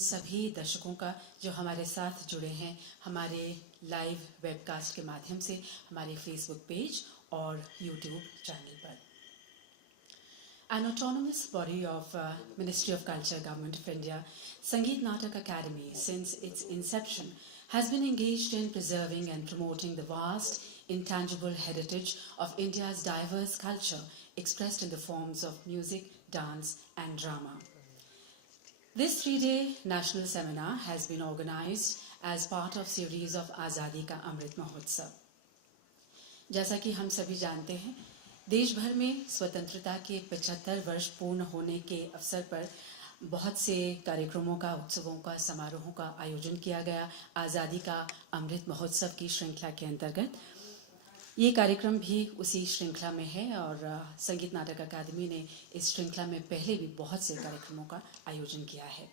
सभी दर्शकों का जो हमारे साथ जुड़े हैं हमारे लाइव वेबकास्ट के माध्यम से हमारे फेसबुक पेज और यूट्यूब चैनल पर. An autonomous body of Ministry of Culture, Government of India, Sangeet Natak Akademi, since its inception, has been engaged in preserving and promoting the vast, intangible heritage of India's diverse culture expressed in the forms of music, dance, and drama. This 3-day national seminar has been organized as part of series of Azadi Ka Amrit Mahotsav. जैसा कि हम सभी जानते हैं, देश भर में स्वतंत्रता के 75 वर्ष पूर्ण होने के अवसर पर बहुत से कार्यक्रमों का, उत्सवों का, समारोहों का आयोजन किया गया. आज़ादी का अमृत महोत्सव की श्रृंखला के अंतर्गत ये कार्यक्रम भी उसी श्रृंखला में है और संगीत नाटक अकादमी ने इस श्रृंखला में पहले भी बहुत से कार्यक्रमों का आयोजन किया है.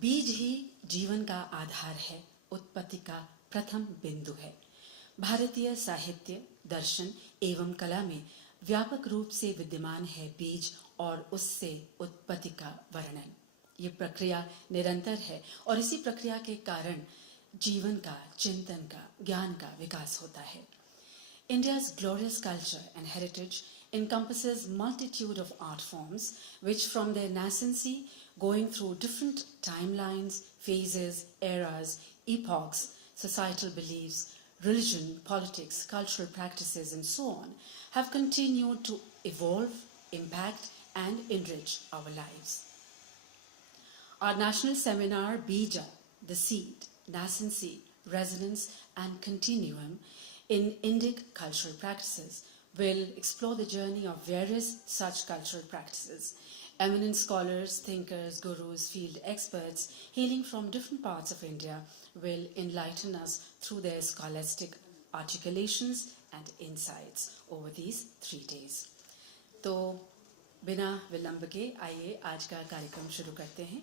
बीज ही जीवन का आधार है, उत्पत्ति का प्रथम बिंदु है. भारतीय साहित्य, दर्शन एवं कला में व्यापक रूप से विद्यमान है बीज और उससे उत्पत्ति का वर्णन. ये प्रक्रिया निरंतर है और इसी प्रक्रिया के कारण जीवन का, चिंतन का, ज्ञान का विकास होता है. India's glorious culture and heritage encompasses multitude of art forms which from their nascency, going through different timelines, phases, eras, epochs, societal beliefs, religion, politics, cultural practices and so on, have continued to evolve, impact and enrich our lives. Our national seminar, Beeja-the Seed, Nascency, Resonance and Continuum in Indic cultural practices will explore the journey of various such cultural practices. Eminent scholars, thinkers, gurus, field experts hailing from different parts of India will enlighten us through their scholastic articulations and insights over these 3 days. तो बिना विलंब के आइए आज का कार्यक्रम शुरू करते हैं.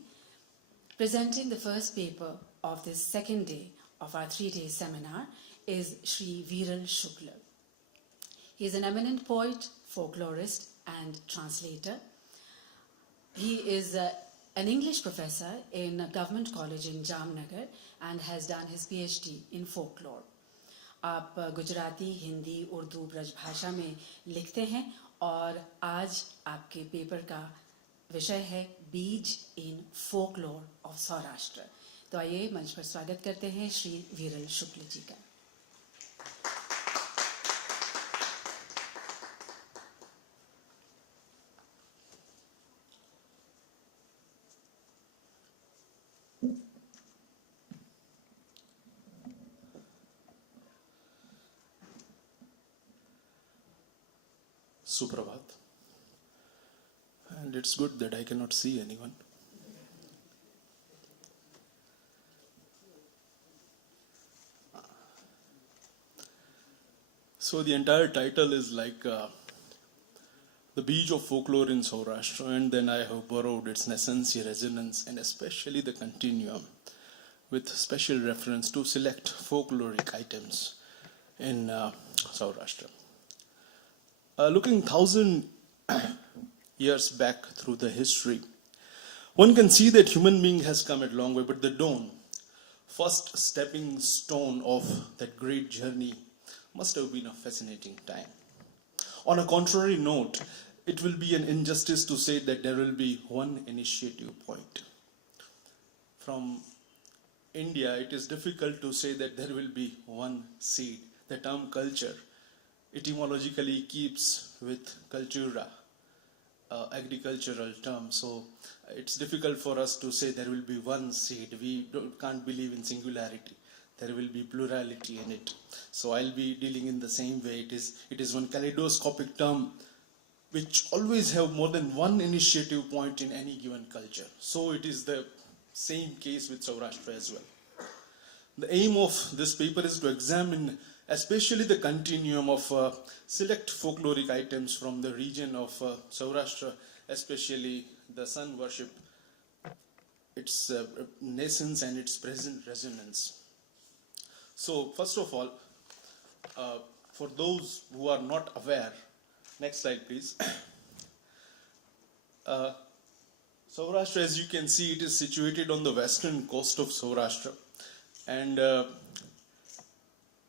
Presenting the first paper of this second day of our 3-day seminar is Shri Viral Shukla. He is an eminent poet, folklorist and translator. He is an English professor in a government college in Jamnagar and has done his PhD in folklore. आप गुजराती, हिंदी, उर्दू, ब्रज भाषा में लिखते हैं और आज आपके paper का विषय है बीज इन फोकलोर ऑफ सौराष्ट्र. तो आइए मंच पर स्वागत करते हैं श्री वीरल शुक्ल जी का. Suprabhat. And it's good that I cannot see anyone. So the entire title is like the Beej of Folklore in Saurashtra, and then I have borrowed its nascency, resonance, and especially the continuum, with special reference to select folkloric items in Saurashtra. Looking 1,000 years back through the history, one can see that human being has come a long way, but the dawn, first stepping stone of that great journey, must have been a fascinating time. On a contrary note, it will be an injustice to say that there will be one initiative point. From India, it is difficult to say that there will be one seed. The term culture etymologically keeps with cultura, agricultural term. So it's difficult for us to say there will be one seed. We can't believe in singularity. There will be plurality in it. So I'll be dealing in the same way. It is one kaleidoscopic term which always have more than one initiative point in any given culture. So it is the same case with Saurashtra as well. The aim of this paper is to examine especially the continuum of select folkloric items from the region of Saurashtra, especially the sun worship, its nascence and its present resonance. So first of all, for those who are not aware, next slide please. Saurashtra, as you can see, it is situated on the western coast of Saurashtra, and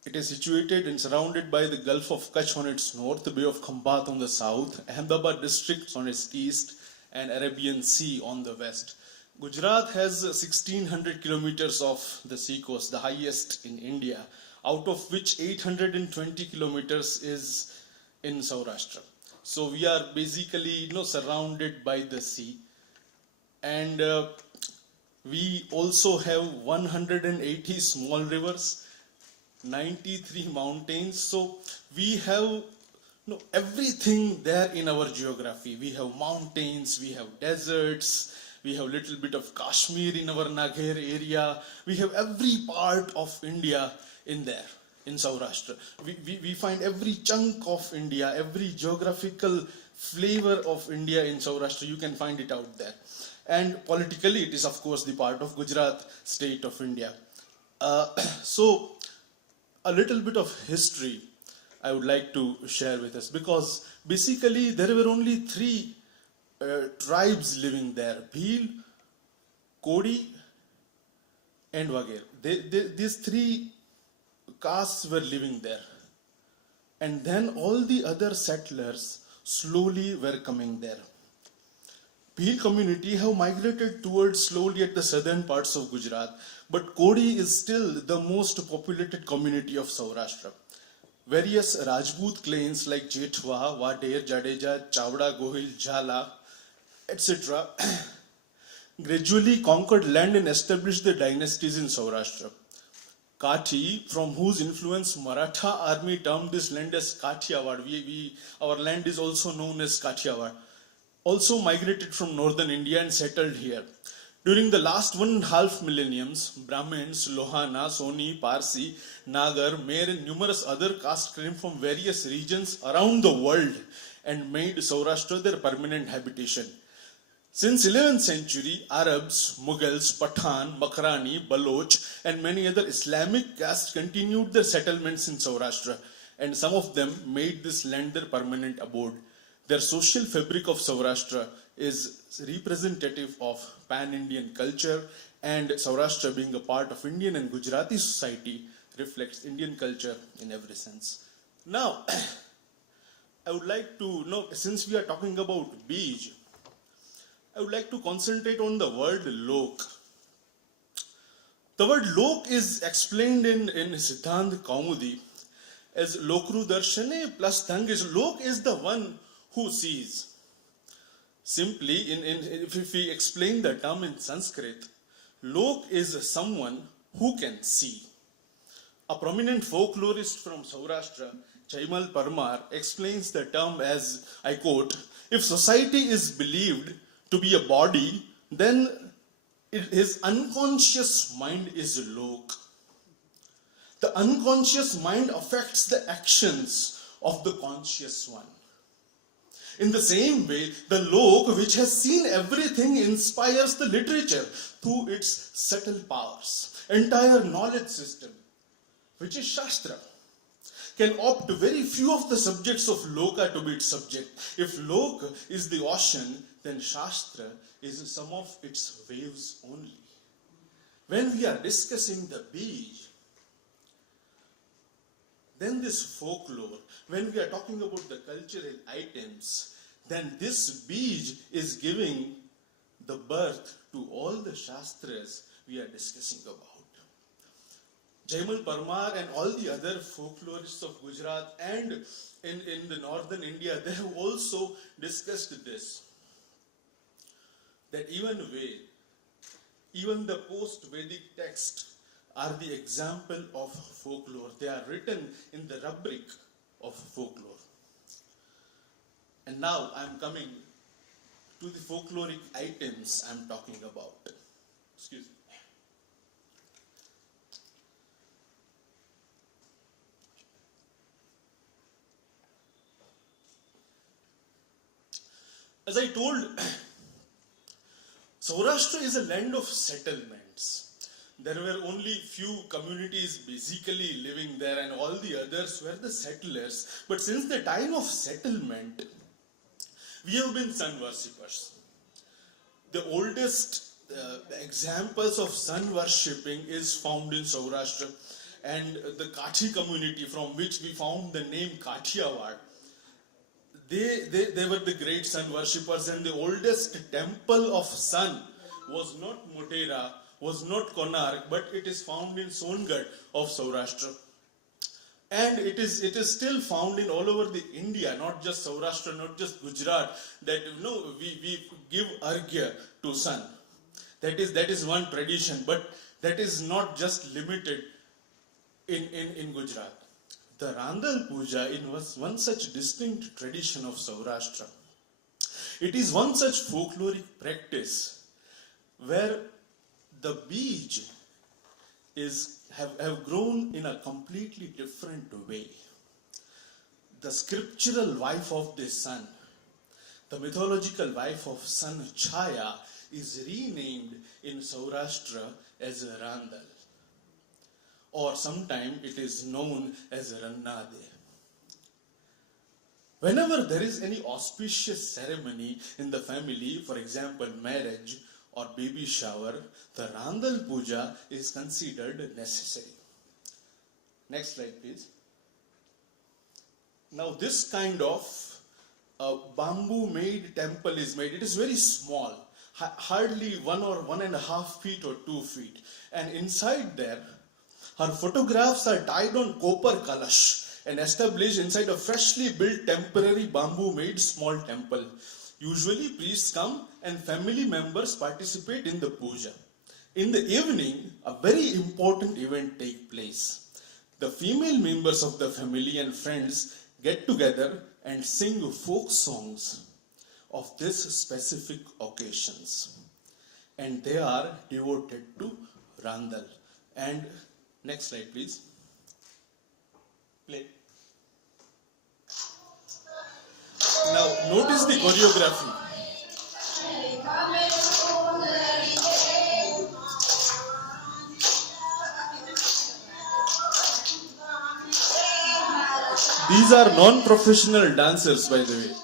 it is situated and surrounded by the Gulf of Kutch on its north, the Bay of Khambat on the south, Ahmedabad district on its east, and Arabian Sea on the west. Gujarat has 1600 kilometers of the sea coast, the highest in India, out of which 820 kilometers is in Saurashtra. So we are basically, surrounded by the sea, and we also have 180 small rivers, 93 mountains. So we have everything there in our geography. We have mountains, we have deserts, we have little bit of Kashmir in our Nagair area. We have every part of India in there, in Saurashtra. We find every chunk of India, every geographical flavor of India in Saurashtra. You can find it out there. And politically, it is of course the part of Gujarat state of India. So a little bit of history I would like to share with us, because basically there were only three tribes living there: Bhil, Kodi, and Wagher. These three castes were living there, and then all the other settlers slowly were coming there. Bhil community have migrated towards slowly at the southern parts of Gujarat, but Kodi is still the most populated community of Saurashtra. Various Rajput clans like Jethwa, Wader, Jadeja, Chavda, Gohil, Jhala, etc. gradually conquered land and established their dynasties in Saurashtra. Kathi, from whose influence Maratha army termed this land as Kathiawad. Our land is also known as Kathiawad. Also migrated from northern India and settled here. During the last 1.5 millenniums, Brahmins, Lohana, Soni, Parsi, Nagar, Mer, and numerous other castes came from various regions around the world and made Saurashtra their permanent habitation. Since 11th century, Arabs, Mughals, Pathan, Makrani, Baloch, and many other Islamic castes continued their settlements in Saurashtra, and some of them made this land their permanent abode. Their social fabric of Saurashtra is representative of pan-Indian culture, and Saurashtra, being a part of Indian and Gujarati society, reflects Indian culture in every sense. Now, I would like to know, since we are talking about Beej, I would like to concentrate on the word lok. The word lok is explained in Siddhant Kaumudi as lokru darshane plus thang. Is lok is the one who sees. Simply, if we explain the term in Sanskrit, lok is someone who can see. A prominent folklorist from Saurashtra, Jaimal Parmar, explains the term as, I quote, "If society is believed to be a body, then his unconscious mind is lok. The unconscious mind affects the actions of the conscious one. In the same way, the lok, which has seen everything, inspires the literature through its subtle powers. Entire knowledge system, which is Shastra, can opt very few of the subjects of Loka to be its subject. If Lok is the ocean, then Shastra is some of its waves only." When we are discussing the Beej, then this folklore, when we are talking about the cultural items, then this Beej is giving the birth to all the Shastras we are discussing about. Jaimal Parmar and all the other folklorists of Gujarat and in the northern India, they have also discussed this. That even the post-Vedic texts are the example of folklore. They are written in the rubric of folklore. And now I am coming to the folkloric items I am talking about. Excuse me. As I told, Saurashtra is a land of settlements. There were only few communities basically living there, and all the others were the settlers. But since the time of settlement, we have been sun worshippers. the oldest examples of sun worshipping is found in Saurashtra, and the Kathi community from which we found the name Kathiawad. They were the great sun worshippers, and the oldest temple of sun was not Motera, was not Konark, but it is found in Songad of Saurashtra. And it is still found in all over the India, not just Saurashtra, not just Gujarat, that we give arghya to sun. That is one tradition, but that is not just limited in Gujarat. The Randal Puja was one such distinct tradition of Saurashtra. It is one such folkloric practice where the Beej have grown in a completely different way. The scriptural wife of the sun, the mythological wife of sun Chaya, is renamed in Saurashtra as Randal, or sometimes it is known as Rannade. Whenever there is any auspicious ceremony in the family, for example marriage or baby shower, the Randal Puja is considered necessary. Next slide, please. Now this kind of bamboo made temple is made. It is very small, hardly 1 or 1.5 feet or 2 feet. And inside there, her photographs are tied on copper kalash and established inside a freshly built temporary bamboo made small temple. Usually priests come and family members participate in the puja. In the evening, a very important event takes place. The female members of the family and friends get together and sing folk songs of these specific occasions. And they are devoted to Randal. And next slide, please. Play. Now, notice the choreography. These are non-professional dancers, by the way.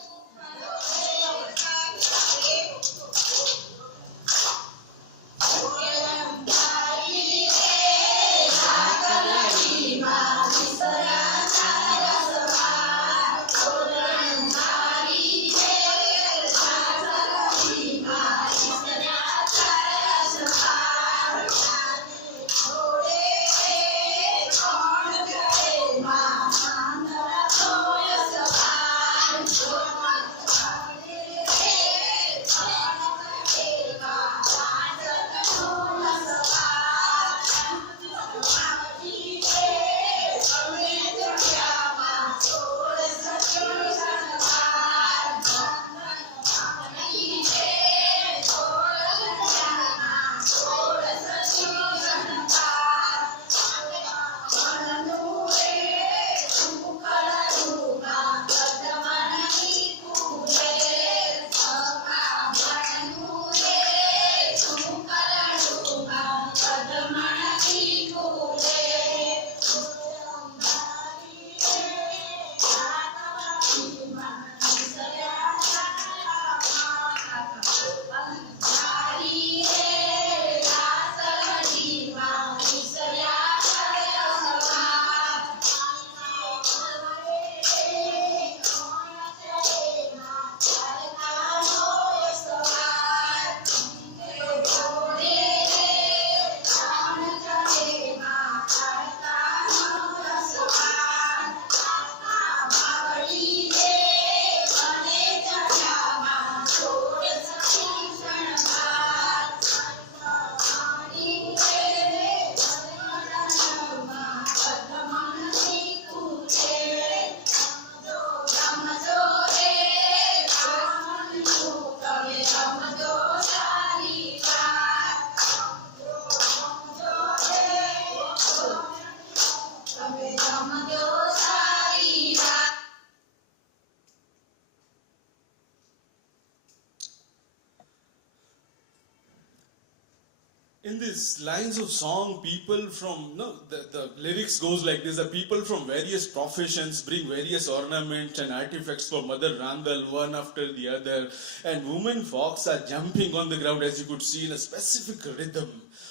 in these lines of song, people from, no, the lyrics goes like this: the people from various professions bring various ornaments and artifacts for Mother Randall, one after the other, and women folks are jumping on the ground, as you could see, in a specific rhythm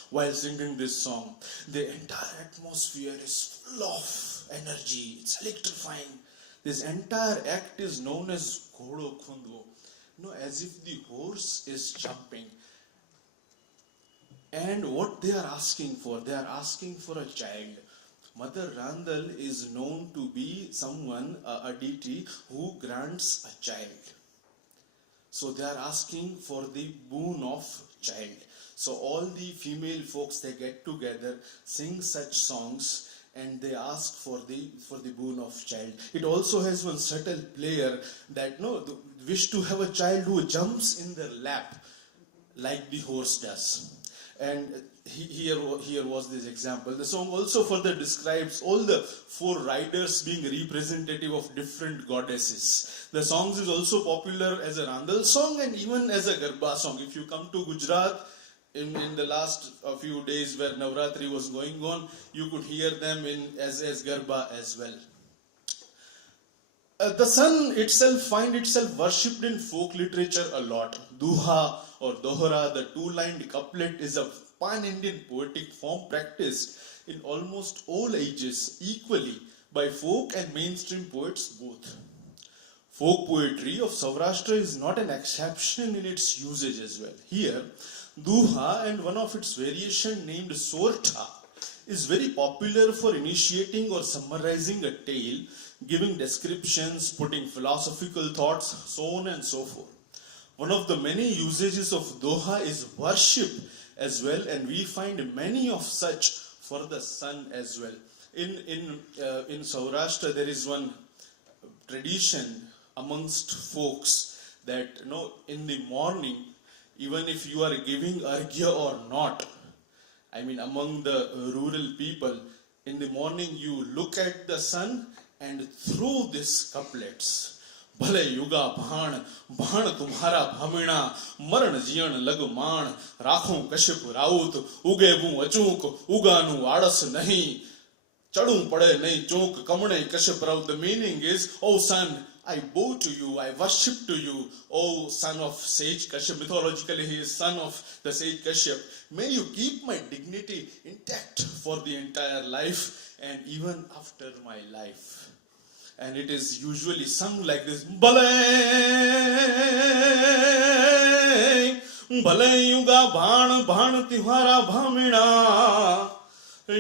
while singing this song. The entire atmosphere is full of energy, it's electrifying. This entire act is known as Ghodo Khundwo, as if the horse is jumping. And what they are asking for a child. Mother Randall is known to be someone, a deity who grants a child. So they are asking for the boon of child. So all the female folks, they get together, sing such songs, and they ask for the boon of child. It also has one subtle player that wish to have a child who jumps in their lap like the horse does. And here was this example. The song also further describes all the 4 riders being representative of different goddesses. The song is also popular as a Randal song and even as a Garba song. If you come to Gujarat in the last few days where Navratri was going on, you could hear them as Garba as well. The sun itself finds itself worshipped in folk literature a lot. Duha or Dohra, the 2-lined couplet, is a pan-Indian poetic form practiced in almost all ages equally by folk and mainstream poets both. Folk poetry of Saurashtra is not an exception in its usage as well. Here, Duha and one of its variation named Sorta is very popular for initiating or summarizing a tale, giving descriptions, putting philosophical thoughts, so on and so forth. One of the many usages of Doha is worship as well, and we find many of such for the sun as well. In Saurashtra, there is one tradition amongst folks that in the morning, even if you are giving arghya or not, among the rural people, in the morning you look at the sun and through these couplets. भले युगा भाण भाण तुम्हारा भामिणा मरण जियण लग माण राखो कश्यप राउत उगे वो अचूक उगानु आड़स नहीं चढ़ू पड़े नहीं चौक कमणे Kashyap Raut. The meaning is, oh sun, I bow to you, I worship to you, O son of sage Kashyap. Mythologically, he is son of the sage Kashyap. May you keep my dignity intact for the entire life and even after my life. And it is usually sung like this: Bale, bale yuga bhaan bhaan tihara bhamina,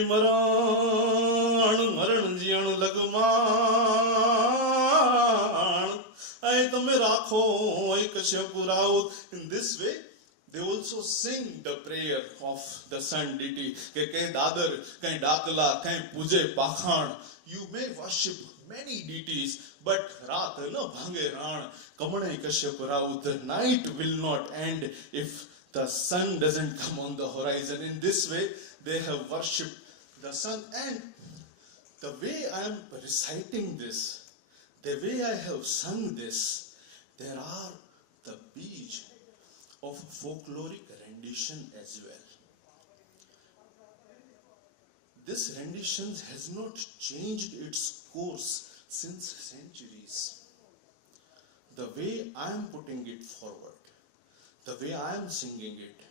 maran maran jiyan lagman. In this way, they also sing the prayer of the sun deity. You may worship many deities, but the night will not end if the sun doesn't come on the horizon. In this way, they have worshipped the sun. And the way I am reciting this, the way I have sung this, there are the beej of folkloric rendition as well. This rendition has not changed its course since centuries. The way I am putting it forward, the way I am singing it,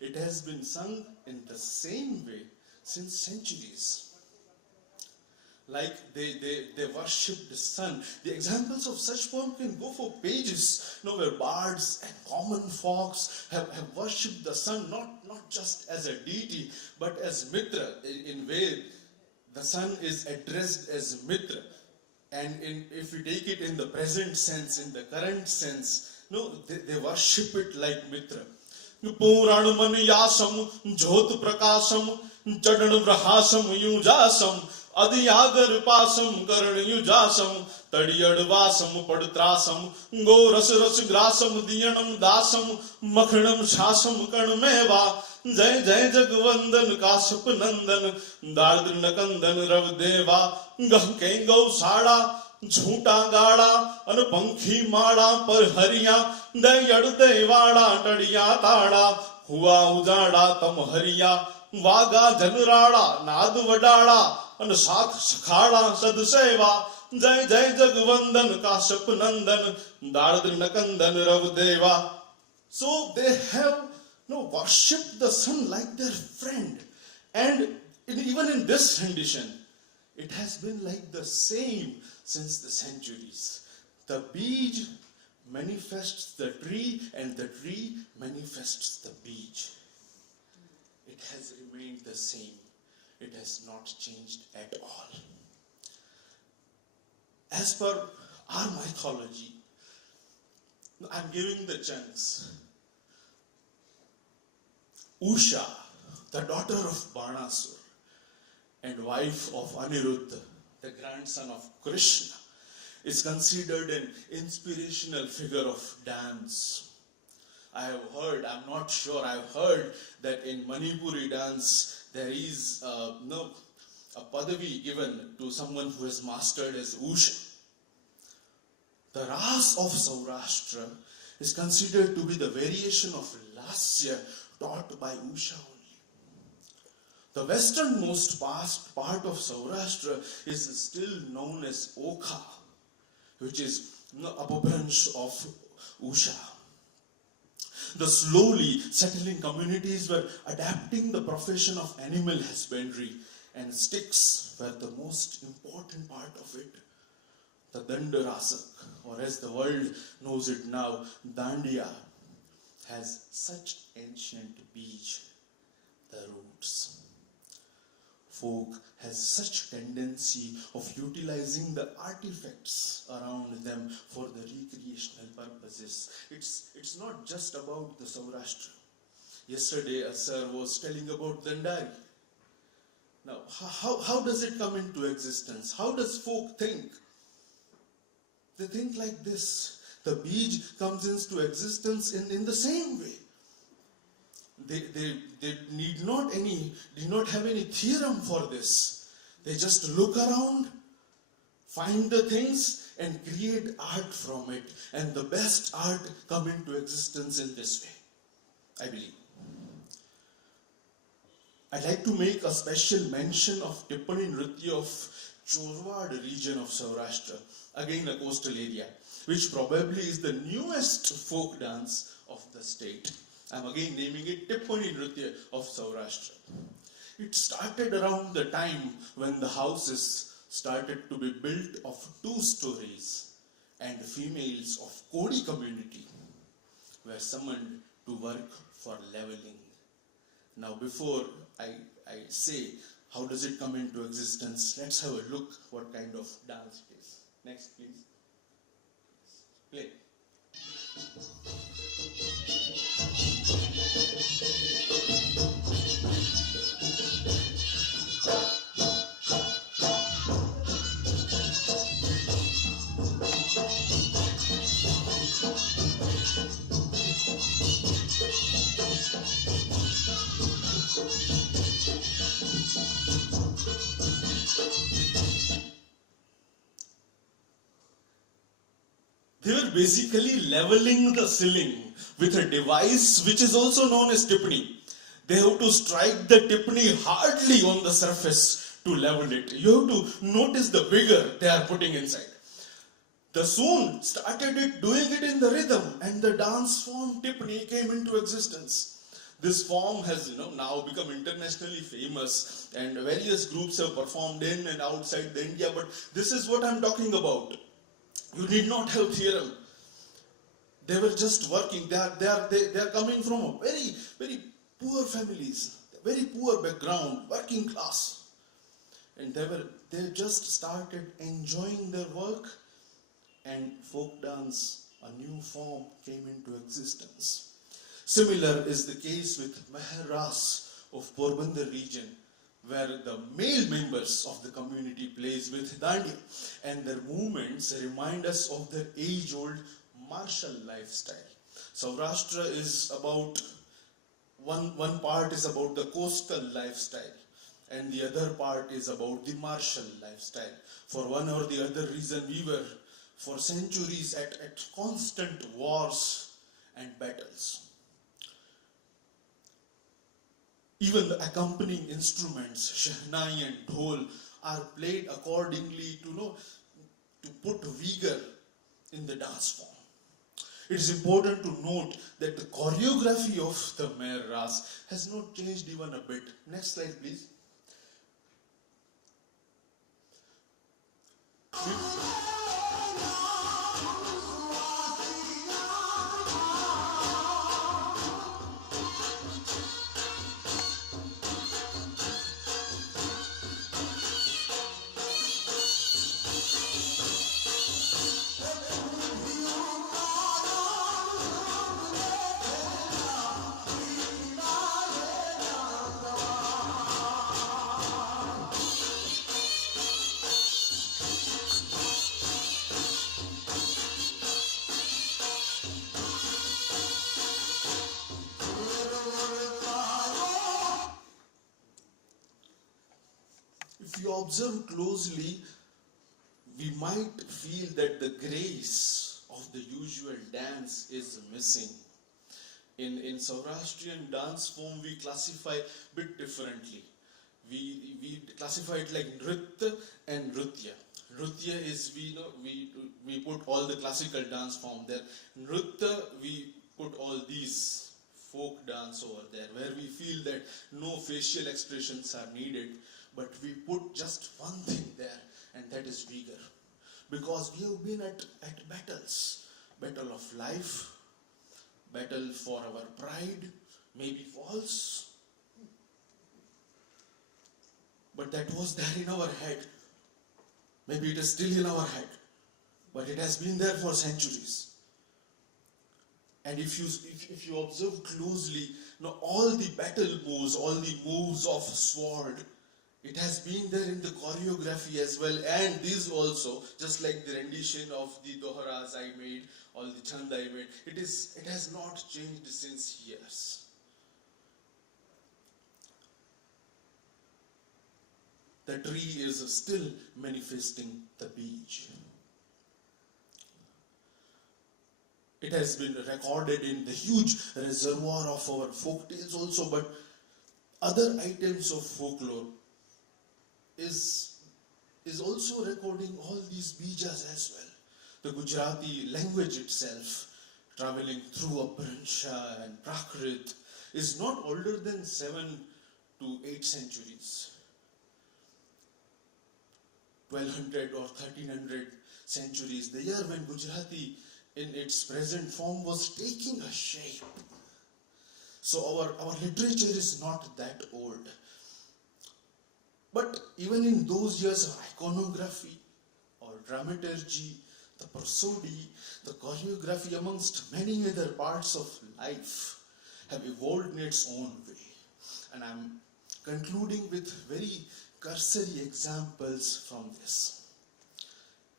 it has been sung in the same way since centuries. Like they worship the sun. The examples of such poem can go for pages, where bards and common folks have worshipped the sun, not just as a deity, but as Mitra. In Ved, the sun is addressed as Mitra. And if we take it in the present sense, in the current sense, they worship it like Mitra. Puran man yasam, jhot prakasam, chadan vrahasam yujasam, Adiyagar pasam karan yujasam, tadiyad vasam padtrasam, go ras grasam diyanam dasam, makhanam shasam karmeva, jai jai jagvandan kasap nandan, dardr nakandan rav deva, gahke gau sada, झूठा गाड़ा अन पंखी माड़ा पर हरिया दयड़ देवाड़ा टड़िया ताड़ा હુવા ઉજાડા તમ હરિયા વાગા જનરાળા નાદ વડાળા અને સાથ સખાળા સદસેવા જય જય જગવંદન કાશ્યપ નંદન દાળદ્ર નકંદન રવ દેવા. So they have worshipped the sun like their friend. And even in this rendition, it has been like the same since the centuries. The beej manifests the tree and the tree manifests the beej. It has remained the same. It has not changed at all. As per our mythology, I'm giving the chunks. Usha, the daughter of Banasur and wife of Aniruddha, the grandson of Krishna, is considered an inspirational figure of dance. I have heard, I'm not sure, I've heard that in Manipuri dance there is a padavi given to someone who has mastered as Usha. The Ras of Saurashtra is considered to be the variation of Lasya taught by Usha only. The westernmost part of Saurashtra is still known as Okha, which is a branch of Usha. The slowly settling communities were adapting the profession of animal husbandry, and sticks were the most important part of it. The Dandarasak, or as the world knows it now, Dandiya, has such ancient beej, the roots. Folk has such tendency of utilizing the artifacts around them for the recreational purposes. It's not just about the Saurashtra. Yesterday a sir was telling about Dandari. Now how does it come into existence? How does folk think? They think like this. The beej comes into existence in the same way. They need not have any theorem for this. They just look around, find the things and create art from it. And the best art come into existence in this way, I believe. I'd like to make a special mention of Tippani Nritya of Chorwad region of Saurashtra, again a coastal area, which probably is the newest folk dance of the state. I'm again naming it Tippani Nritya of Saurashtra. It started around the time when the houses started to be built of 2 stories and females of Kodi community were summoned to work for leveling. Now before I say how does it come into existence, let's have a look what kind of dance it is. Next please. Play. They were basically leveling the ceiling with a device which is also known as tippani. They have to strike the tippani hardly on the surface to level it. You have to notice the vigor they are putting inside. The soon started doing it in the rhythm, and the dance form tippani came into existence. This form has now become internationally famous, and various groups have performed in and outside the India, but this is what I'm talking about. You need not have theorem. They were just working. They are coming from a very, very poor families, very poor background, working class. And they just started enjoying their work, and folk dance, a new form, came into existence. Similar is the case with Meheras of Porbandar region, where the male members of the community plays with Dandiya, and their movements remind us of their age-old martial lifestyle. Saurashtra is about, one part is about the coastal lifestyle, and the other part is about the martial lifestyle. For one or the other reason, we were for centuries at constant wars and battles. Even the accompanying instruments, shehnai and dhol, are played accordingly to put vigor in the dance form. It is important to note that the choreography of the Mehr Ras has not changed even a bit. Next slide, please. If you observe closely, we might feel that the grace of the usual dance is missing. In Saurashtrian dance form, we classify a bit differently. We classify it like nritya and nrutya. Nrutya is we put all the classical dance form there. Nritya, we put all these folk dance over there, where we feel that no facial expressions are needed, but we put just one thing there, and that is vigor. Because we have been at battles, battle of life, battle for our pride, maybe false, but that was there in our head. Maybe it is still in our head, but it has been there for centuries. And if you observe closely, all the battle moves, all the moves of sword, it has been there in the choreography as well, and these also, just like the rendition of the doharas I made, or the chand I made, it has not changed since years. The tree is still manifesting the beej. It has been recorded in the huge reservoir of our folk tales also, but other items of folklore is also recording all these beejas as well. The Gujarati language itself, traveling through Apbharsha and Prakrit, is not older than 7 to 8 centuries. 1200 or 1300 centuries, the year when Gujarati in its present form was taking a shape. So our literature is not that old. But even in those years, iconography or dramaturgy, the prosody, the choreography, amongst many other parts of life, have evolved in its own way. And I'm concluding with very cursory examples from this.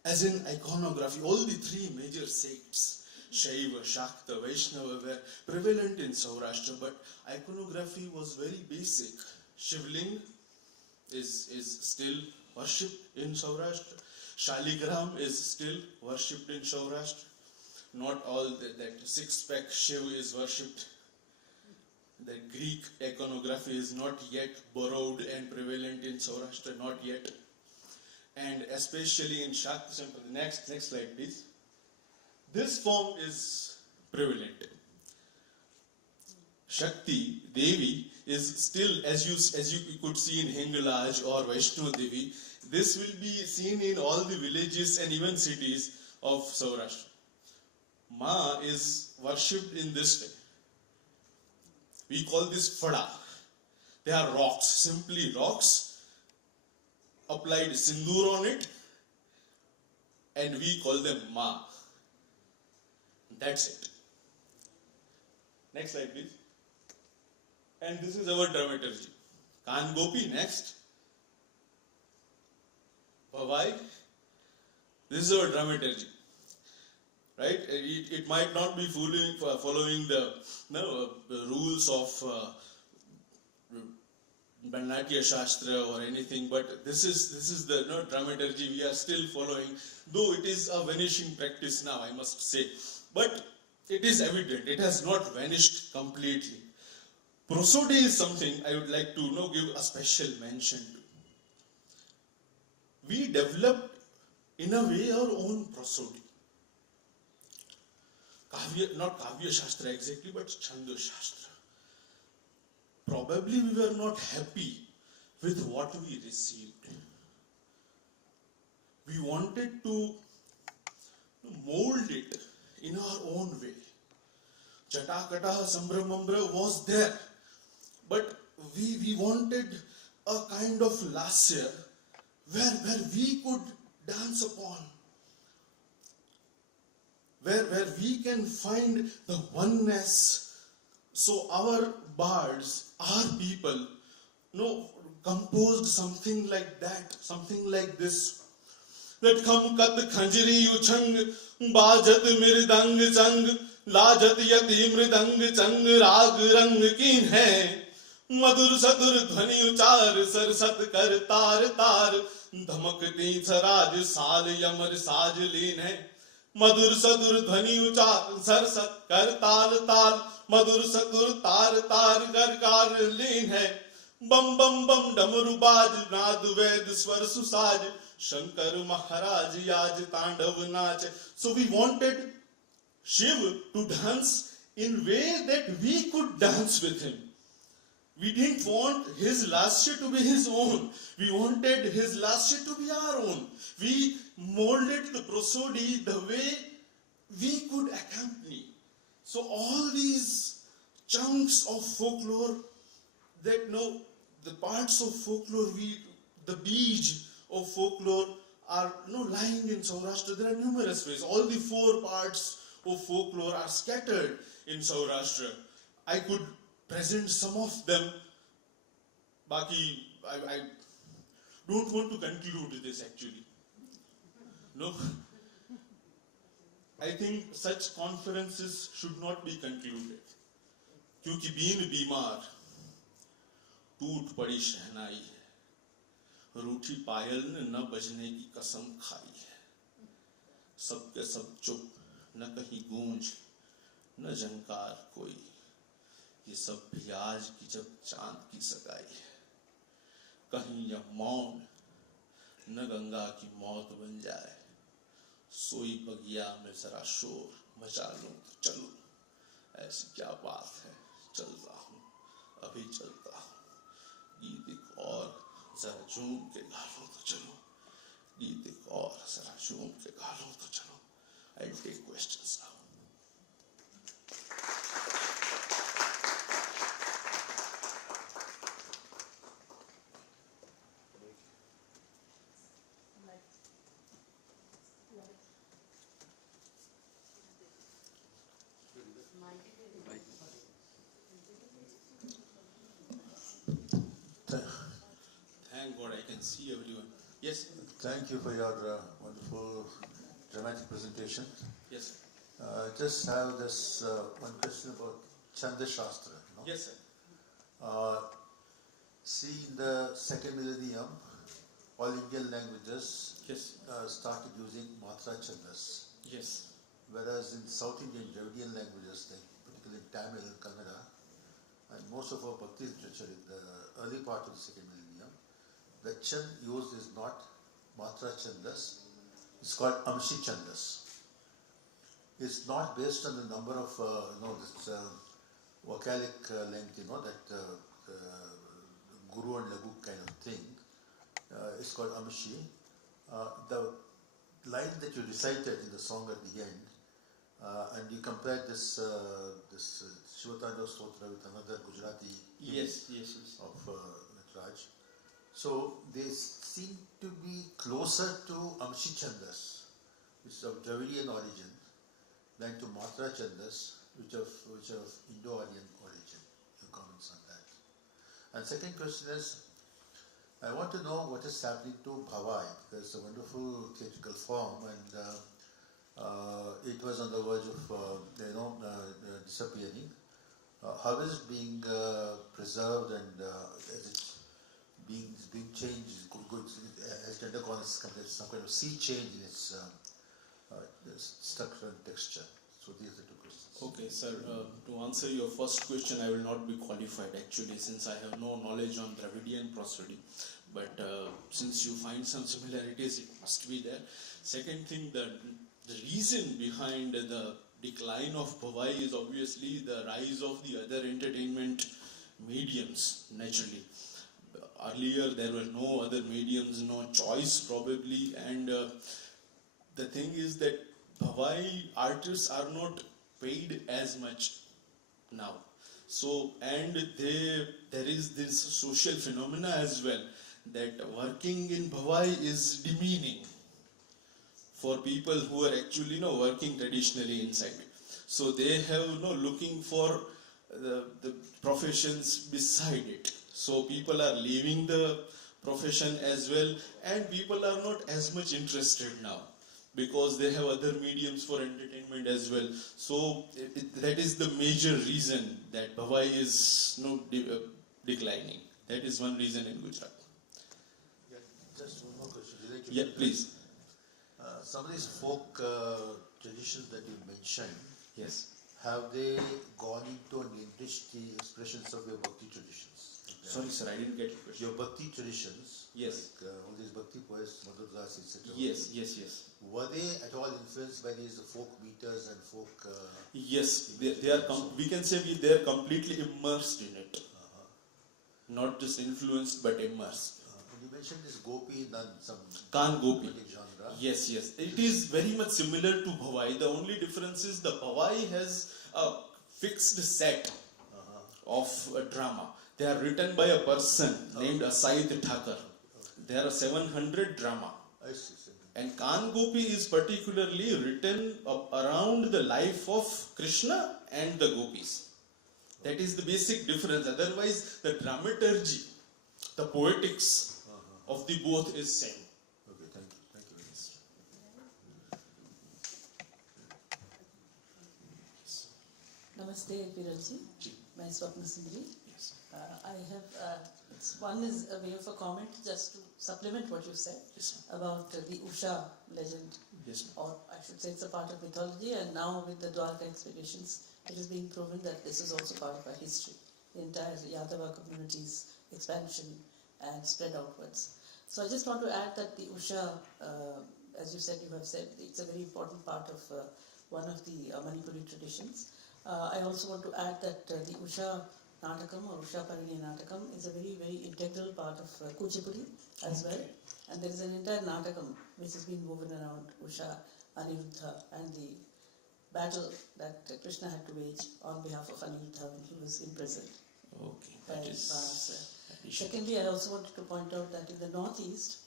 As in iconography, all the three major sects, Shaiva, Shakta, Vaishnava, were prevalent in Saurashtra, but iconography was very basic. Shivling is still worshipped in Saurashtra. Shaligram is still worshipped in Saurashtra. Not all that six-pack Shiv is worshipped. The Greek iconography is not yet borrowed and prevalent in Saurashtra, not yet. And especially in Shakti Temple. Next slide, please. This form is prevalent. Shakti, Devi, is still, as you could see in Hingalaj or Vaishno Devi, this will be seen in all the villages and even cities of Saurashtra. Ma is worshipped in this way. We call this Fada. They are rocks, simply rocks, applied sindoor on it, and we call them Ma. That's it. Next slide, please. And this is our dramaturgy. Kan Gopi, next. Bhavai. This is our dramaturgy. Right? It might not be following the rules of Natya Shastra or anything, but this is the dramaturgy we are still following, though it is a vanishing practice now, I must say. But it is evident, it has not vanished completely. prosody is something I would like to give a special mention to. We developed in a way our own prosody. Not Kavya Shastra exactly, but Chanda Shastra. Probably we were not happy with what we received. We wanted to mold it in our own way. Chatakataha Sambramambra was there, but we wanted a kind of lasya where we could dance upon, where we can find the oneness. So our bards, our people, composed something like that, something like this. That kham kat khanjri uchang, bajat mirdang chang, lajat yati mridang chang, rag rang kin hai. मधुर सधुर ध्वनि उचार सरसत कर तार तार धमकती छराज साल यमर साज लीन है मधुर सधुर ध्वनि उचार सरसत कर ताल ताल मधुर सधुर तार तार कर कार लीन है बम बम बम डमरू बाज नाद वेद स्वर सुसाज शंकर महाराज आज तांडव नाच. So we wanted Shiv to dance in way that we could dance with him. We didn't want his lasya to be his own. We wanted his lasya to be our own. We molded the prosody the way we could accompany. So all these chunks of folklore that the parts of folklore, the beej of folklore are lying in Saurashtra. There are numerous ways. All the 4 parts of folklore are scattered in Saurashtra. I could present some of them. Baki, I don't want to conclude this actually. No. I think such conferences should not be concluded. क्योंकि been बीमार टूट पड़ी शहनाई है रूठी पायल ने न बजने की कसम खाई है सबके सब चुप न कहीं गूंज न झंकार कोई ये सब भी आज की जब चांद की सगाई है कहीं यह मौन न गंगा की मौत बन जाए सोई बगिया में जरा शोर मचा लूं तो चलूं ऐसी क्या बात है चल रहा हूं अभी चलता हूं गीत एक और जरा झूम के गा लूं तो चलो गीत एक और जरा झूम के गा लूं तो चलो. I'll take questions now. Thank God I can see everyone. Yes. Thank you for your wonderful dramatic presentation. Yes. Just have this one question about Chanda Shastra. Yes, sir. See, in the second millennium, all Indian languages Yes. Started using Matra Chandas. Yes. Whereas in South Indian Dravidian languages, like particularly Tamil, Kannada, and most of our Bhakti literature in the early part of the second millennium, the chand used is not Matra Chandas, it's called Amshi Chandas. It's not based on the number of, this vocalic length, that Guru and Lagu kind of thing. It's called Amshi. The line that you recited in the song at the end, and you compared this Shivatanja Stotra with another Gujarati Yes. of Nataraj. So they seem to be closer to Amshi Chandas, which is of Dravidian origin, than to Matra Chandas, which of Indo-Aryan origin. Your comments on that. And second question is, I want to know what is happening to Bhavai, because it's a wonderful theatrical form, and it was on the verge of disappearing. How is it being preserved, and is it being changed? Has it undergone some kind of sea change in its structure and texture? So these are the two questions. Okay, sir. To answer your first question, I will not be qualified actually, since I have no knowledge on Dravidian prosody. But since you find some similarities, it must be there. Second thing, the reason behind the decline of Bhavai is obviously the rise of the other entertainment mediums, naturally. Earlier, there were no other mediums, no choice probably, and the thing is that Bhavai artists are not paid as much now. So, and there is this social phenomena as well, that working in Bhavai is demeaning for people who are actually working traditionally inside. So they have looking for the professions beside it. So people are leaving the profession as well, and people are not as much interested now because they have other mediums for entertainment as well. So that is the major reason that Bhavai is declining. That is one reason in Gujarat. Yeah, just one more question. Related Yeah, to this. please. Some of these folk traditions that you mentioned, Yes. have they gone into and enriched the expressions of your bhakti traditions? Sorry, sir, I didn't get your question. Your bhakti traditions, Yes. like all these bhakti poets, Madhurdas, etc. Yes. Were they at all influenced by these folk meters and folk? Yes, they are. We can say they are completely immersed in it. Not just influenced, but immersed. You mentioned this Gopi, some Kan Gopi. genre. Yes. It is very much similar to Bhavai. The only difference is the Bhavai has a fixed set of a drama. They are written by a person named Asayit Thakur. There are 700 drama. I see. And Kan Gopi is particularly written around the life of Krishna and the gopis. That is the basic difference. Otherwise, the dramaturgy, the poetics of the both is same. Okay, thank you very much. Namaste, Viralji. My Swapnasundari. Yes. I have, one is a way of a comment just to supplement what you said Yes. about the Usha legend. Yes. Or I should say it's a part of mythology, and now with the Dwarka expeditions, it is being proven that this is also part of our history. The entire Yadava community's expansion and spread outwards. So I just want to add that the Usha, as you said, it's a very important part of one of the Manipuri traditions. I also want to add that the Usha Natakam or Usha Parini Natakam is a very, very integral part of Kuchipudi as well. And there is an entire Natakam which has been woven around Usha, Aniruddha, and the battle that Krishna had to wage on behalf of Aniruddha when he was imprisoned. Okay. By That is Banasura. addition. Secondly, I also wanted to point out that in the northeast,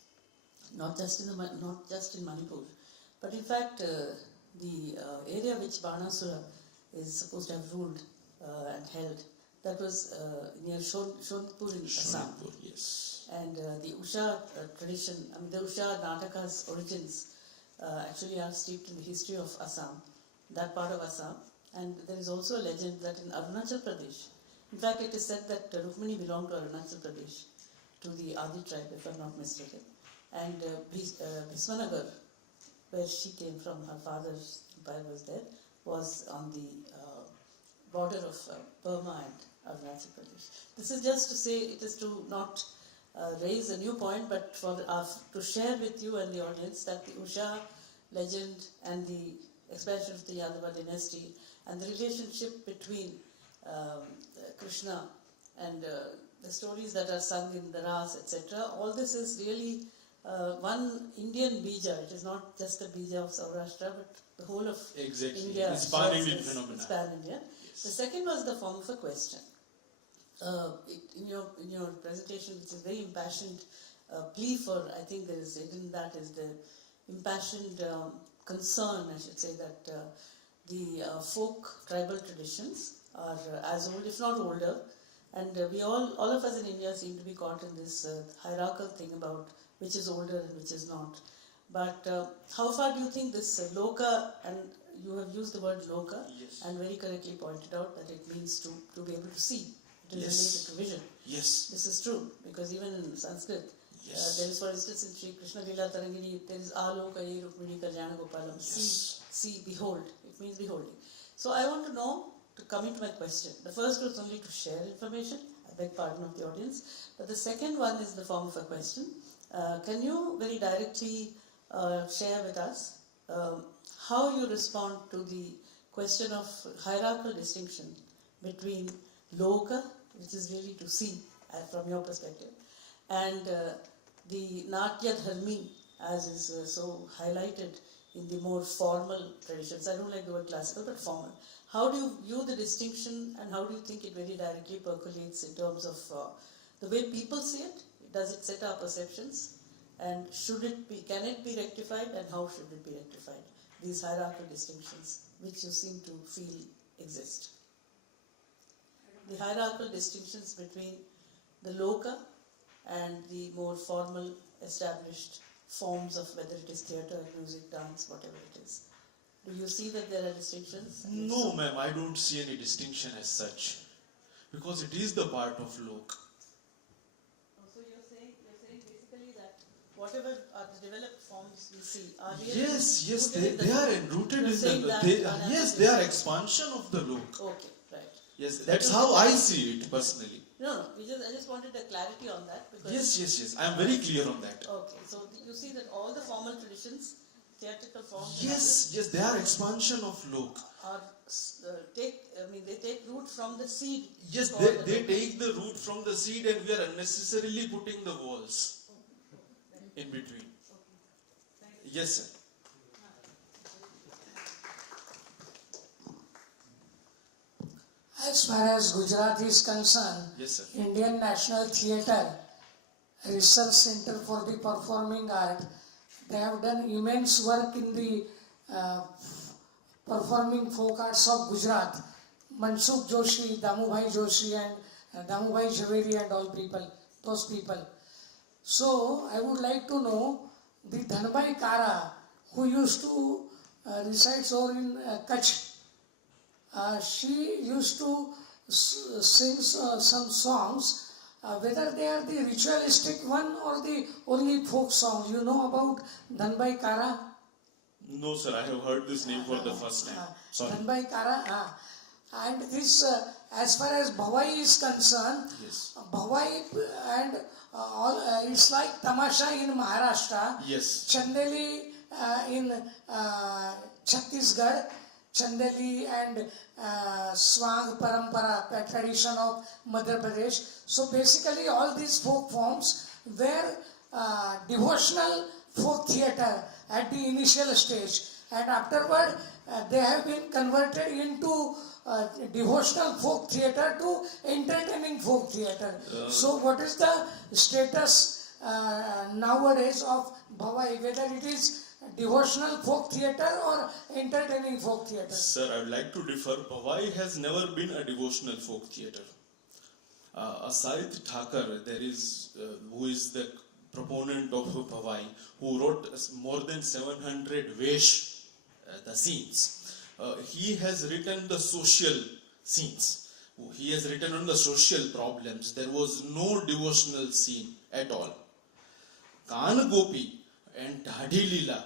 not just in Manipur, but in fact the area which Banasura is supposed to have ruled and held, that was near Shonpur in Assam. Shonpur, yes. And the Usha tradition, the Usha Nataka's origins actually are steeped in the history of Assam, that part of Assam. And there is also a legend that in Arunachal Pradesh, in fact it is said that Rukmini belonged to Arunachal Pradesh, to the Adi tribe if I am not mistaken. And Bhiswanagar, where she came from, her father's empire was there, was on the border of Burma and Arunachal Pradesh. This is just to say, it is to not raise a new point, but for to share with you and the audience that the Usha legend and the expansion of the Yadava dynasty and the relationship between Krishna and the stories that are sung in the Ras, etc. All this is really one Indian Beeja. It is not just the Beeja of Saurashtra, but the whole of Exactly. India. It's pan-Indian phenomena. It's pan-Indian. Yes. The second was the form of a question. In your presentation, which is very impassioned plea for, I think there is hidden that is the impassioned concern, I should say, that the folk tribal traditions are as old, if not older, and we all of us in India seem to be caught in this hierarchical thing about which is older and which is not. But how far do you think this loka, and you have used the word loka, Yes. and very correctly pointed out that it means to be able to see. It is Yes. related to vision. Yes. This is true, because even in Sanskrit, Yes. there is, for instance, in Sri Krishna Lila Tarangini, there is Aloka Ye Rukmini Kalyana Gopalam, Yes. see, behold. It means beholding. So I want to know, to come into my question. The first was only to share information. I beg pardon of the audience. But the second one is the form of a question. Can you very directly share with us how you respond to the question of hierarchical distinction between loka, which is really to see from your perspective, and the natya dharmi, as is so highlighted in the more formal traditions. I don't like the word classical, but formal. How do you view the distinction, and how do you think it very directly percolates in terms of the way people see it? Does it set our perceptions? And can it be rectified, and how should it be rectified? These hierarchical distinctions, which you seem to feel exist. The hierarchical distinctions between the loka and the more formal, established forms of whether it is theatre, music, dance, whatever it is. Do you see that there are distinctions? No, ma'am, I don't see any distinction as such. Because it is the part of lok. So you're saying basically that whatever are the developed forms we see are really Yes, rooted they are rooted in they are expansion of the lok. Okay, right. Yes, that's how I see it personally. No, I just wanted a clarity on that. Because Yes, I am very clear on that. Okay, so you see that all the formal traditions, theatrical forms, Yes, they are expansion of lok. are they take root from the seed. Yes, they take the root from the seed, and we are unnecessarily putting the walls in between. Yes, sir. As far as Gujarat is concerned, Yes, sir. Indian National Theatre Research Center for the Performing Art, they have done immense work in the performing folk arts of Gujarat. Mansukh Joshi, Damubhai Joshi and Damubhai Jhaveri and all people, those people. So I would like to know the Dhanbai Kara, who used to resides over in Kutch. She used to sing some songs, whether they are the ritualistic one or the only folk songs. You know about Dhanbai Kara? No, sir, I have heard this name for the first time. Sorry. Dhanbai Kara. And this, as far as Bhavai is concerned, Yes. Bhavai and all, it's like Tamasha in Maharashtra, Yes. Chandeli in Chhattisgarh, Chandeli and Swang Parampara, tradition of Madhya Pradesh. So basically all these folk forms were devotional folk theatre at the initial stage, and afterward they have been converted into devotional folk theatre to entertaining folk theatre. So what is the status nowadays of Bhavai, whether it is devotional folk theatre or entertaining folk theatre? Sir, I would like to differ. Bhavai has never been a devotional folk theatre. Asait Thakur, who is the proponent of Bhavai, who wrote more than 700 Vesh, the scenes. He has written the social scenes. He has written on the social problems. There was no devotional scene at all. Kan Gopi and Dhadi Leela,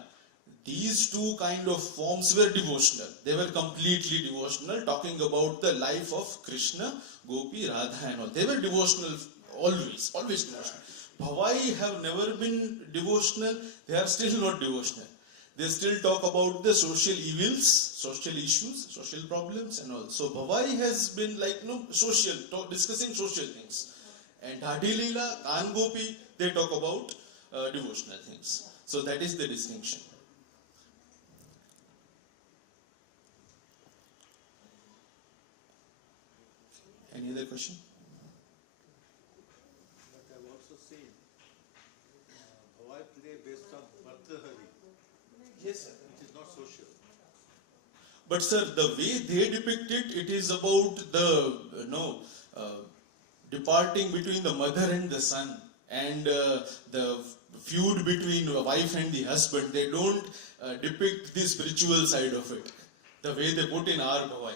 these two kind of forms were devotional. They were completely devotional, talking about the life of Krishna, Gopi, Radha and all. They were devotional always devotional. Bhavai have never been devotional. They are still not devotional. They still talk about the social evils, social issues, social problems and all. So Bhavai has been social, discussing social things. And Dhadi Leela, Kan Gopi, they talk about devotional things. So that is the distinction. Any other question? But I've also seen Bhavai play based on Bhartahari. Yes, sir. Which is not social. But sir, the way they depict it, it is about the departing between the mother and the son, and the feud between the wife and the husband. They don't depict the spiritual side of it, the way they put in our Bhavai.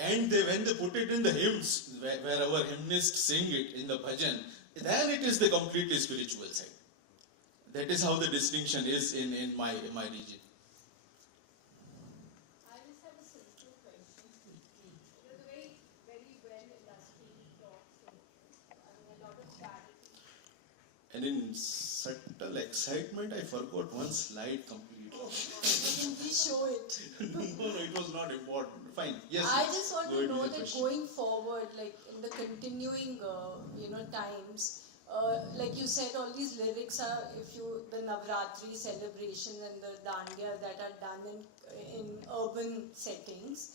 And when they put it in the hymns, where our hymnists sing it in the bhajan, then it is the completely spiritual side. That is how the distinction is in my region. And in subtle excitement, I forgot one slide completely. Can we show it? No, it was not important. Fine. Yes. I just want go to ahead know with the that question. going forward, like in the continuing, times, like you said, all these lyrics are, the Navratri celebration and the dandiya that are done in urban settings.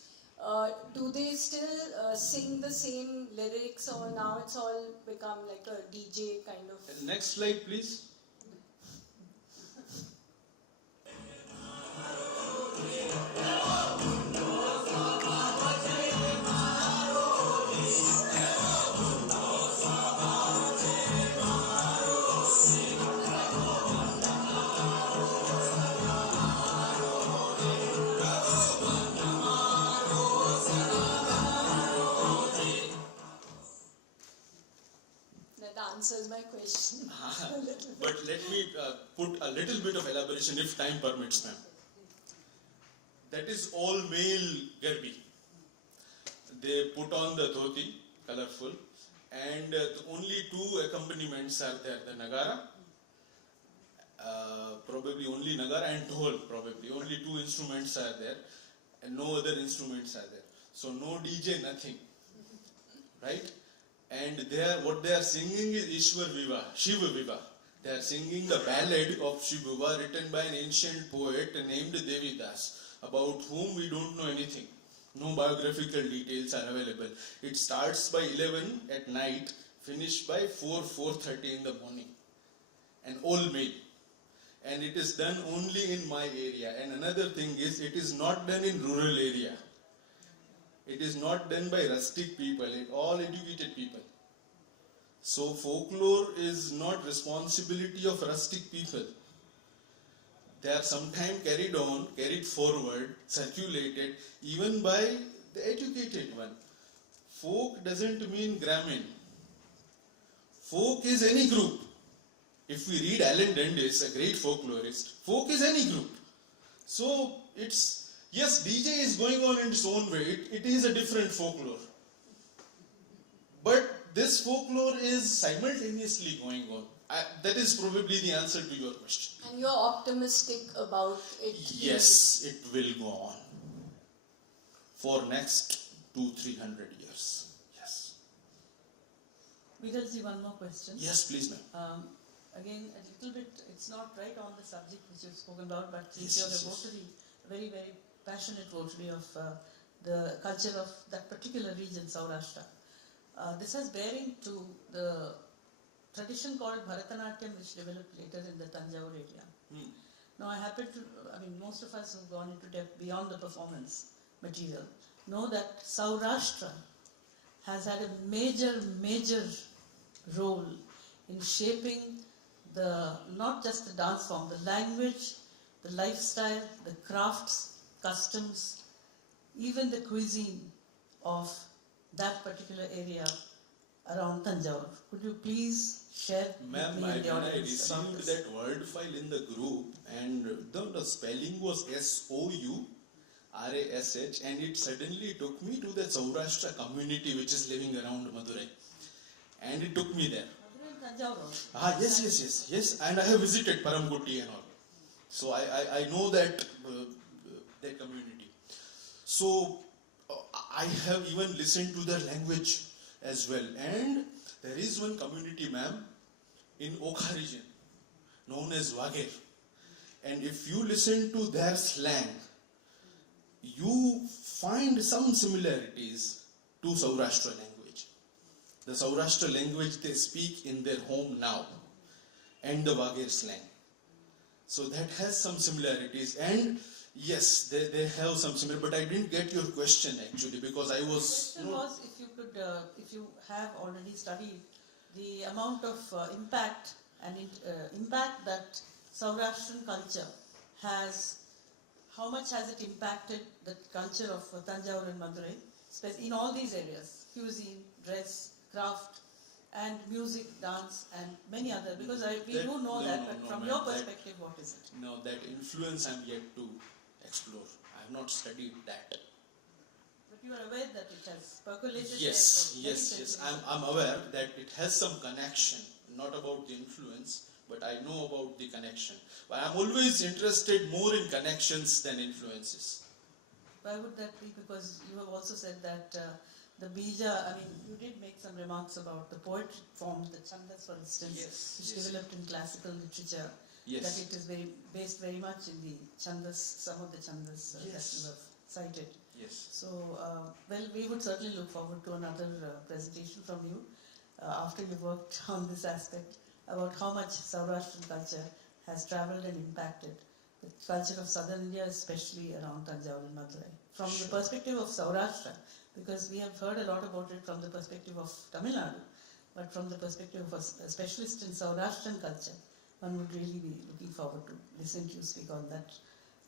Do they still sing the same lyrics, or now it's all become like a DJ kind of? Next slide, please. That answers my question. A little bit. But let me put a little bit of elaboration if time permits, ma'am. That is all male garbi. They put on the dhoti, colorful, and only two accompaniments are there. The nagara, probably only nagara, and dhol, probably. Only two instruments are there, and no other instruments are there. So no DJ, nothing. Right? And what they are singing is Ishwar Viva, Shiva Viva. They are singing the ballad of Shiva Viva written by an ancient poet named Devidas, about whom we don't know anything. No biographical details are available. It starts by 11 at night, finished by 4:30 in the morning. And all male. And it is done only in my area. And another thing is, it is not done in rural area. It is not done by rustic people, all educated people. So folklore is not responsibility of rustic people. They are sometimes carried forward, circulated, even by the educated one. Folk doesn't mean Grameen. Folk is any group. If we read Alan Dundas, a great folklorist, folk is any group. So yes, DJ is going on in its own way. It is a different folklore. But this folklore is simultaneously going on. That is probably the answer to your question. And you're optimistic about it? Yes, it will go on for next 200-300 years. Yes. Veeralji, one more question. Yes, please, ma'am. Again, a little bit, it's not right on the subject which you've spoken about, but since Yes, you're yes, a yes. votary, a very, very passionate votary of the culture of that particular region, Saurashtra. This has bearing to the tradition called Bharatanatyam, which developed later in the Tanjore area. Now, most of us who've gone into depth beyond the performance material know that Saurashtra has had a major role in shaping not just the dance form, the language, the lifestyle, the crafts, customs, even the cuisine of that particular area around Tanjore. Could you please share Ma'am, with me and the when I audience about received this? that word file in the group, and the spelling was Sourash, and it suddenly took me to the Saurashtra community which is living around Madurai. And it took me there. Yes, and I have visited Paramkoti and all. So I know that community. So I have even listened to their language as well. And there is one community, ma'am, in Okha region, known as Wagir. And if you listen to their slang, you find some similarities to Saurashtra language. The Saurashtra language they speak in their home now, and the Wagir slang. So that has some similarities, and yes, they have some similar. But I didn't get your question actually, because I was. The question was if you have already studied the amount of impact that Saurashtrian culture has. How much has it impacted the culture of Tanjore and Madurai, in all these areas? Cuisine, dress, craft, and music, dance, and many other. Because we do know that, but from your perspective, what is it? No, that influence I'm yet to explore. I have not studied that. But you are aware that it has percolated. Yes. I'm aware that it has some connection. not about the influence, but I know about the connection. But I'm always interested more in connections than influences. Why would that be? Because you have also said that the Beeja, I mean, you did make some remarks about the poetry form, the Chandas, for instance, Yes, which yes. developed in classical literature. Yes. That it is based very much in the Chandas, some of the Chandas that Yes. you have cited. Yes. So, well, we would certainly look forward to another presentation from you after you've worked on this aspect about how much Saurashtrian culture has travelled and impacted the culture of southern India, especially around Tanjore and Madurai. From the perspective of Saurashtra, because we have heard a lot about it from the perspective of Tamil Nadu, but from the perspective of a specialist in Saurashtrian culture, one would really be looking forward to listening to you speak on that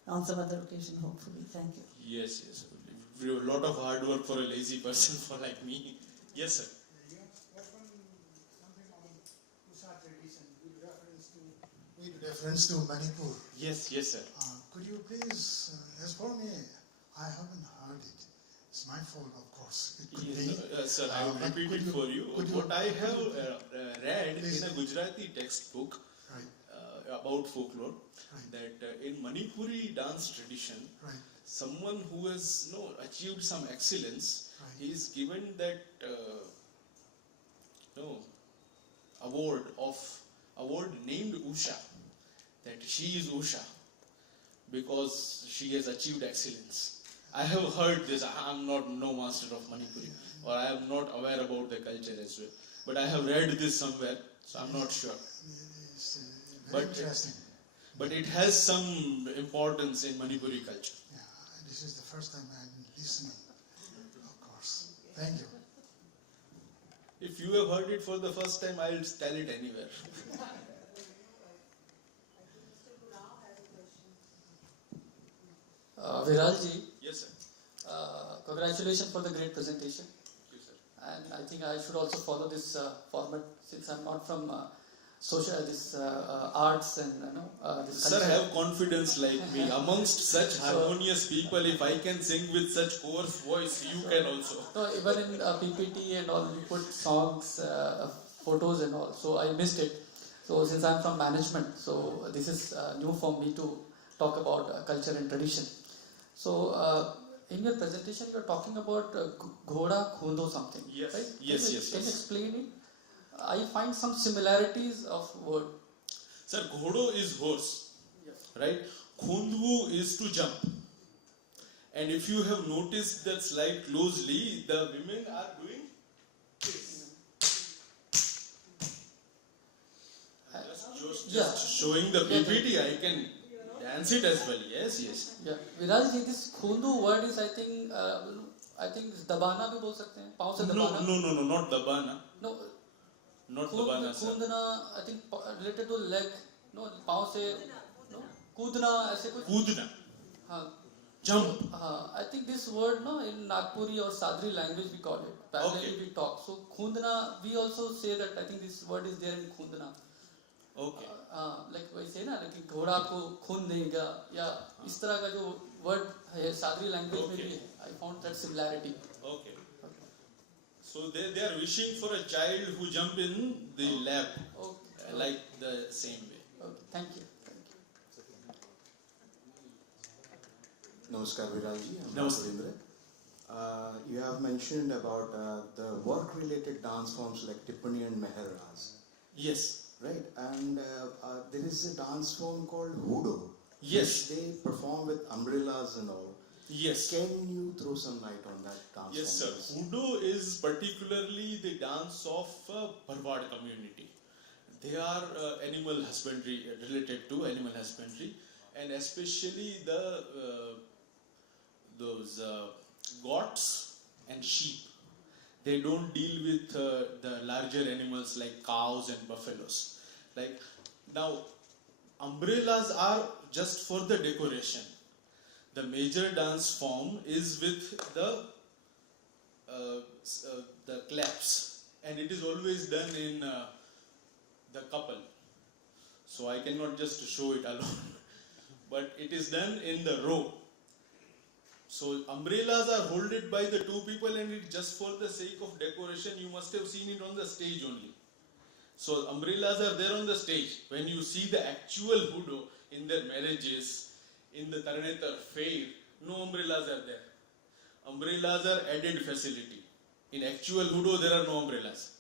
on some other occasion, hopefully. Thank you. Yes, yes. A lot of hard work for a lazy person for like me. Yes, sir. You have spoken something on Usha tradition with reference to Manipur. Yes, yes, sir. Could you please, as for me, I haven't heard it. It's my fault, of course. It could be. Sir, I will but repeat could it you- for you. could you- What I have read Please. in a Gujarati textbook Right, about folklore, Right. that in Manipuri dance tradition, right, someone who has achieved some excellence, Right. he is given that award named Usha, that she is Usha because she has achieved excellence. I have heard this. I am not no master of Manipuri, or I am not aware about the culture as well. But I have read this somewhere, so I'm not sure. it's very But- interesting. But it has some importance in Manipuri culture. Yeah, this is the first time I'm listening, of course. Thank you. If you have heard it for the first time, I'll tell it anywhere. Viralji, Yes, sir. congratulations for the great presentation. Thank you, sir. And I think I should also follow this format since I'm not from arts and this Sir, culture. have confidence like me. Amongst such harmonious people, if I can sing with such coarse voice, you can also. No, even in PPT and all, you put songs, photos and all. So I missed it. So since I'm from management, so this is new for me to talk about culture and tradition. So in your presentation, you're talking about Ghoda Khundo something, Yes. right? Yes, Can you, yes, Can you yes. explain it? I find some similarities of word. Sir, Ghodo is horse, right? Khundwu is to jump. And if you have noticed that slide closely, the women are doing this. Just showing the PPT, I can dance it as well. Yes, yes. Yeah, Viraj, this khundu word is I think dabana भी बोल सकते हैं, पाँव से No, दबाना. no, not Dabana. No, Not Dabana, sir. kundna I think related to leg. No, पाँव से no कूदना ऐसे कुछ. Kudna. हाँ. Jump. I think this word no in Nagpuri or Sadri language we call it. Parallelly Okay. we talk. So khundna we also say that I think this word is there in khundna. Okay. Like वही से ना कि घोड़ा को खून देगा या इस तरह का जो word है सादरी language में Okay. भी है. I found that similarity. Okay. So they are wishing for a child who jump in the lap, Okay. like the same way. Okay. Thank you. Namaskar Viralji, I'm Namaste. Surendra. You have mentioned about the work-related dance forms like Tippani and Meher Ras, Yes. right? And there is a dance form called Hudo. Yes. Which they perform with umbrellas and all. Yes. Can you throw some light on that dance Yes, sir. form? Hudo is particularly the dance of Bharwad community. They are animal husbandry, related to animal husbandry, and especially those goats and sheep. They don't deal with the larger animals like cows and buffaloes. Like now, umbrellas are just for the decoration. The major dance form is with the claps, and it is always done in the couple. So I cannot just show it alone, but it is done in the row. So umbrellas are holded by the two people, and it just for the sake of decoration. You must have seen it on the stage only. So umbrellas are there on the stage. When you see the actual Hudo in their marriages, in the Taranetar fair, no umbrellas are there. Umbrellas are added facility. In actual Hudo, there are no umbrellas.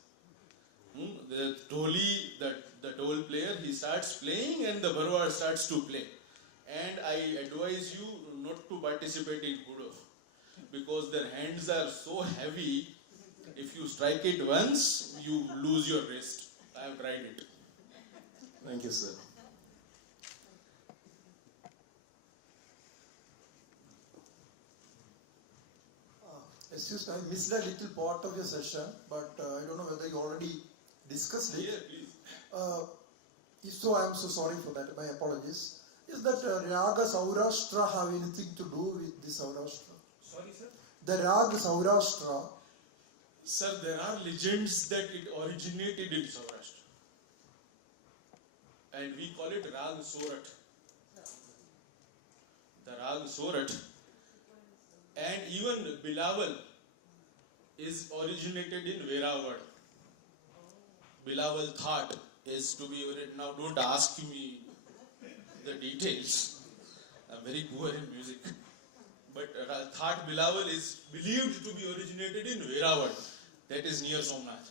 The dholi, the dhol player, he starts playing and the barwar starts to play. And I advise you not to participate in Hudo because their hands are so heavy. If you strike it once, you lose your wrist. I have tried it. Thank you, sir. Excuse me, I missed a little part of your session, but I don't know whether you already discussed it. Yeah, please. If so, I am so sorry for that. My apologies. Is that Raga Saurashtra have anything to do with the Saurashtra? Sorry, sir. The Raga Saurashtra. Sir, there are legends that it originated in Saurashtra. And we call it Rag Sorat. The Rag Sorat. And even Bilawal is originated in Verawad. Bilawal Thaat is to be, now don't ask me the details. I'm very poor in music. But Thaat Bilawal is believed to be originated in Verawad. That is near Somnath.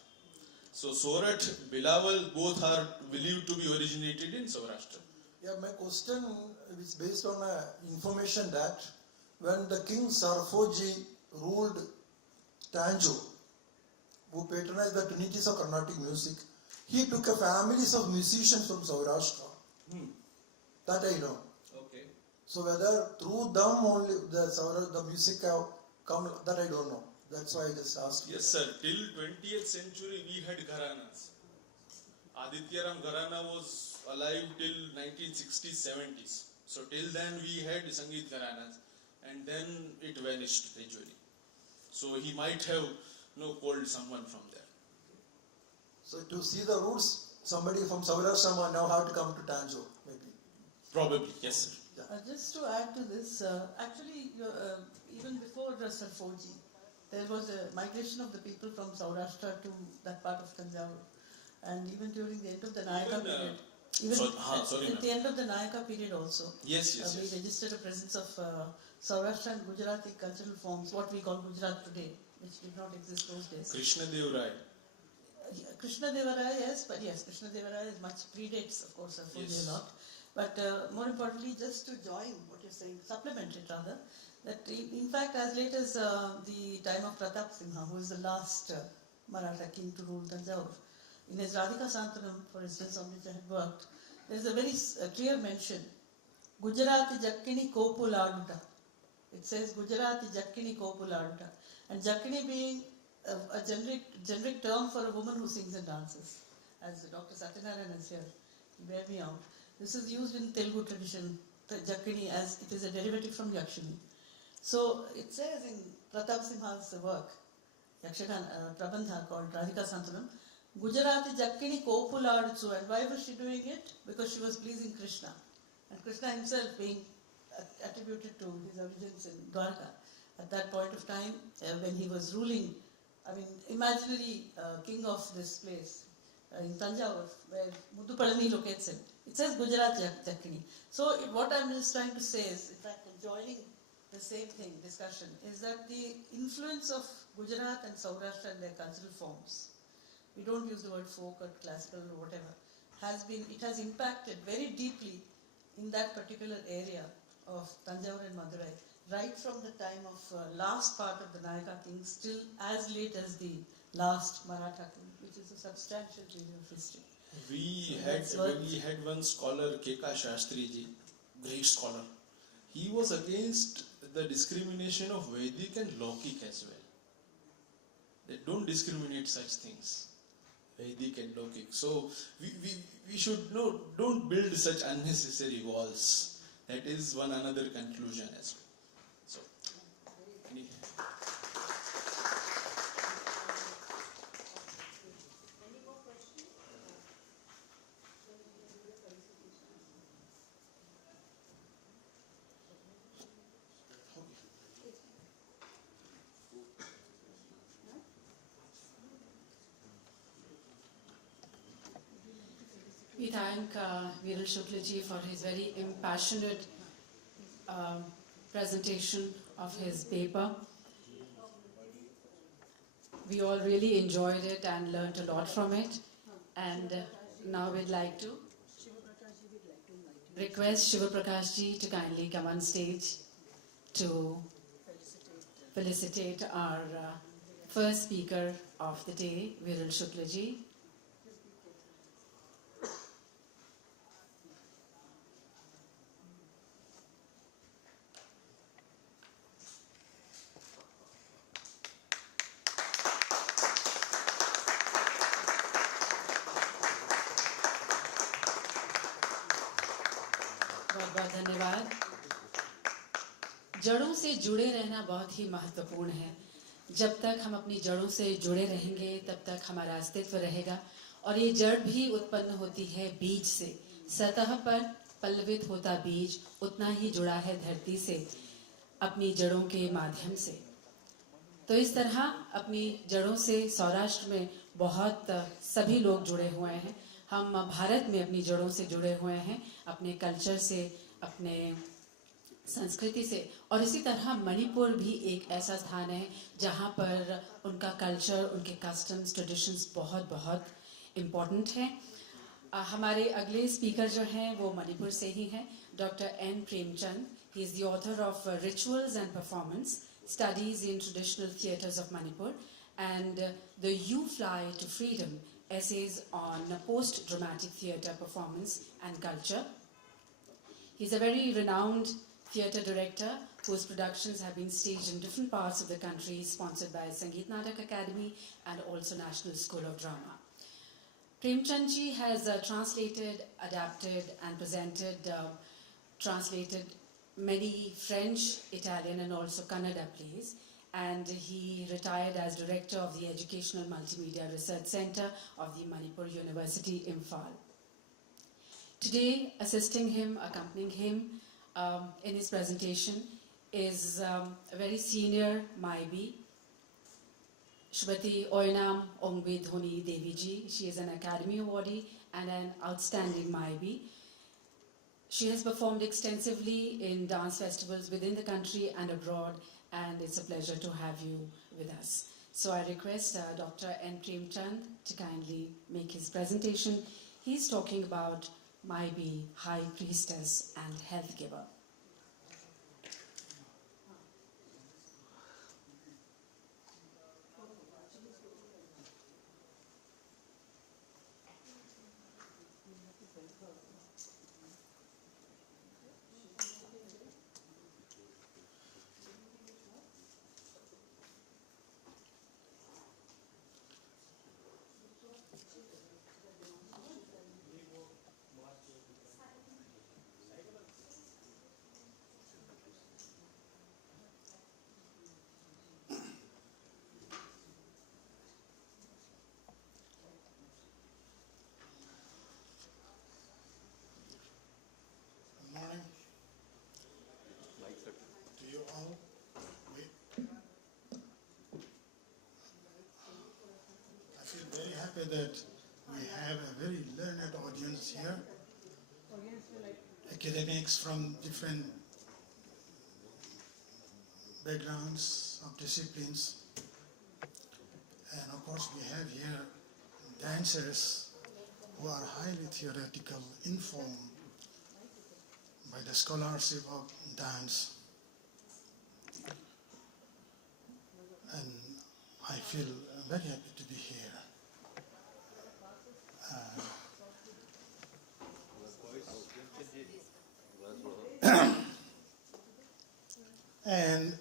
So Sorat, Bilawal, both are believed to be originated in Saurashtra. Yeah, my question is based on information that when the king Sarfoji ruled Tanjore, who patronized the trinities of Carnatic music, he took a families of musicians from Saurashtra. That I know. Okay. So whether through them only the music have come, that I don't know. That's why I just asked. Yes, sir. Till 20th century, we had gharanas. Aditya Ram Gharana was alive till 1960s, 70s. So till then, we had Sangeet Gharanas, and then it vanished gradually. So he might have called someone from there. So to see the roots, somebody from Saurashtra now have to come to Tanjore, maybe. Probably, yes, sir. Just to add to this, actually, even before Sarfoji, there was a migration of the people from Saurashtra to that part of Tanjore. And even during the end of the Nayaka period, at the end of the Nayaka period also, Yes. we registered a presence of Saurashtra and Gujarati cultural forms, what we call Gujarat today, which did not exist those days. Krishna Dev Rai. Krishna Deva Rai, yes, but yes, Krishna Deva Rai is much predates, of course, Sarfoji a lot. But more importantly, just to join what you're saying, supplement it rather, that in fact as late as the time of Pratap Simha, who is the last Maratha king to rule Tanjore, in his Radhika Santanam, for instance, on which I had worked, there is a very clear mention, Gujarati Jakkini Kopuladuta. It says Gujarati Jakkini Kopuladuta. And Jakkini being a generic term for a woman who sings and dances. As Dr. Satyanarayan is here, he bear me out. This is used in Telugu tradition, Jakkini, as it is a derivative from Yakshini. So it says in Pratap Simha's work, Yakshagana Prabandha called Radhika Santanam, Gujarati Jakkini Kopuladuchu. And why was she doing it? Because she was pleasing Krishna. And Krishna himself being attributed to his origins in Dwarka. At that point of time, when he was ruling, imaginary king of this place, in Tanjore, where Muthupalani locates him. It says Gujarat Jakkini. So what I'm just trying to say is, in fact, joining the same thing, discussion, is that the influence of Gujarat and Saurashtra and their cultural forms, we don't use the word folk or classical or whatever, it has impacted very deeply in that particular area of Tanjore and Madurai, right from the time of last part of the Nayaka kings till as late as the last Maratha king, which is a substantial period of history. We had one scholar, K.K. Shastriji, great scholar. He was against the discrimination of Vedic and Lokik as well. They don't discriminate such things, Vedic and Lokik. So we should don't build such unnecessary walls. That is one another conclusion as well. So, thank Viral Shuklaji for his very impassionate presentation of his paper. We all really enjoyed it and learned a lot from it. And now we'd like to request Shiva Prakash ji to kindly come on stage to felicitate our first speaker of the day, Viral Shukla ji. बहुत बहुत धन्यवाद. जड़ों से जुड़े रहना बहुत ही महत्वपूर्ण है. जब तक हम अपनी जड़ों से जुड़े रहेंगे तब तक हमारा अस्तित्व रहेगा. और ये जड़ भी उत्पन्न होती है बीज से. सतह पर पल्लवित होता बीज उतना ही जुड़ा है धरती से अपनी जड़ों के माध्यम से. तो इस तरह अपनी जड़ों से सौराष्ट्र में बहुत सभी लोग जुड़े हुए हैं. हम भारत में अपनी जड़ों से जुड़े हुए हैं, अपने कल्चर से, अपने संस्कृति से. और इसी तरह मणिपुर भी एक ऐसा स्थान है जहाँ पर उनका कल्चर, उनके कस्टम्स, ट्रेडिशंस बहुत बहुत इम्पोर्टेंट हैं. हमारे अगले स्पीकर जो हैं वो मणिपुर से ही हैं, doctor N Premchand. He is the author of rituals and performance, studies in traditional theatres of Manipur, and the You Fly to Freedom, essays on post-dramatic theatre performance and culture. He's a very renowned theatre director whose productions have been staged in different parts of the country, sponsored by Sangeet Natak Akademi and also National School of Drama. Premchandji has translated, adapted and translated many French, Italian and also Kannada plays. And he retired as director of the Educational Multimedia Research Center of the Manipur University, Imphal. Today, assisting him, accompanying him in his presentation is a very senior Maibi, Shrimati Oinam Ongbe Dhoni Devi ji. She is an Academy Awardee and an outstanding Maibi. She has performed extensively in dance festivals within the country and abroad, and it's a pleasure to have you with us. So I request Dr. N. Premchand to kindly make his presentation. He's talking about Maibi, High Priestess and Health Giver. That we have a very learned audience here, academics from different backgrounds of disciplines, and of course we have here dancers who are highly theoretical, informed by the scholarship of dance, and I feel very happy to be here. And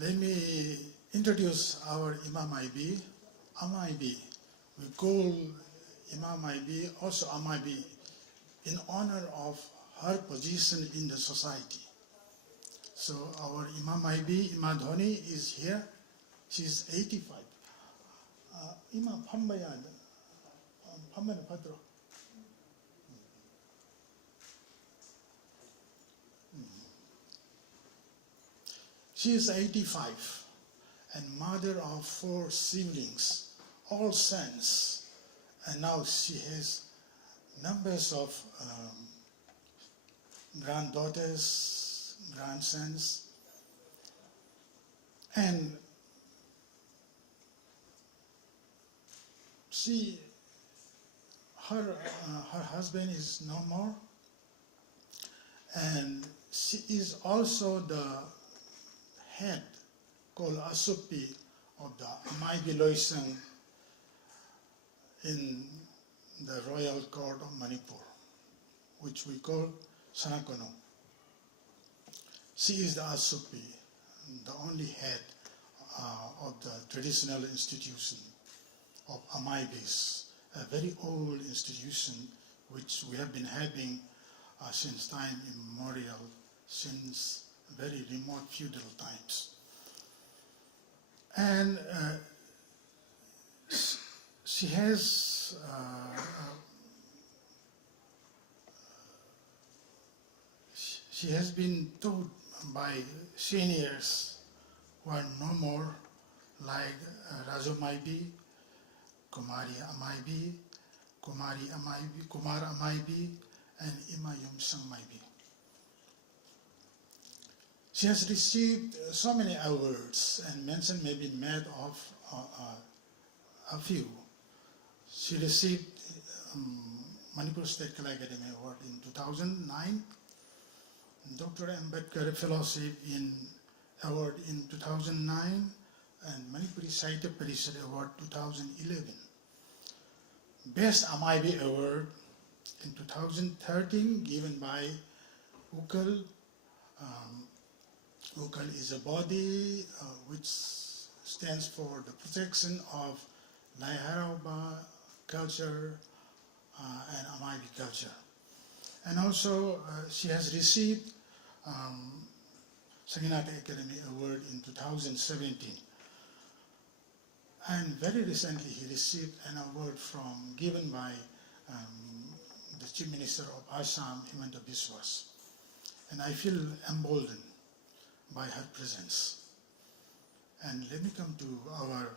let me introduce our Imam Maibi, Amaibi. We call Imam Maibi also Amaibi in honor of her position in the society. So our Imam Maibi, Imam Dhoni, is here. She is 85. Imam Pambayan, Pamban Padro. She is 85 and mother of 4 siblings, all sons, and now she has numbers of granddaughters, grandsons, and her husband is no more, and she is also the head called Asupi of the Amai Loisang in the royal court of Manipur, which we call Sanakono. She is the Asupi, the only head of the traditional institution of Amaibis, a very old institution which we have been having since time immemorial, since very remote feudal times. And she has been taught by seniors who are no more, like Rajo Maibi, Kumari Amaibi, Kumar Amaibi, and Ima Yumsang Maibi. She has received so many awards, and mention may be made of a few. She received Manipur State Kala Academy Award in 2009, Dr. Ambedkar Fellowship Award in 2009, and Manipuri Sahitya Parishad Award 2011. Best Amaibi Award in 2013 given by UKAL. UKAL is a body which stands for the protection of Lai Harauba culture and Amaibi culture. And also she has received Sangeet Natak Akademi Award in 2017. And very recently he received an award given by the Chief Minister of Assam, Himanta Biswas. And I feel emboldened by her presence. And let me come to our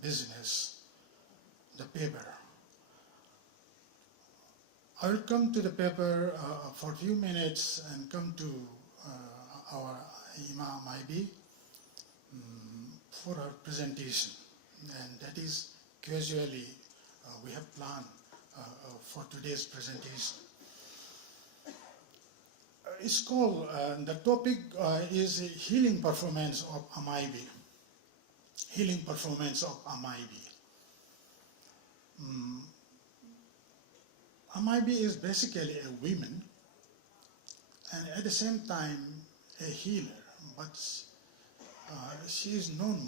business, the paper. I will come to the paper for a few minutes and come to our Ima Maibi for her presentation. And that is casually we have planned for today's presentation. It's called, the topic is healing performance of Amaibi. Healing performance of Amaibi. Amaibi is basically a woman and at the same time a healer, but she is known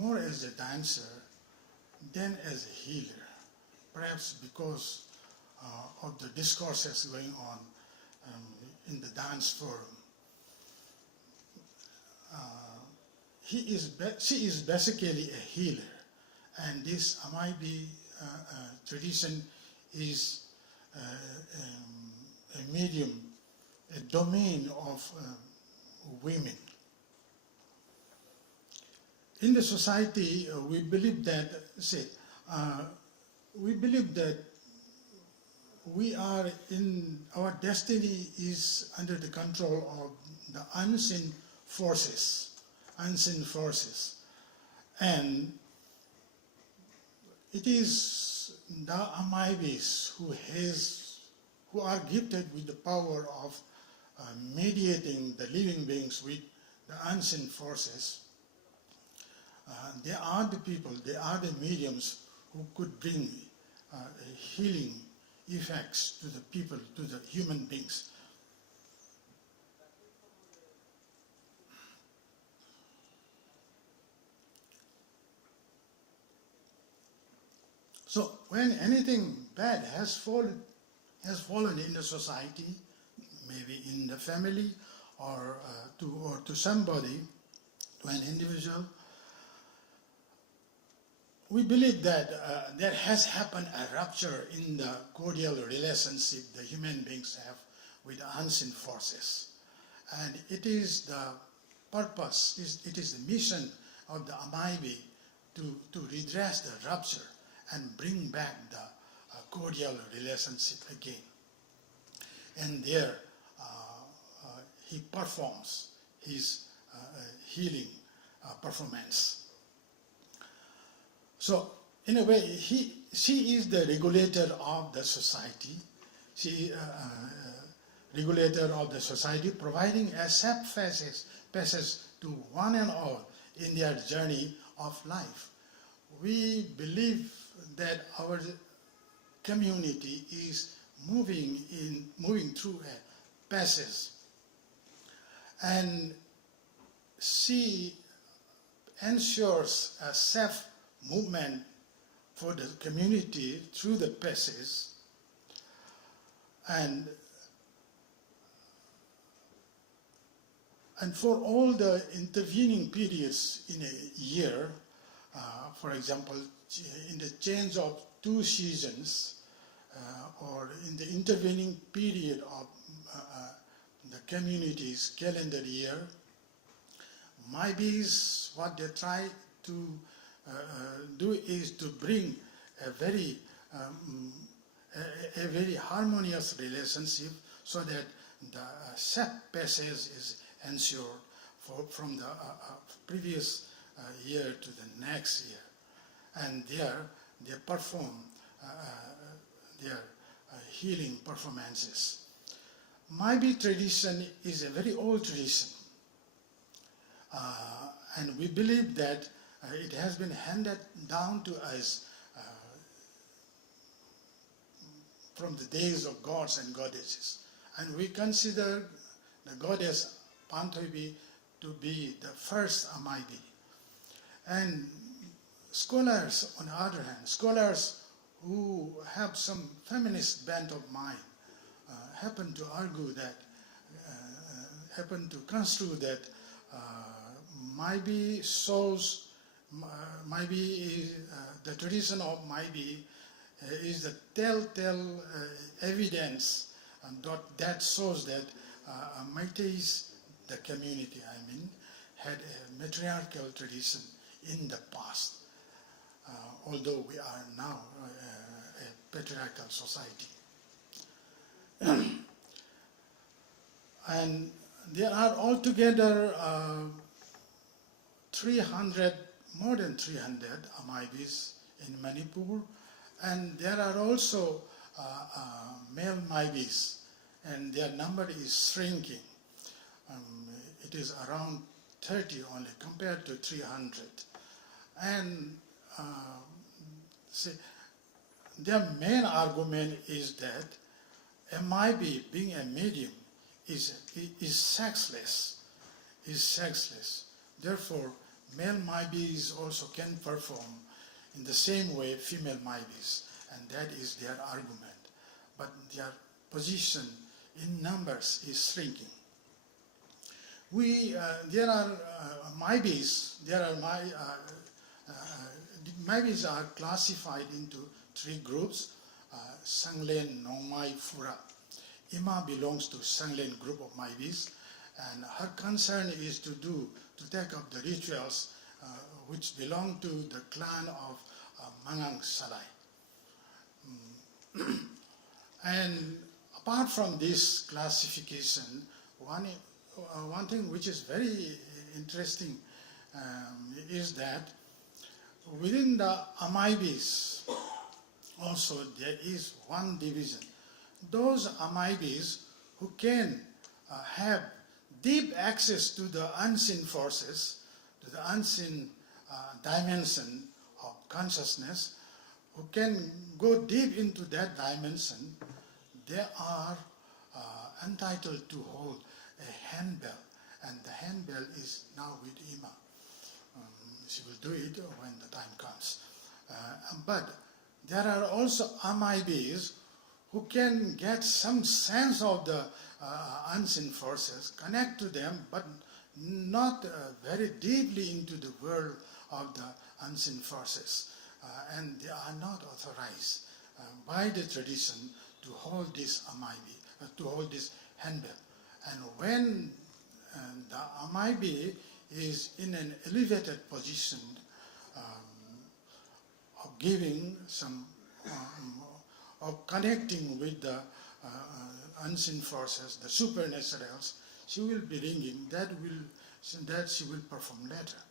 more as a dancer than as a healer, perhaps because of the discourses going on in the dance forum. She is basically a healer, and this Amaibi tradition is a medium, a domain of women. In the society, we believe that our destiny is under the control of the unseen forces, and it is the Amaibis who are gifted with the power of mediating the living beings with the unseen forces. They are the people, they are the mediums who could bring healing effects to the people, to the human beings. So when anything bad has fallen in the society, maybe in the family or to somebody, to an individual, we believe that there has happened a rupture in the cordial relationship the human beings have with the unseen forces. And it is the purpose, it is the mission of the Amaibi to redress the rupture and bring back the cordial relationship again. And there he performs his healing performance. So, in a way, she is the regulator of the society. She regulator of the society, providing a safe passage to one and all in their journey of life. We believe that our community is moving through a passage, and she ensures a safe movement for the community through the passage, and for all the intervening periods in a year, for example, in the change of 2 seasons, or in the intervening period of the community's calendar year, maybe's what they try to do is to bring a very harmonious relationship, so that the safe passage is ensured from the previous year to the next year. And there they perform their healing performances. Maybe tradition is a very old tradition, and we believe that it has been handed down to us from the days of gods and goddesses. And we consider the goddess Panthoibi to be the first Amaibi. And scholars, on the other hand, scholars who have some feminist bent of mind, happen to argue that, happen to construe that Maibi shows, the tradition of Maibi is the telltale evidence that shows that Meiteis, the community, had a matriarchal tradition in the past, although we are now a patriarchal society. And there are altogether more than 300 Amaibis in Manipur, and there are also male Maibis, and their number is shrinking. It is around 30 only compared to 300. And their main argument is that a Maibi, being a medium, is sexless. Therefore, male Maibis also can perform in the same way female Maibis, and that is their argument. But their position in numbers is shrinking. There are Maibis. Maibis are classified into 3 groups: Sanglen, Nongmai, Fura. Ima belongs to Sanglen group of Maibis, and her concern is to take up the rituals which belong to the clan of Mangang Salai. And apart from this classification, one thing which is very interesting is that within the Amaibis also there is one division. Those Amaibis who can have deep access to the unseen forces, to the unseen dimension of consciousness, who can go deep into that dimension, they are entitled to hold a handbell, and the handbell is now with Ima. She will do it when the time comes. But there are also Amaibis who can get some sense of the unseen forces, connect to them, but not very deeply into the world of the unseen forces. And they are not authorized by the tradition to hold this Amaibi, to hold this handbell. And when the Amaibi is in an elevated position of giving some of connecting with the unseen forces, the supernaturals, she will be ringing. That she will perform later.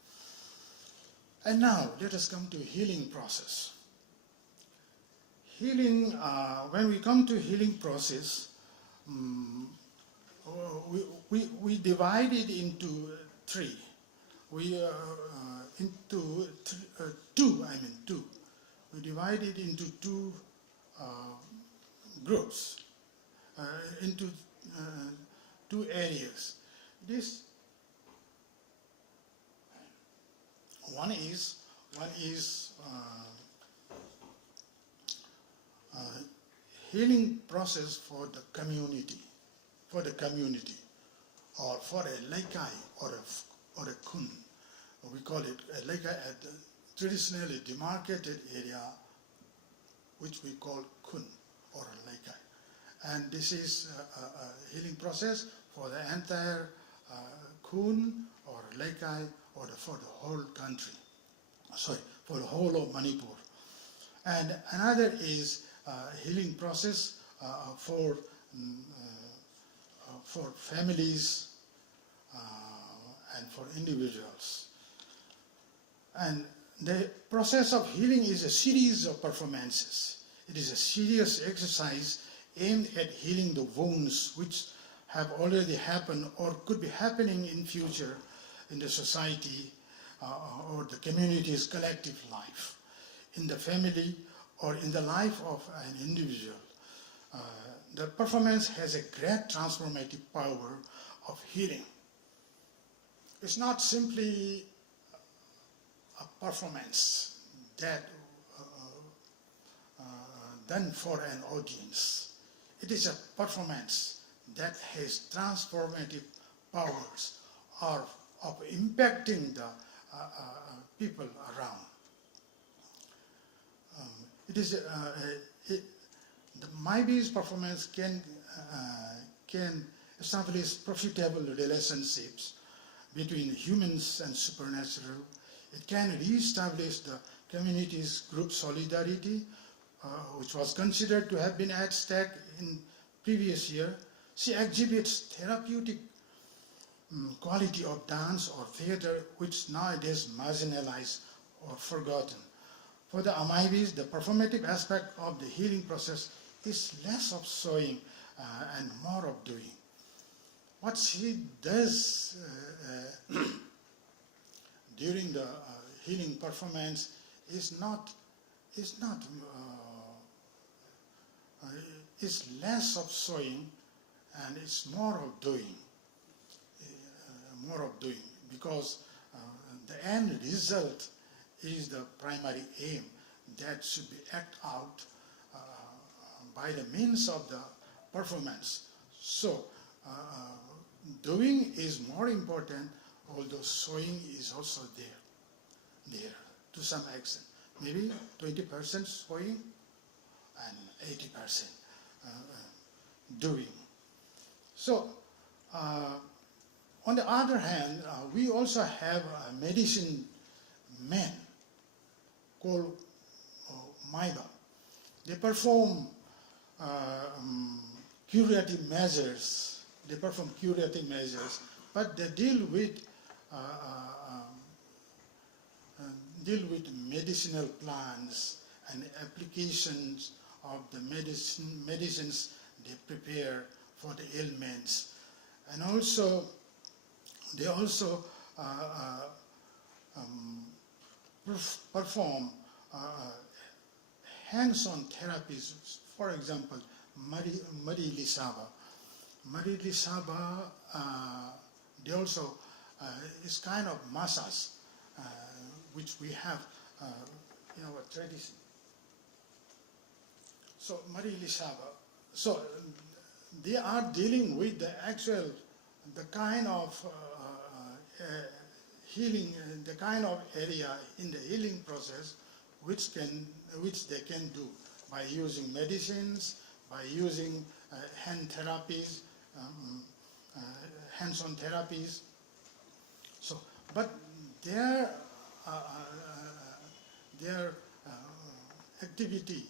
And now let us come to healing process. Healing. When we come to healing process, we divide it into three. Two. We divide it into two groups, into two areas. One is healing process for the community, or for a laikai or a kun. We call it a laikai at the traditionally demarcated area, which we call kun or a laikai. And this is a healing process for the entire kun or laikai or for the whole country. For the whole of Manipur. And another is healing process for families and for individuals. And the process of healing is a series of performances. It is a serious exercise aimed at healing the wounds which have already happened or could be happening in future in the society or the community's collective life, in the family or in the life of an individual. The performance has a great transformative power of healing. It's not simply a performance that done for an audience. It is a performance that has transformative powers of impacting the people around. The MyBee's performance can establish profitable relationships between humans and supernatural. It can re-establish the community's group solidarity, which was considered to have been at stake in previous year. She exhibits therapeutic quality of dance or theater, which nowadays marginalized or forgotten. For the Amaibis, the performative aspect of the healing process is less of showing and more of doing. What she does during the healing performance is less of showing and it's more of doing. Because the end result is the primary aim that should be acted out by the means of the performance. So doing is more important, although showing is also there to some extent. Maybe 20% showing and 80% doing. So on the other hand, we also have a medicine men called Maiba. They perform curative measures. But they deal with medicinal plants and applications of the medicines they prepare for the ailments, and also they also perform hands-on therapies. For example, Mari Lisaba. They also is kind of massage which we have in our tradition. So Mari Lisaba. So they are dealing with the kind of healing, the kind of area in the healing process which they can do by using medicines, by using hand therapies, hands-on therapies. So, but their activity,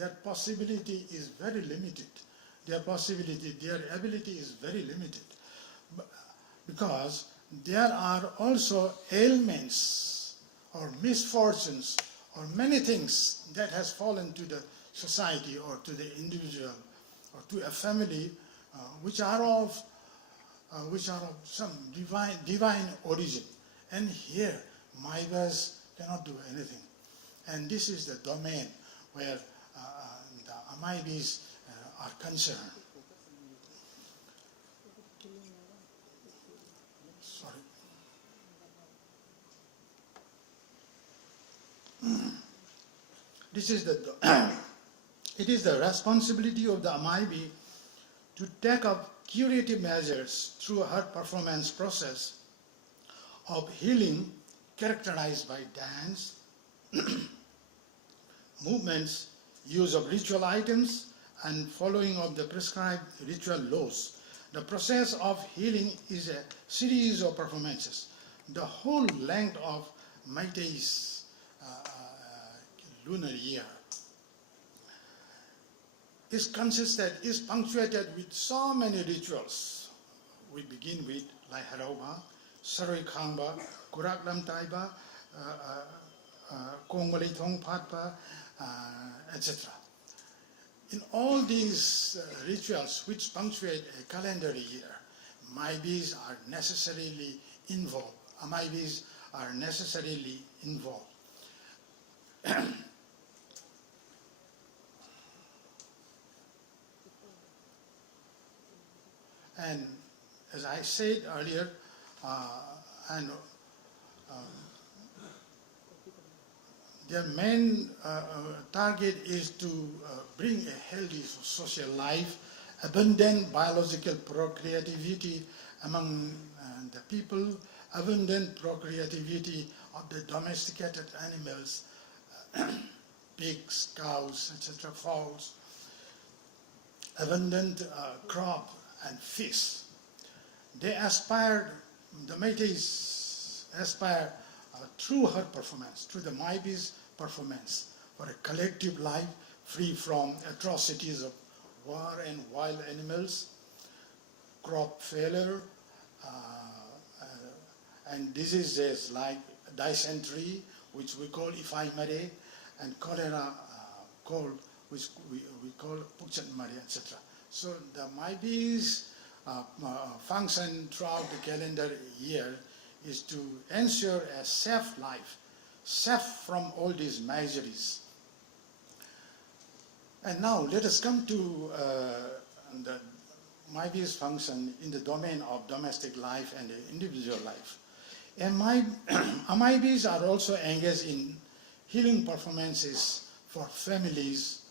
their possibility is very limited. Their ability is very limited. Because there are also ailments or misfortunes or many things that has fallen to the society or to the individual or to a family which are of some divine origin. And here, Maivas cannot do anything. And this is the domain where the Amaibis are concerned. Sorry. This is it is the responsibility of the Amaibi to take up curative measures through her performance process of healing characterized by dance, movements, use of ritual items, and following of the prescribed ritual laws. The process of healing is a series of performances. The whole length of Meitei's lunar year is punctuated with so many rituals. We begin with Lai Harauba, Saroi Khangba, Kurak Lam Taiba, Kongwali Thong Patpa, etc. In all these rituals which punctuate a calendar year, Maibis are necessarily involved. Amaibis are necessarily involved. And as I said earlier, their main target is to bring a healthy social life, abundant biological procreativity among the people, abundant procreativity of the domesticated animals, pigs, cows, etc., fowls, abundant crop and fish. They aspired, the Métis aspire through her performance, through the Maibi's performance, for a collective life free from atrocities of war and wild animals, crop failure, and diseases like dysentery, which we call Ifaimare, and cholera, cold, which we call Pukchatmare, etc. So the Maibis function throughout the calendar year is to ensure a safe life, safe from all these miseries. And now let us come to the Maibis function in the domain of domestic life and the individual life. And Maibis are also engaged in healing performances for families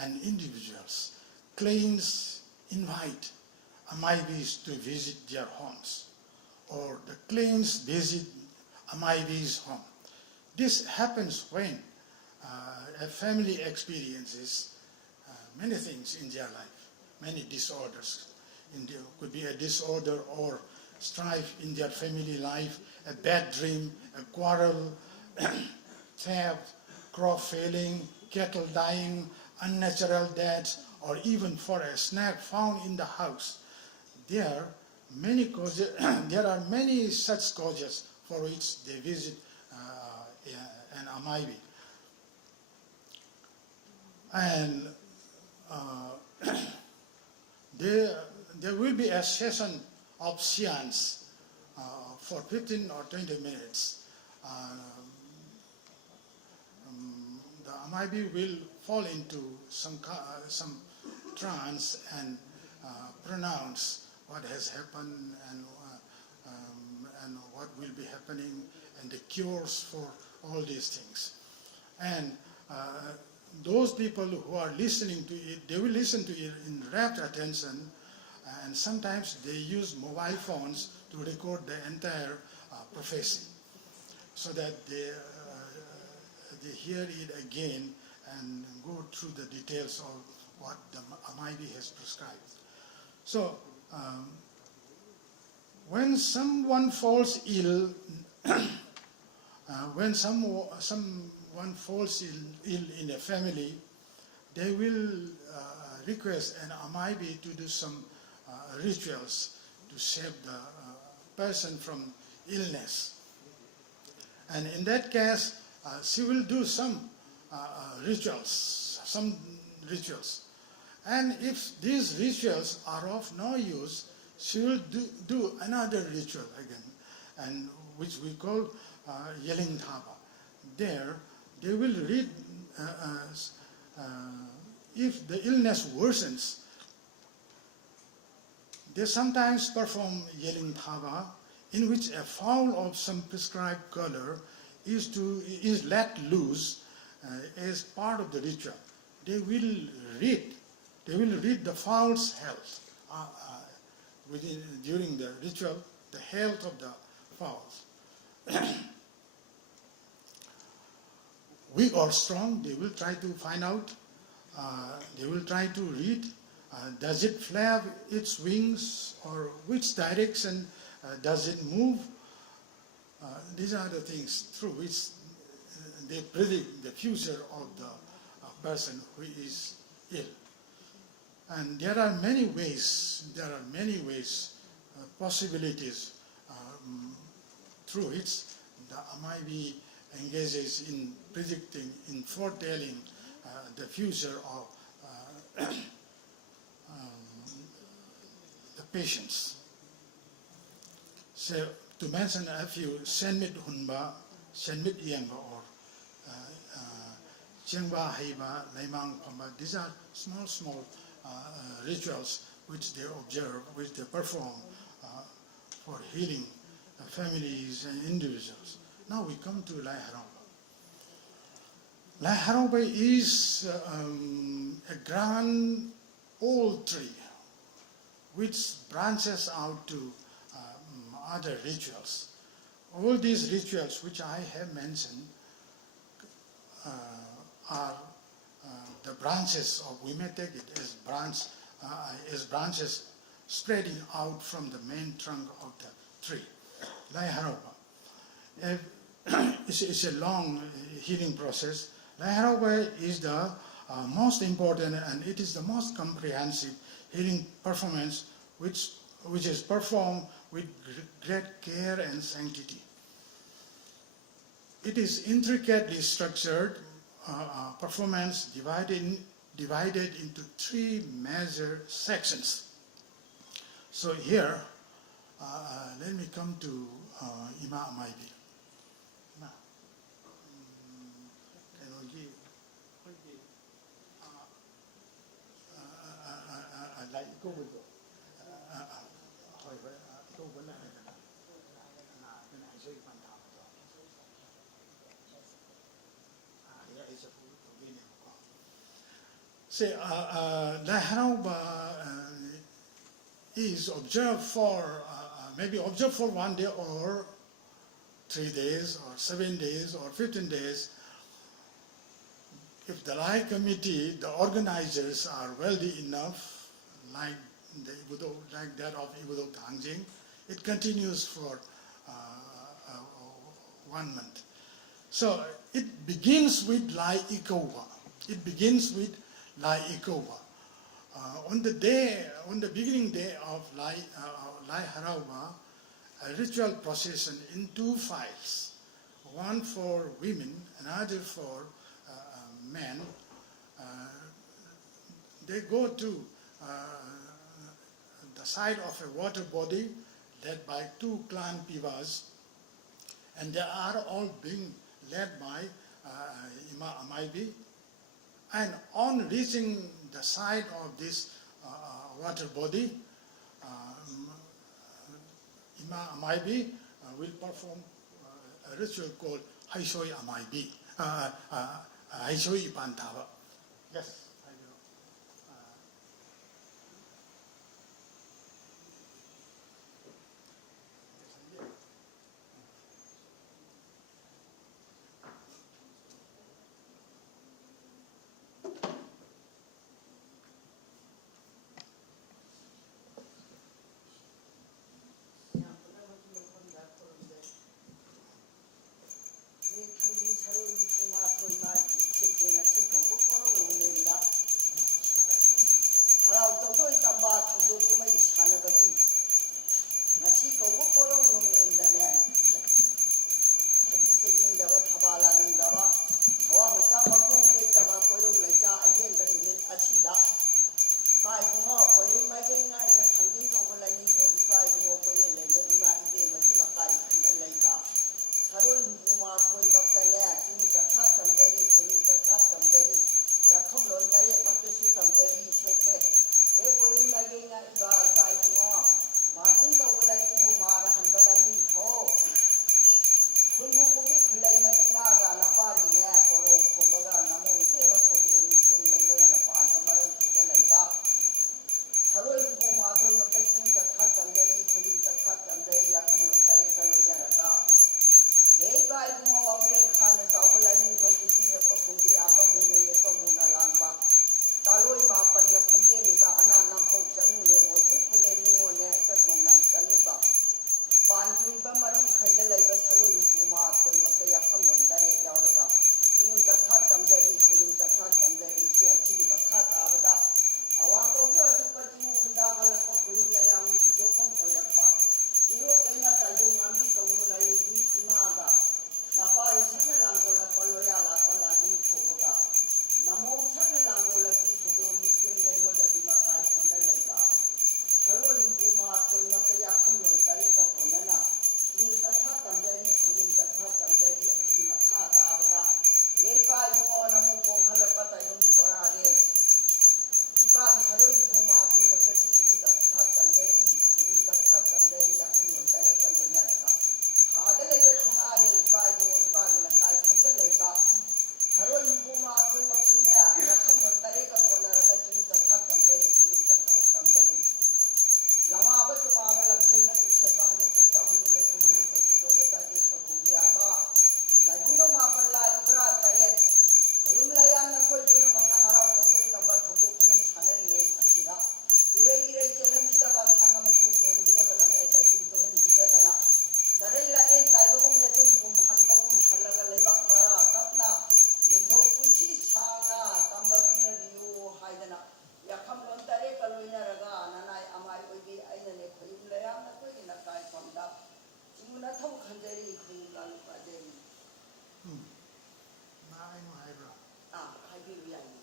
and individuals. Clients invite Amaibis to visit their homes, or the clients visit Amaibi's home. This happens when a family experiences many things in their life, many disorders. Could be a disorder or strife in their family life, a bad dream, a quarrel, theft, crop failing, cattle dying, unnatural deaths, or even for a snack found in the house. There are many causes, there are many such causes for which they visit an Amaibi. And there will be a session of seance for 15 or 20 minutes. The Amaibi will fall into some trance and pronounce what has happened and what will be happening and the cures for all these things. And those people who are listening to it, they will listen to it in rapt attention, and sometimes they use mobile phones to record the entire prophecy so that they hear it again and go through the details of what the Amaibi has prescribed. So, when someone falls ill, when someone falls ill in a family, they will request an Amaibi to do some rituals to save the person from illness. And in that case, she will do some rituals. And if these rituals are of no use, she will do another ritual again, and which we call Yeling Thapa. There, they will read, if the illness worsens, they sometimes perform Yeling Thapa, in which a fowl of some prescribed color is let loose as part of the ritual. They will read the fowl's health during the ritual, the health of the fowls. Weak or strong, they will try to find out. They will try to read. Does it flap its wings, or which direction does it move? These are the things through which they predict the future of the person who is ill. And there are many ways, possibilities through which the Amaibi engages in predicting, in foretelling the future of the patients. So, to mention a few, Senmit Hunba, Senmit Yengba, or Chengba Heiba, Laimang Pamba, these are small rituals which they observe, which they perform for healing families and individuals. Now we come to Lai Harauba. Lai Harauba is a grand old tree which branches out to other rituals. All these rituals which I have mentioned are the branches of, we may take it as branches spreading out from the main trunk of the tree. Lai Harauba. It's a long healing process. Lai Harauba is the most important, and it is the most comprehensive healing performance which is performed with great care and sanctity. It is intricately structured performance divided into 3 major sections. So here, let me come to Ima Amaibi. Go with it. Say, Lai Harauba is observed for maybe observed for 1 day or 3 days or 7 days or 15 days. If the Lai committee, the organizers, are wealthy enough, like that of Ibudo Tangjing, it continues for 1 month. So it begins with Lai Ikowa. On the beginning day of Lai Harauba, a ritual procession in 2 files, one for women, another for men. They go to the side of a water body led by 2 clan pivas, and they are all being led by Ima Amaibi. And on reaching the side of this water body, Ima Amaibi will perform a ritual called Haishoi Amaibi, Haishoi Pantava. Yes.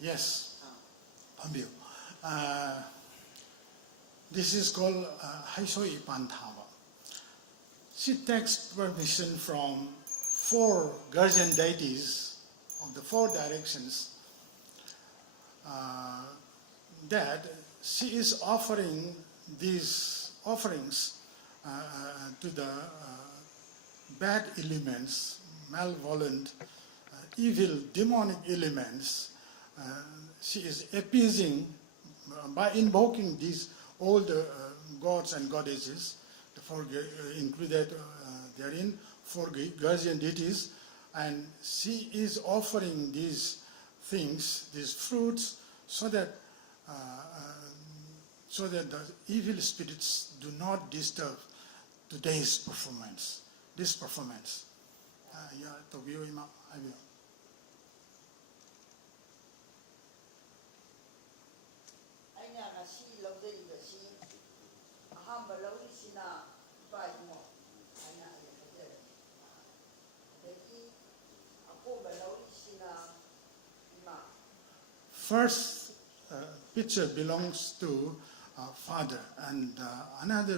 Yes, Pambio. This is called Haisoi Panthawa. She takes permission from 4 guardian deities of the 4 directions that she is offering these offerings to the bad elements, malevolent, evil, demonic elements. She is appeasing by invoking these old gods and goddesses, the 4 included therein, 4 guardian deities, and she is offering these things, these fruits, so that the evil spirits do not disturb today's performance, this performance. ꯑꯩꯅ ꯉꯁꯤ ꯂꯧꯖꯔꯤꯕꯁꯤ ꯑꯍꯥꯟꯕ ꯂꯧꯔꯤꯁꯤꯅ ꯏꯄꯥ ꯏꯃꯣ ꯍꯥꯏꯅ ꯑꯩ ꯍꯥꯏꯖꯔꯦ ꯑꯗꯒꯤ ꯑꯀꯣꯟꯕ ꯂꯧꯔꯤꯁꯤꯅ ꯏꯃꯥ. First picture belongs to father, and another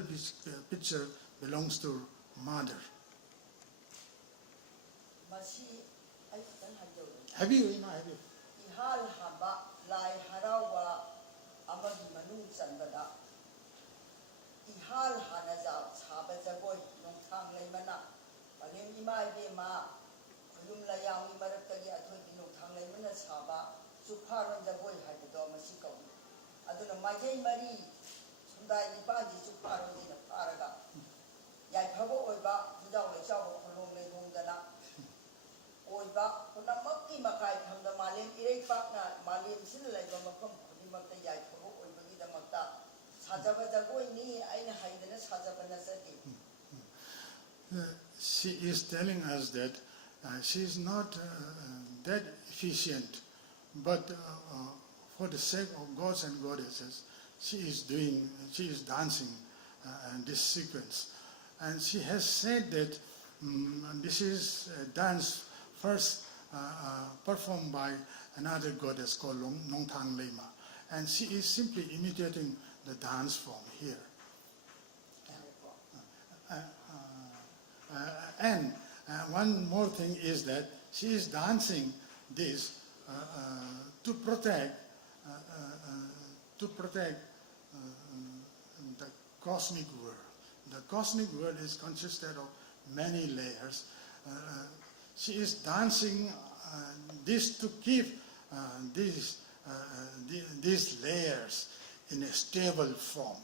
picture belongs to mother. ꯃꯁꯤ ꯑꯩ ꯈꯤꯇꯪ ꯍꯥꯏꯖꯧꯒꯦ. Have you? Have you? 이할 하바 lai harawa amagi manung chanbada ihal hanaja chaba jagoi nongthang leimana palem ima ibema khuyum layang marakagi athoi nongthang leimana chaba chupharon jagoi haido masi kawi aduna majai mari sundai nipaji chupharon dina pharaga yai phabo oiba bujaw le chaw kholong le dongdana oiba punamakki makai thamda malem irei pakna malem sin laiba mafam khunimakta yai phabo oibagi damakta sajaba jagoi ni aina haidana sajaba nasati. She is telling us that she is not that efficient, but for the sake of gods and goddesses, she is dancing in this sequence. And she has said that this is a dance first performed by another goddess called Nongthang Lema. And she is simply imitating the dance form here. And one more thing is that she is dancing this to protect the cosmic world. The cosmic world is consisted of many layers. She is dancing this to keep these layers in a stable form,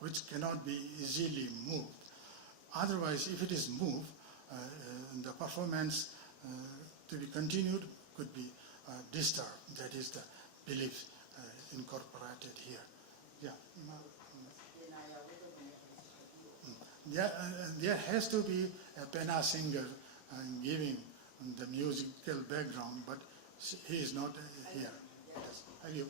which cannot be easily moved. Otherwise, if it is moved, the performance to be continued could be disturbed. That is the belief incorporated here. Yeah. There has to be a penna singer giving the musical background, but he is not here. Have you?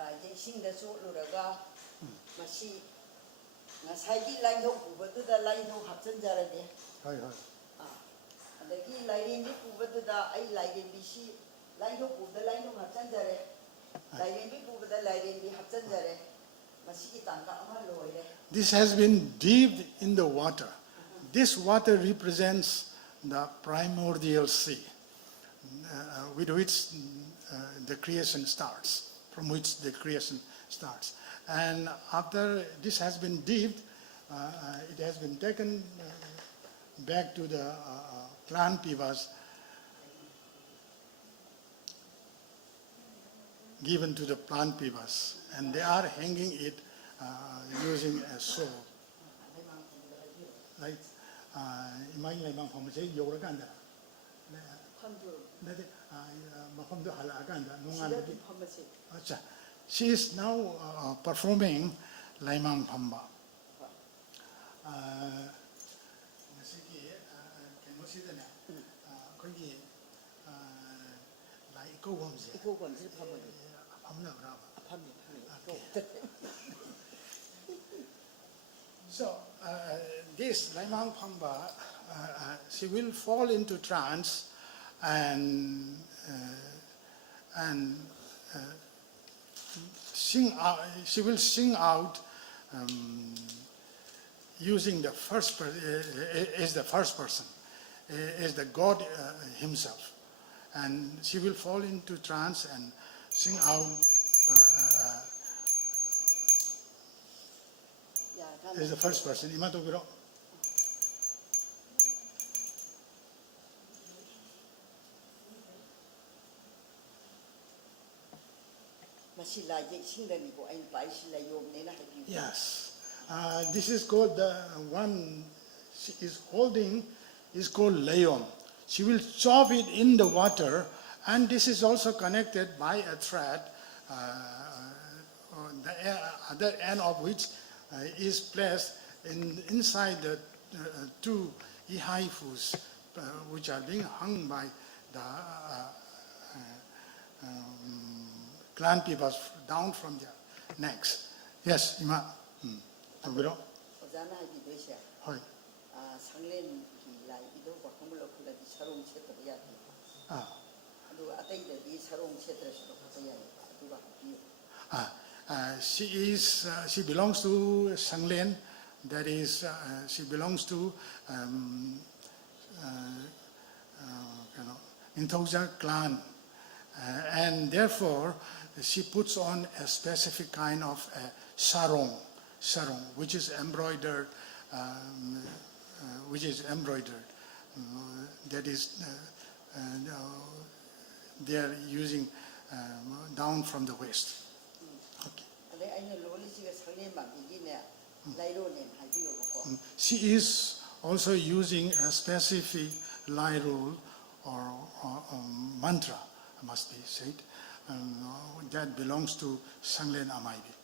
ꯂꯥꯏꯁꯦ ꯏꯁꯤꯡꯗ ꯆꯣꯠꯂꯨꯔꯒ ꯃꯁꯤ ꯉꯁꯥꯏꯒꯤ ꯂꯥꯏꯟꯊꯧ ꯄꯨꯕꯗꯨꯗ ꯂꯥꯏꯟꯊꯧ ꯍꯥꯞꯆꯤꯟꯖꯔꯒꯦ ꯍꯣꯏ ꯍꯣꯏ ꯑꯗꯒꯤ ꯂꯥꯏꯔꯦꯝꯕꯤ ꯄꯨꯕꯗꯨꯗ ꯑꯩ ꯂꯥꯏꯔꯦꯝꯕꯤꯁꯤ ꯂꯥꯏꯟꯊꯧ ꯄꯨꯕꯗ ꯂꯥꯏꯟꯊꯧ ꯍꯥꯞꯆꯤꯟꯖꯔꯦ ꯂꯥꯏꯔꯦꯝꯕꯤ ꯄꯨꯕꯗ lairenbi hapchanjare masigi tangka ama loire. This has been dipped in the water. This water represents the primordial sea, with which the creation starts, from which the creation starts. And after this has been dipped, it has been taken back to the clan pivas, given to the plant pivas, and they are hanging it using a saw. Right? Imagine like Mom say, Yoraganda. She is now performing Laimang Pamba. So this Laimang Pamba, she will fall into trance and sing out, she will sing out using the first person, is the first person, is the God himself. And she will fall into trance and sing out is the first person. Imatoguro. Yes. This is called the one she is holding is called Leon. She will chop it in the water, and this is also connected by a thread, the other end of which is placed inside the two ihaifus, which are being hung by the clan people down from their necks. Yes, Ima. Toguro. Hoi. She belongs to Sanglen, that is, she belongs to Inthoja clan, and therefore she puts on a specific kind of sarong, which is embroidered, that is, they are using down from the waist. Okay. She is also using a specific lai rule or mantra, must be said, that belongs to Sanglen Amaibi.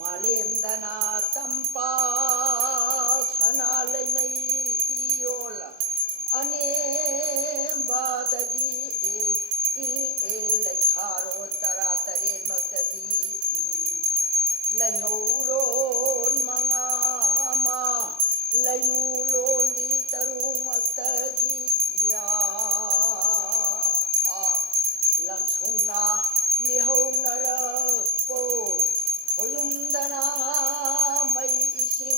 Malemdana tampa sanalai iola ane badagi laikharo taratare magagi laihauron mga ama lainulon di tarung magtagi ya langsungna lihau narapo Oyumdana may isi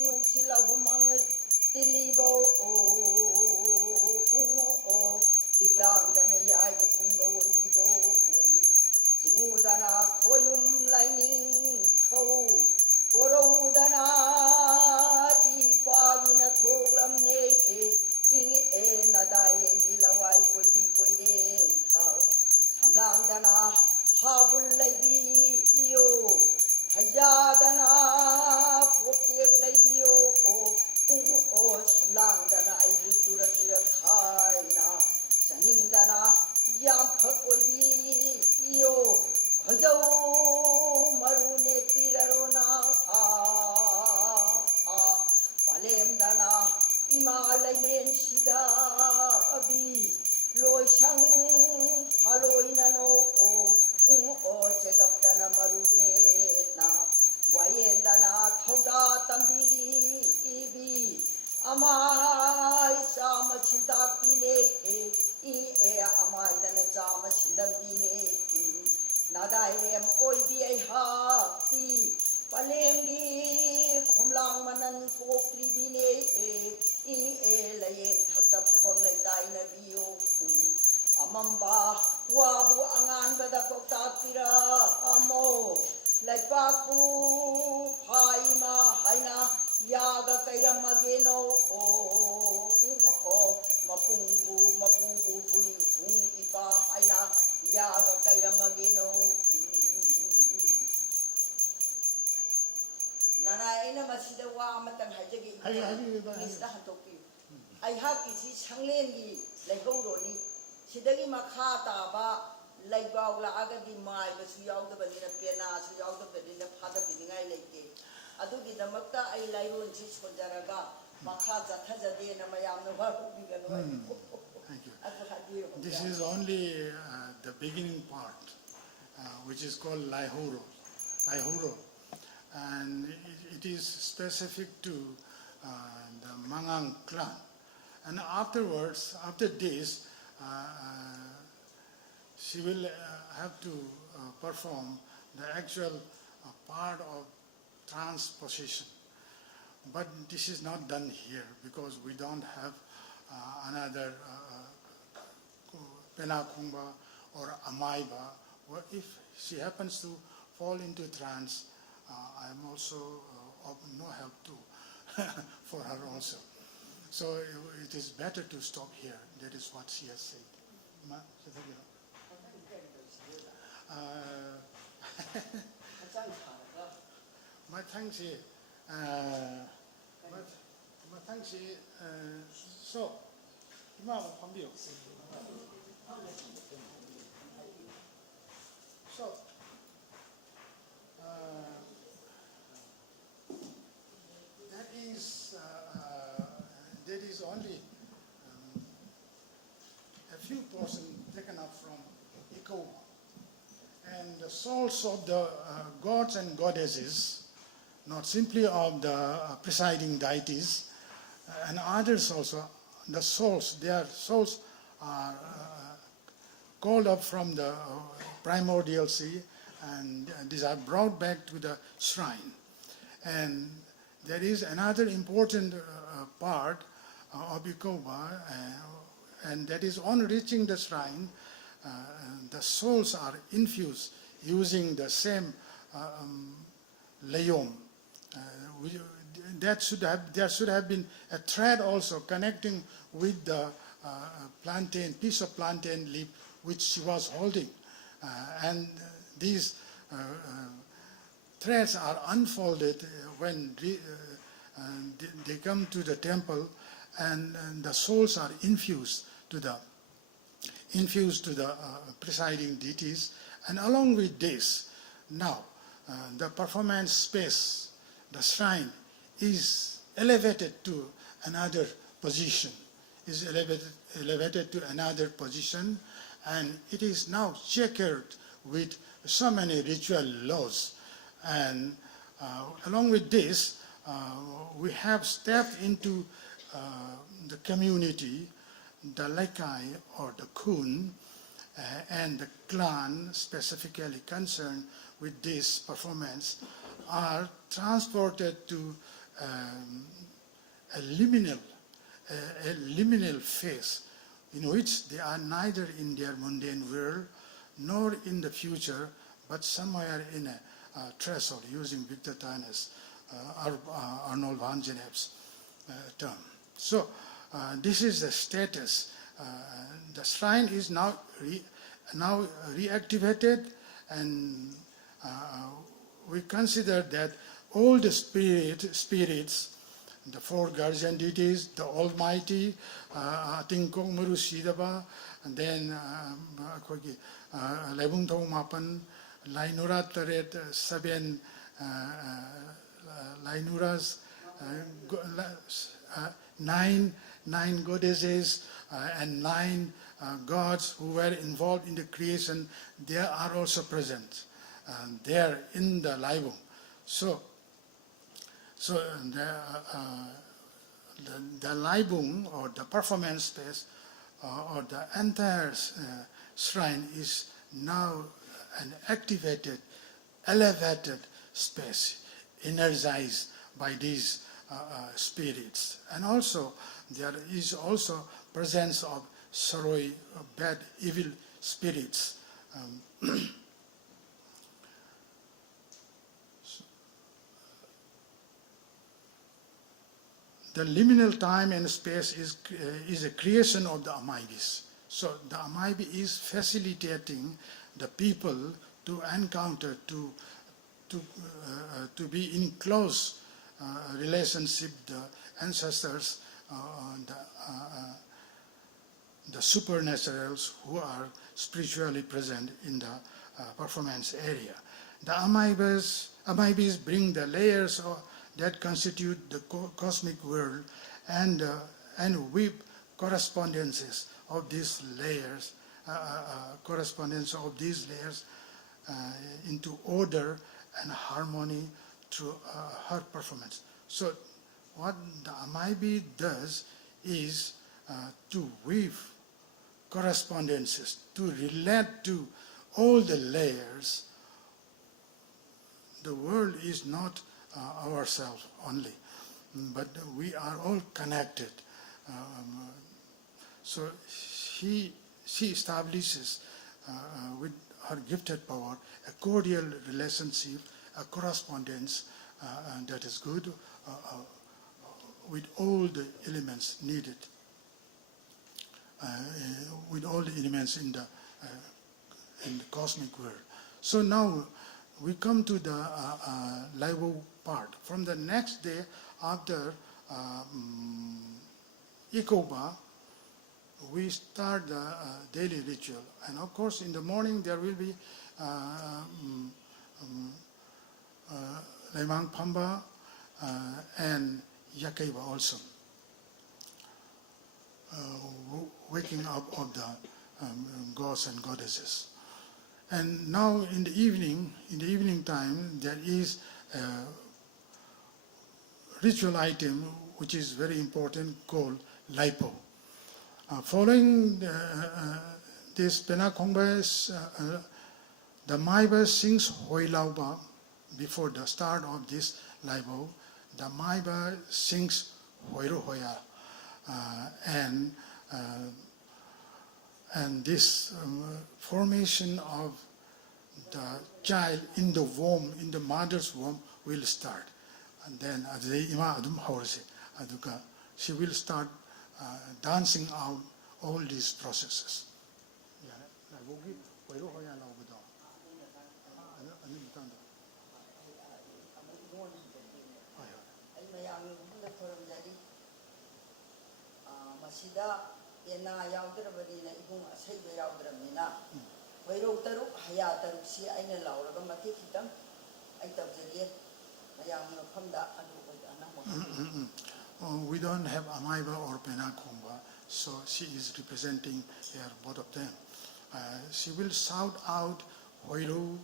ima lainen sida abi loi sang phaloi nano o o chegap dana marune na wayen dana thoda tambiri ibi amai sama chinta pine e amai dana sama chindam pine nadai lem oi bi ai ha ti palengi khomlang manan kopli bine e laye thakta phom lai dai na biyo amamba wabu angan bada pokta tira amo lai paku phaima haina yaga kairamageno o mapungu hui hung ipa haina yaga kairamageno nana ina masida wa matang hajagi mista hatoki ai haki si sanglengi laihoroni sidagi makha taba laibau la agadi mai basu yaudabani na pena su yaudabani na phada biningai leite adugi damakta ai lairon si chojaraga makha jathajade na mayam na wa bigano. Thank you. This is only the beginning part, which is called Laihoro. And it is specific to the Mangang clan. And afterwards, after this, she will have to perform the actual part of transposition. But this is not done here because we don't have another Penakumba or Amaiba. Well, if she happens to fall into trance, I'm also of no help to for her also. So it is better to stop here. That is what she has said. So, that is only a few portions taken up from Iko. And the souls of the gods and goddesses, not simply of the presiding deities, and others also, the souls, their souls are called up from the primordial sea, and these are brought back to the shrine. And there is another important part of Ikoba, and that is on reaching the shrine, the souls are infused using the same layom. There should have been a thread also connecting with the piece of plantain leaf which she was holding. And these threads are unfolded when they come to the temple, and the souls are infused to the presiding deities. And along with this, now the performance space, the shrine, is elevated to another position, and it is now checkered with so many ritual laws. And along with this, we have stepped into the community, the Laikai or the Kun, and the clan specifically concerned with this performance are transported to a liminal phase in which they are neither in their mundane world nor in the future, but somewhere in a threshold, using Victor Tanner's Arnold van Genep's term. So this is the status. The shrine is now reactivated, and we consider that all the spirits, the four guardian deities, the Almighty, Tingkong Muru Sidaba, and then Lebung Tong Mapan, Lainurat Taret, Sabian Lainuras, nine goddesses and nine gods who were involved in the creation. They are also present there in the Laibung. So the Laibung, or the performance space, or the entire shrine is now an activated, elevated space, energized by these spirits. And also there is also presence of soroi, bad, evil spirits. The liminal time and space is a creation of the Amaibis. So the Amaibi is facilitating the people to encounter, to be in close relationship, the ancestors, the supernaturals who are spiritually present in the performance area. The Amaibis bring the layers that constitute the cosmic world and weave correspondences of these layers, into order and harmony through her performance. So what the Amaibi does is to weave correspondences, to relate to all the layers. The world is not ourselves only, but we are all connected. So she establishes with her gifted power a cordial relationship, a correspondence that is good with all the elements needed, with all the elements in the cosmic world. So now we come to the Laivo part. From the next day after Ikoba, we start the daily ritual. And of course in the morning there will be Laimang Pamba and Yakaiba also. Waking up of the gods and goddesses. And now in the evening time, there is a ritual item which is very important called Laipo. Following this Penakongba, the Maiba sings Hoilauba before the start of this Laipo. The Maiba sings Hoiru Hoya, and this formation of the child in the womb, in the mother's womb, will start. And then she will start dancing out all these processes. Yena yaudrabadina ibung asaiba yaudramina wairo taruk haya taruk si aina lauraga mati kitam ai tabjariye mayang mafamda adu we don't have Amaiba or Penakongba, so she is representing here both of them. She will shout out Hoiru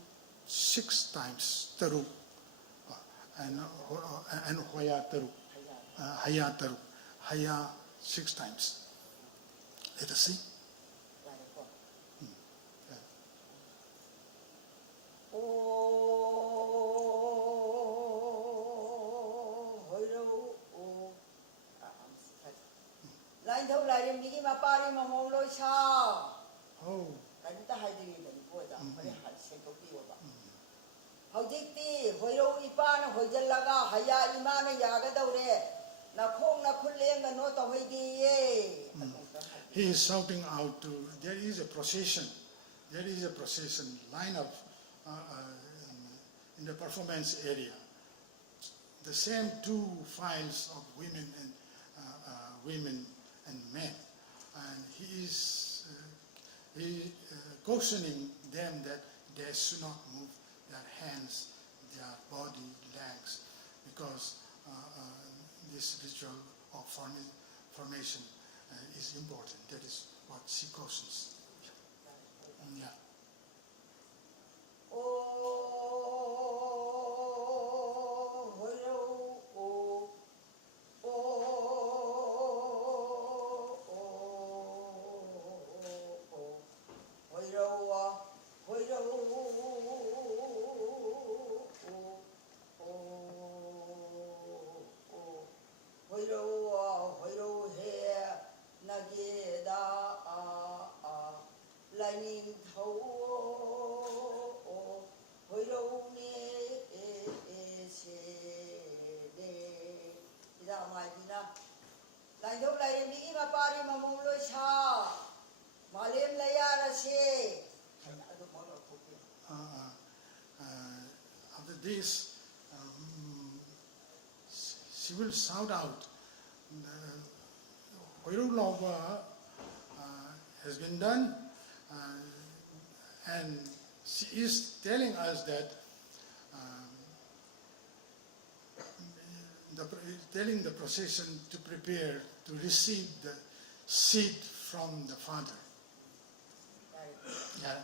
6 times, Taruk, and Hoya Taruk, Haya Taruk, Haya 6 times. Let us see. He is shouting out to, there is a procession, line up in the performance area. The same 2 files of women and men. And he is cautioning them that they should not move their hands, their body, legs, because this ritual of formation is important. That is what she cautions. Yeah. After this, she will shout out, Hoirulova has been done, and she is telling us that, telling the procession to prepare to receive the seed from the Father. Yeah.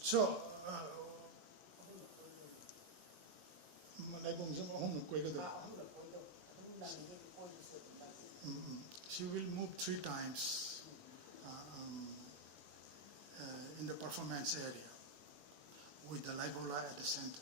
So, she will move 3 times in the performance area with the libola at the center.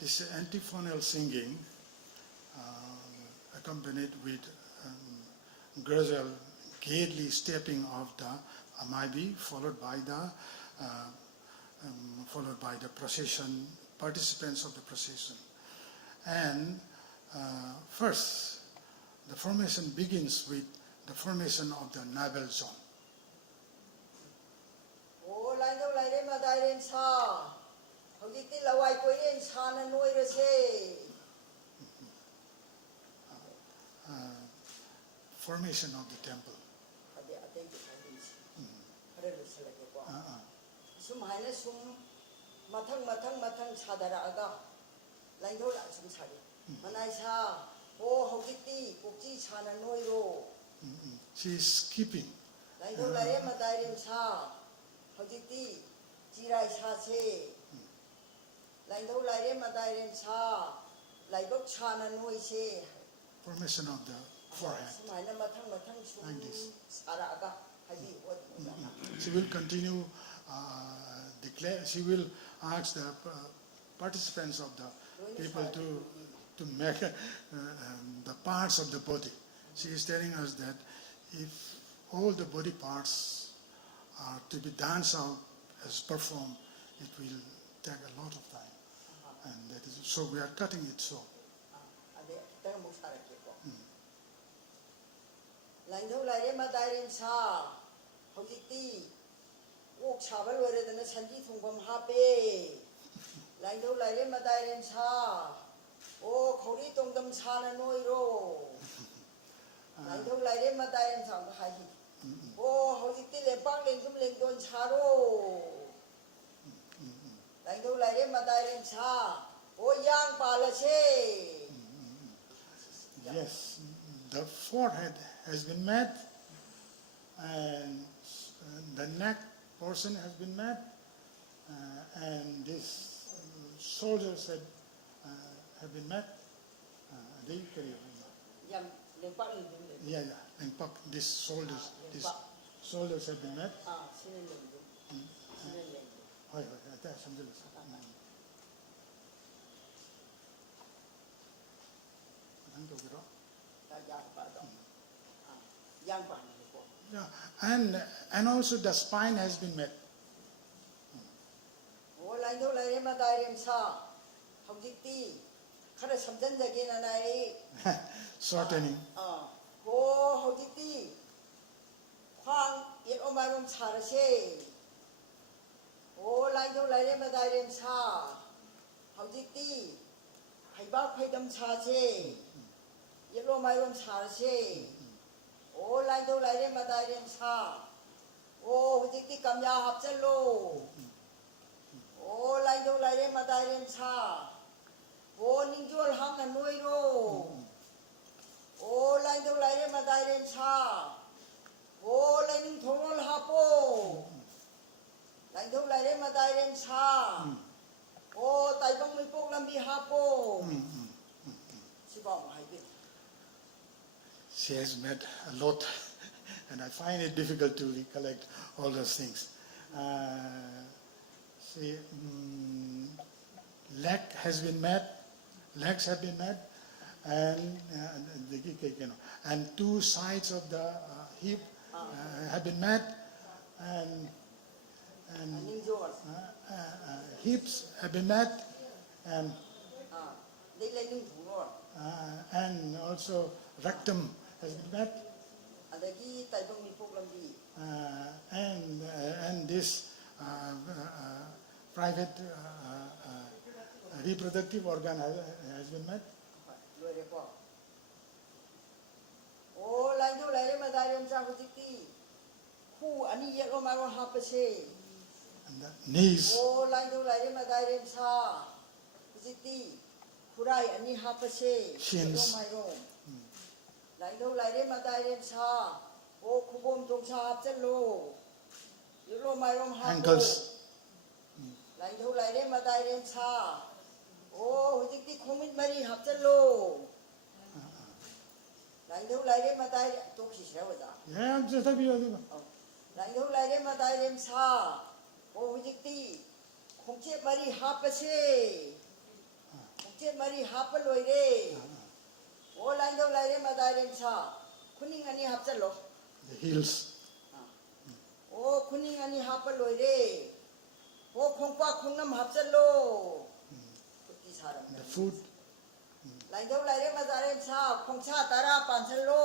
This antiphonal singing, accompanied with ghazal gaily stepping of the Amaibi, followed by the procession, participants of the procession. And first, the formation begins with the formation of the navel zone. Oh, lai đâu lai đấy mà đại đến xa, hầu như tí là vài quấy đến xa nó nuôi rồi xe. Formation of the temple. Ada cái gì? Ada lu selagi kau. Sum hai na sum, matang sadara aga, lai đâu lại sum sari. Manai sa, oh hầu như tí, cuộc chi xa nó nuôi rồi. She is skipping. Lai đâu lai đấy mà đại đến xa, hầu như tí, chi rai xa xe. Lai đâu lai đấy mà đại đến xa, lai bốc xa nó nuôi xe. Formation of the forehead. Like this. She will continue, she will ask the participants of the people to make the parts of the body. She is telling us that if all the body parts are to be danced out as performed, it will take a lot of time. And that is, so we are cutting it so. Lai đâu lai đấy mà đại đến xa, hầu như tí, ốc xả vào rồi đó nó sanh đi thùng bầm hạp bê. Lai đâu lai đấy mà đại đến xa, ô khẩu đi tông đâm xa nó nuôi rồi. Lai đâu lai đấy mà đại đến xa nó hay gì, ô hầu như tí lên bác lên cũng lên đồn xa rồi. Lai đâu lai đấy mà đại đến xa, ô giang bà là xe. Yes, the forehead has been met, and the neck portion has been met, and these shoulders have been met. Yeah, and pop, these shoulders have been met. Yeah, and also the spine has been met. Oh, lai đâu lai đấy mà đại đến xa, hầu như tí, khá là sắm chân ra kia là này. Shortening. Oh, hầu như tí, khoang yết ôm bài ôm xa ra xe. Oh, lai đâu lai đấy mà đại đến xa, hầu như tí, hãy bác phải đâm xa xe, yết ôm bài ôm xa ra xe. Oh, lai đâu lai đấy mà đại đến xa, oh, hầu như tí cầm nhà hấp chân lô. Oh, lai đâu lai đấy mà đại đến xa, oh, ninh chuột hăng là nuôi rồi. Oh, lai đâu lai đấy mà đại đến xa, oh, lai ninh thổ lô hạp ô. Lai đâu lai đấy mà đại đến xa, oh, tại băng mình bốc làm bị hạp ô. Chị bảo mà hay biết. She has met a lot, and I find it difficult to recollect all those things. Legs have been met, and two sides of the hip have been met, and hips have been met, and also rectum has been met, and this private reproductive organ has been met. Oh, lai đâu lai đấy mà đại đến xa hầu như tí, khu anh ấy yết ôm bài ôm hạp xe. And the knees. Oh, lai đâu lai đấy mà đại đến xa, hầu như tí, khu rai anh ấy hạp xe, yết ôm bài ôm. Lai đâu lai đấy mà đại đến xa, oh, khu bom trông xa hạp chân lô, yết ôm bài ôm hạp lô. Lai đâu lai đấy mà đại đến xa, oh, hầu như tí không biết mari hạp chân lô. Lai đâu lai đấy mà đại tôi chỉ sẽ vào đó. Yeah, just a bit. Lai đâu lai đấy mà đại đến xa, oh, hầu như tí không chết mari hạp xe, không chết mari hạp lôi đấy. Oh, lai đâu lai đấy mà đại đến xa,คุณนิ่งอันนี้หาบจะหรอ the heels. O kuning ani hapa loire. O khongpa khongnam hapchalo. Puti saram. The foot, Laidau laire madare sa khongcha tara panchalo.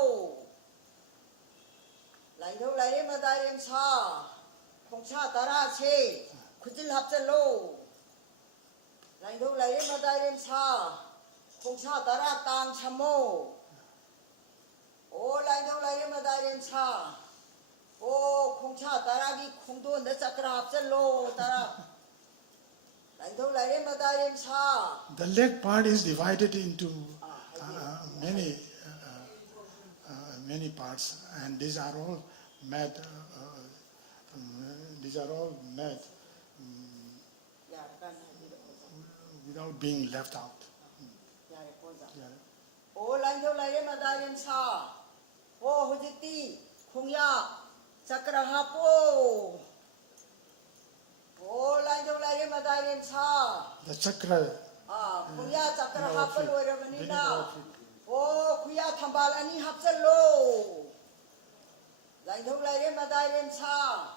Laidau laire madare sa khongcha tara che khujil hapchalo. Laidau laire madare sa khongcha tara tang chamo. O laidau laire madare sa O khongcha tara gi khongdo na chakra hapchalo tara. Laidau laire madare sa the leg part is divided into many many parts, and these are all made. These are all made without being left out. Yeah. O laidau laire madare sa O hujiti khongya chakra hapo. O laidau laire madare sa The chakra. Khongya chakra hapa loiramani na. O khuya thambal ani hapchalo. Laidau laire madare sa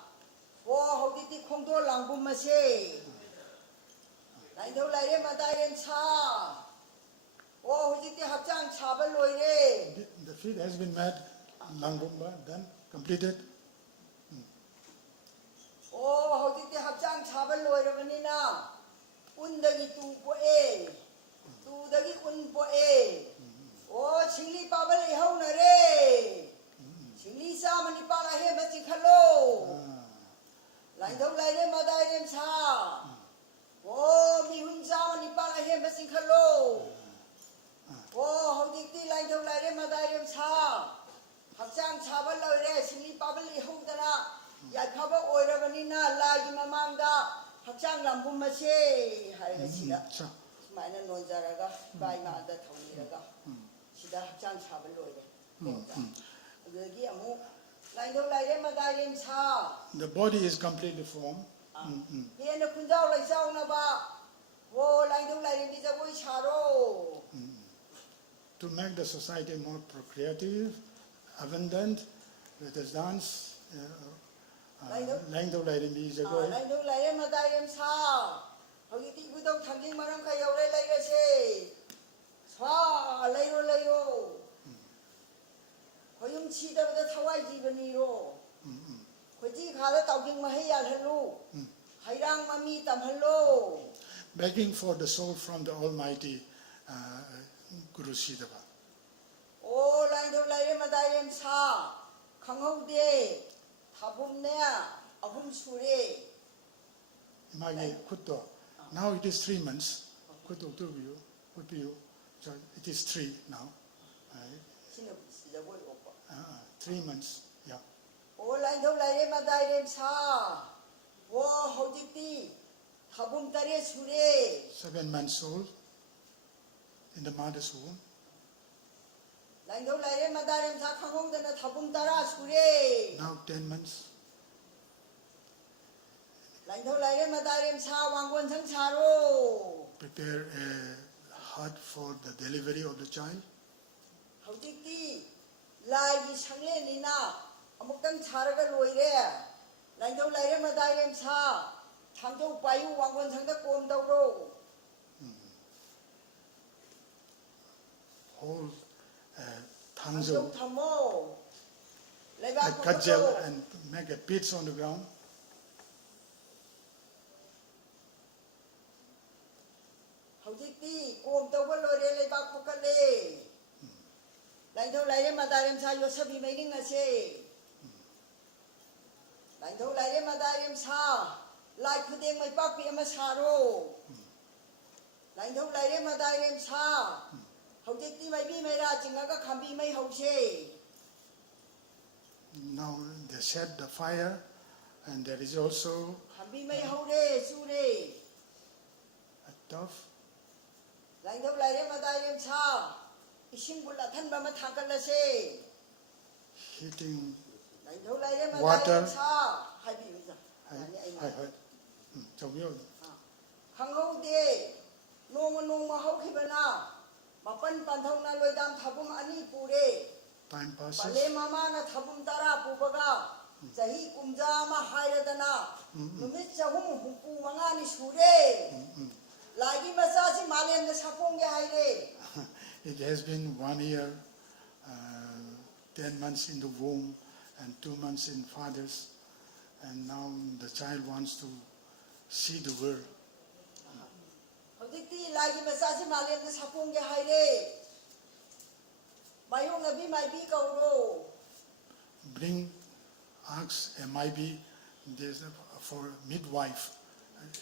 O hojiti khongdo langbum mase. Laidau laire madare sa O hojiti hapchang chaba loire. The feet has been made, langbumba, done, completed. O hojiti hapchang chaba loiramani na. Undagi tu po tu dagi un po O chili pabal ihaw na re. Chili sa manipala he machikalo. Laidau laire madayem sa. O mihun sa manipala he machikalo. O hojiti laidau laire madayem sa. Hapchang chaba loire chili pabal ihaw dana. Yakaba oirabani na lagi mamangda. Hapchang lambum mase haiga sida sumaina nonjaraga baima ada thawiraga sida hapchang chaba loire adagi amu laidau laire madayem sa The body is completely formed. hena kunjau laisau na ba wo laidau laire bi jagoi charo To make the society more procreative, abundant, let us dance. Laidau laire bi jagoi. laidau laire madayem sa hogiti budau thangjing maram ka yaure laire se swa lairo lairo khoyum chi da da thawai jibani ro khoji khala tawjing mahai yal halu hairang mami tamhallo Begging for the soul from the Almighty Guru Siddhava. O laidau laire madayem sa khanghaude thabum ne ahum sure Magi kutto. Now it is 3 months. Kutto to you, put you. So it is 3 now. sina jagoi opa 3 months. Yeah. O laidau laire madayem sa wo hojiti thabum tare sure 7 months old in the mother's womb. laidau laire madayem sa khanghaude na thabum tara sure Now 10 months. laidau laire madayem sa wangwon sang charo Prepare a heart for the delivery of the child. hojiti lai gi sangle ni na amuktang charaga loire laidau laire madayem sa thangjo payu wangwon sang da kom dawro Hold thangjo thangzo, thamo leba a kajal, and make a pits on the ground. hojiti kom dawwa loire leba khokale laidau laire madayem sa yosabi mairing ase laidau laire madayem sa lai khudeng mai pakpi ama saro laidau laire madayem sa hojiti mai bi mai ra chingaga khambi mai hause Now they set the fire, and there is also khambi mai haure sure a tough. laidau laire madayem sa ising bul athan ba ma thakalase Heating laidau laire Water. madayem sa habi uza I heard. Chogyo. khangaude nong haukhibana mapan panthau na loidam thabum ani pure time Pale passes. mama na thabum tara pubaga. Sahi kumja ma hayradana. Numit chahum hupu manga ni shure. Lagi masasi malem na sapong ge hayre. It has been 1 year, 10 months in the womb, and 2 months in fathers, and now the child wants to see the world. Hojikti lagi masasi malem na sapong ge hayre. Mayong nabi mai bi kauro. Bring, ask a MIB, there's for midwife.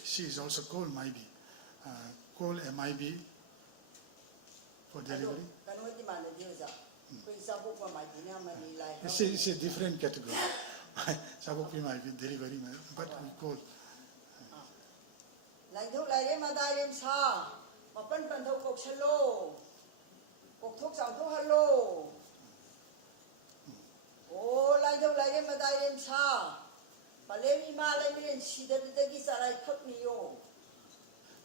She is also called MIB. Call a MIB for delivery. Kanwa di mana dia za. Ko isabu ko mai bi na mani lai. It's a different category. Sabopi MIB delivery, but we call. Lai do lai re madai rem sa. Mapan pan thau kok chalo. Kok thok sang thok halo. Oh, lai do lai re madai rem sa. Palem ima lai miren sida bidagi sarai phak niyo.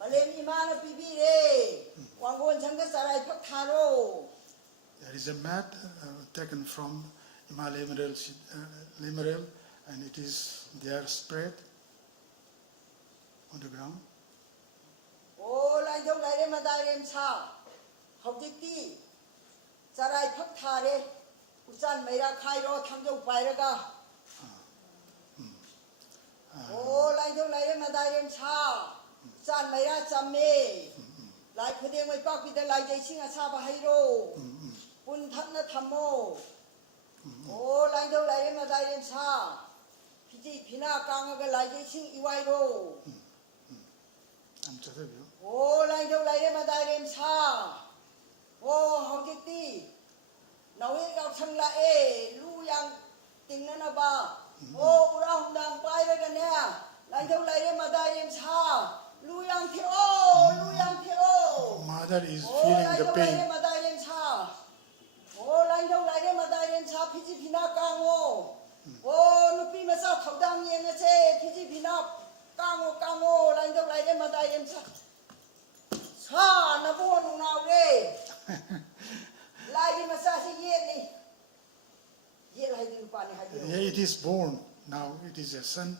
Palem ima na pibi re. Wangon changa sarai phak tharo. There is a mat taken from Himalaya Limeral, and it is there spread on the ground. Oh, lai do lai re madai rem sa. Hojikti sarai phak thare. Ucan meira khairo thamjo pairaga. Oh, lai do lai re madai rem sa. Ucan meira chamme. Lai khudeng mai pak pida lai jai sing asa ba hairo. Pun thak na thammo. Oh, lai do lai re madai rem sa. Phiji phina kanga ga lai jai sing iwai ro. I'm just a view. Oh, lai do lai re madai rem sa. Oh, hojikti. Nawe gao chang la e lu yang ting na ba. Oh, ura hundang pai ra ga ne. Lai do lai re madai rem sa. Lu yang thi o, lu yang thi o. Mother is Oh, feeling lai the do lai re pain. madai rem sa. Oh, lai do lai re madai rem sa phiji phina kang o. Oh, nupi ma sa thodang yeng na che phiji phina kang o lai do lai re madai rem sa. Sa na bo nu nau re. Lai ma sa si ye ni. Ye lai di pa ni ha di. It is born now. It is a son.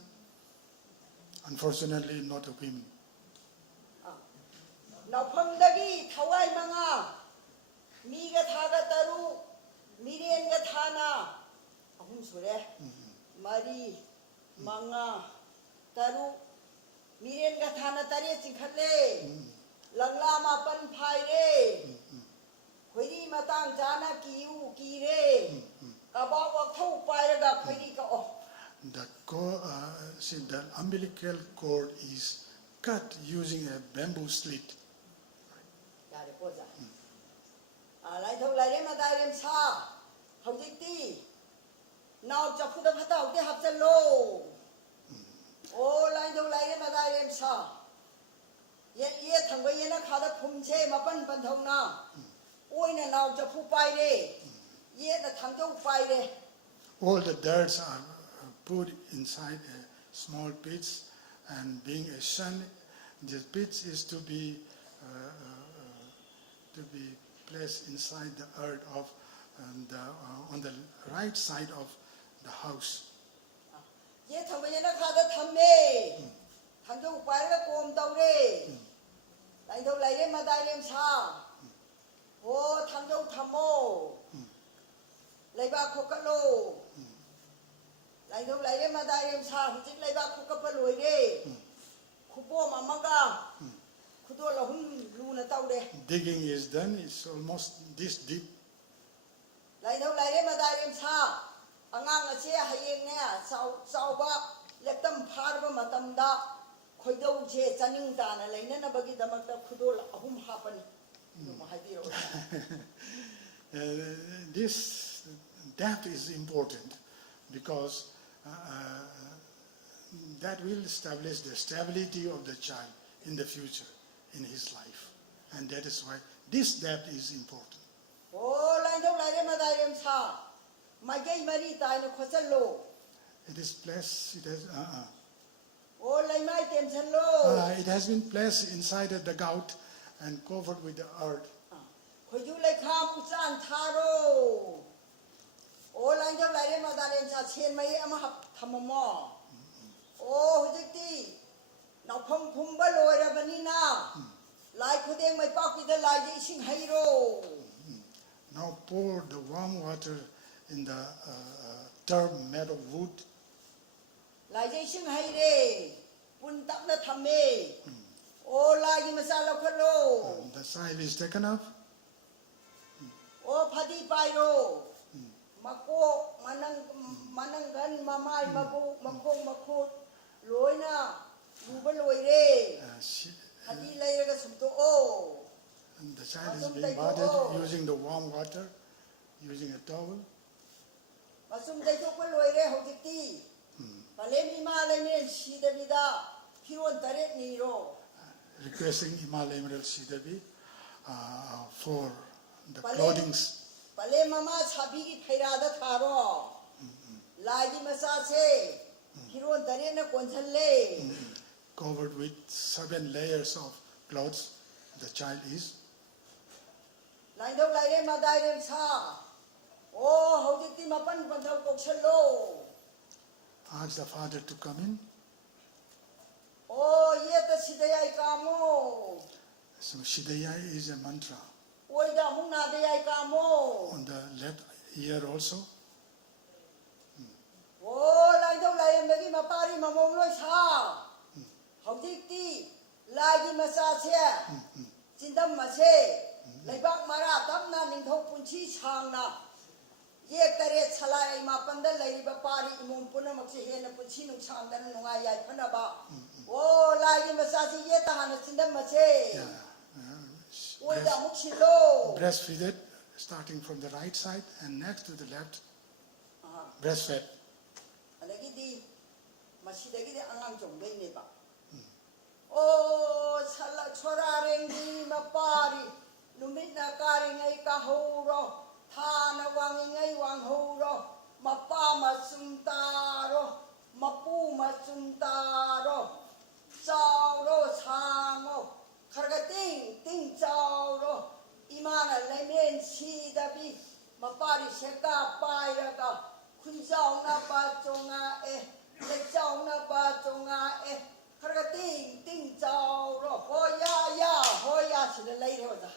Unfortunately, not a woman. Now from dagi thawai manga. Mi ga tha ga taru. Miren ga thana. Ahum sure. Mari manga taru. Miren ga thana tare chingkhatle. Langla ma pan phai re. Khoi matang jana kiu ki re. Ka ba wa thau pai ra ga khoi ka o. The umbilical cord is cut using a bamboo slit. Ya de po ja. Lai thau lai re ma dai rem sa. Hojikti. Now cha phu da phatau te hap chan lo. Oh, lai thau lai re ma dai rem sa. Ye thang ba ye na kha da phum che ma pan pan thau na. Oi na now cha phu pai re. Ye na thang jau pai re. All the dirts are put inside a small pits, and being a son, the pits is to be placed inside the earth of on the right side of the house. Ye thang ba ye na kha da tham me. Thang jau pai ra kom tau re. Lai thau lai re ma dai rem sa. Oh, thang jau tham mo. Lai ba khok ka lo. Lai thau lai re ma dai rem sa hujik lai ba khok ka pa loi re. Khupo ma ma ga. Khudo la hum lu na tau re. Digging is done, it's almost this deep. Lai thau lai re ma dai rem sa. Angang a che hayeng ne sau ba leptam phar ba matam da khoi dau che chaning da na leina na bagi damak ta khudo la ahum hapani. No ma hadi ro. This depth is important because that will establish the stability of the child in the future, in his life. And that is why this depth is important. Oh, lai thau lai re ma dai rem sa. Ma gai mari tai na khochal lo. It is placed, it has, Oh, lai mai tem chan lo. it has been placed inside a dugout and covered with the earth. Khoi ju lai kham uchan tharo. Oh, line of Lare Madame Chin may Tamamo. Oh, Hujiti. Now Pumba Lawyer Banina. Like putting my pocket the light ishing hero. Now pour the warm water in the turf made of wood. Like ishing hire. Puntapna Tame. Oh, like Masala Kalo. The side is taken up. Oh, Padi Pyro. Mako, Manangan, Mamai, Mako, Loina, Lubaloire. Hadi later to oh. And the child is being bathed using the warm water, using a towel. Masum de Topaloire, Hotiti. Palemi Malay, she the Vida, Piron Taret Niro. Requesting Imal Emerald Sidabi for the clothings. Pale Mama's Habigi Pirada Taro. Lagi Masase, Piron Tarena Contale. Covered with 7 layers of clothes, the child is. Line of Lire Madai Sa. Oh, how did the Mapan Pantau Coxalo? Ask the father to come in. Oh, yet the Sidai Kamo. So Shidaya is a mantra. Oida Muna de Aikamo. On the left ear also. Oh, line of Lire Mary Mapari Mamolo Sa. How did the Lagi Masase? Sindam Mase. Lebak Mara Tamna Ninto Punchi Changna. Yekare Salai Mapanda Laiba Pari Mumpuna Maxi and Puchino Changan Nuaya Panaba. Oh, Lagi Masasi Yeta Sindam Mase. Oida Muxilo. Breastfeeded, starting from the right side and next to the left, breastfed. Alagidi Masidagi Angang Jomba. Oh, Sala Chorarengi Mapari, Lumina Karing Kahoro, Tana Wanging Wanghoro, Mapama Suntaro, Mapuma Suntaro, Sauro Samo, Kargating, Ting Sauro, Imana Lemen Sidabi, Mapari Sheka Pairaga, Kunzauna Batonga Lexauna Batonga Kargating, Ting Sauro, Hoya, to the later.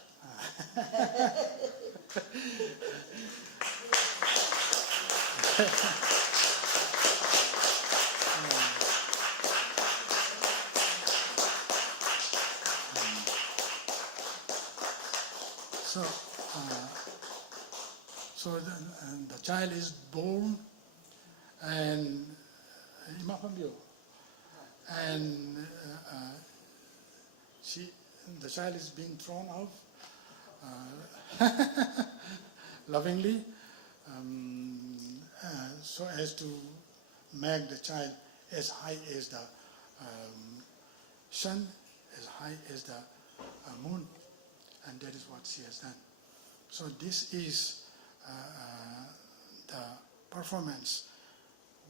So the child is born and the child is being thrown out lovingly, so as to make the child as high as the sun, as high as the moon, and that is what she has done. So this is the performance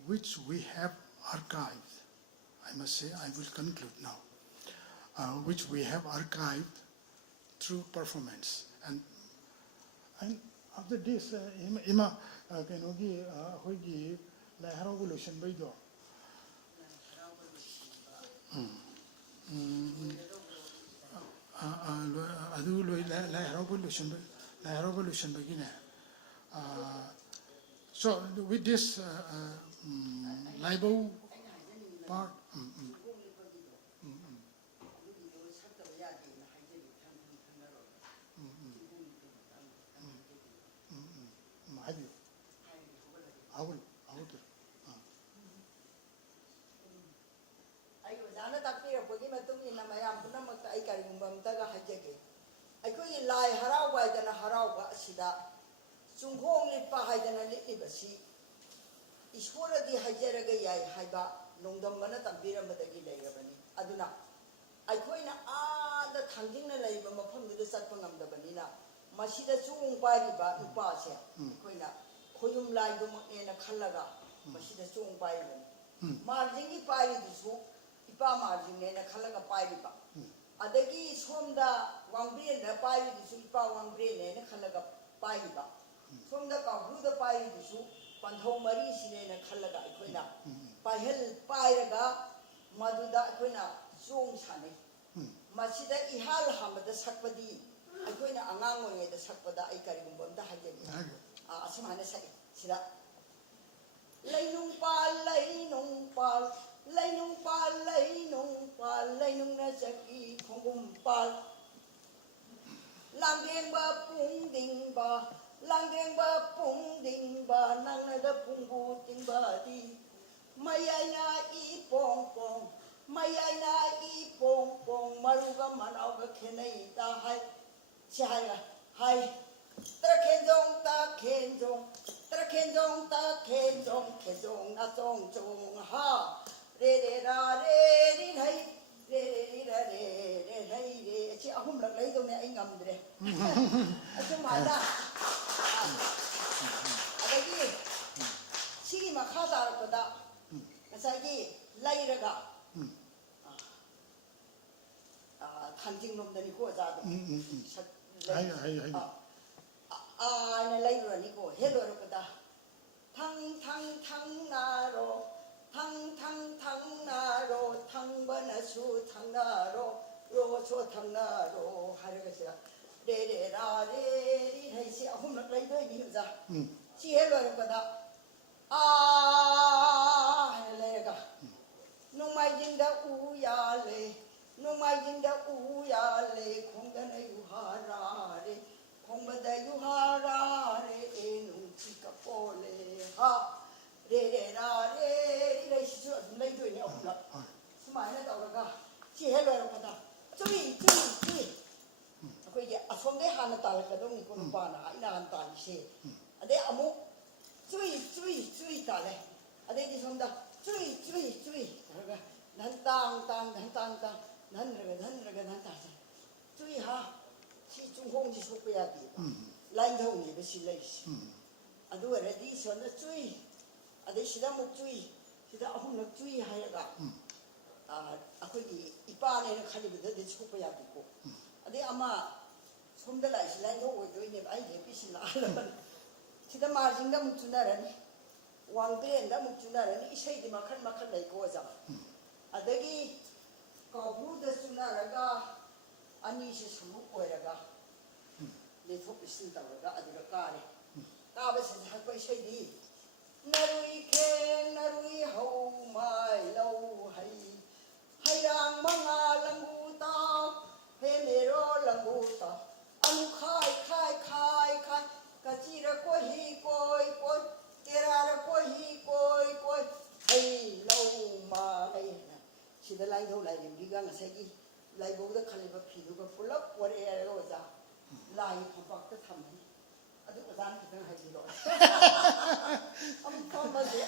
which we have archived. I must say, I will conclude now, which we have archived through performance. And after this, Ima Kenogi Hoigi Lahara Evolution by door. Adu Lahara Evolution begin. So with this libel part. I will. I was another Pogimatu in Namayam, Punamaka, I can remember Hajaki. I couldn't lie Harawa than a Harawa Sida. Sungong Lipa Haidana Libasi. Ishura di Hajaragay Haiba, Nongdamana Tampira Matagi Layabani. Aduna. I coin the Tangina Labam upon the Satpangam the Banina. Masida Sung Pariba, Upasia, Koina. Koyum Lagum in a Kalaga, Masida Sung Pariban. Margingi Pari the Soup, Ipa Margin and a Kalaga Pariba. Adagi is from the Wangri and the Pari the Supa Wangri and a Kalaga Pariba. From the Kabu the Pari the Soup. Panthong Mari Sinena Kalaga Equina, Pairaga, Maduda Equina, Zong Sani, Masida Ihal Hamada Sakpadi, Equina Angango, the Sakpada Ikarim, the Hajim, Asamana Sida. Lainung pal, lainung na saki kongum pal. Langdeng ba pung ding ba, nang na da punggu ting ba di. Mayay na ipong pong, maruga manaw ga kenay ta hai. Si hai. Trakenjong ta kenjong na tong ha. Re ra re ri hai, re hai. Si ahum lag lay dong na ay ngamdre. Asum ada. Adagi si makha pada. Nasagi layraga. Tanjing nom dani ko za do. Hai. Na layra ni ko hello pada. Thang naro. Thang naro. Thang banasu thang naro. Ro so thang naro. Haraga sira. Re ra re ri hai si ahum lag lay doi ni za. Si hello pada. Layraga. Nung mai jinda uyale. Kongana yuharare. Kongbada yuharare. Nung chika pole ha. Re ra re ri si lay doi ni ahum lag. Smile na tauraga. Si hello pada. Chui. Ako'y asomde hana talakadong ni kuno pana ina antan si. Ade amu chui tale. Ade di somda chui. Raga dan raga. Chui ha. Si chung si supaya di. Lain dong ni besi lais. Adu ada di somda chui. Ade sida mu chui. Sida ahum nak chui hayaga. Ako'y ipane na kalibada di supaya di ko. Ade ama somda lais lain dong oi ni ai he bisi la. Sida marjing da muktunarani. Wangdren da muktunarani isai di makan lai ko za. Adagi kabru da sunaraga ani se samu oiraga. Le thop isin tawraga adiga kare. Kaba se hakwa isai di. Narui hau mai lau hai. Hairang mga languta. Hemero languta. Anu khai. Kachira koi. Terara koi. Hey lau mai. Sida lai do lai liga ngasagi. Lai bo da khaliba phidu ga pulap ware roza. Lai phapak ta thamni. Adu azan kitang hai di lo. Am thom ba de.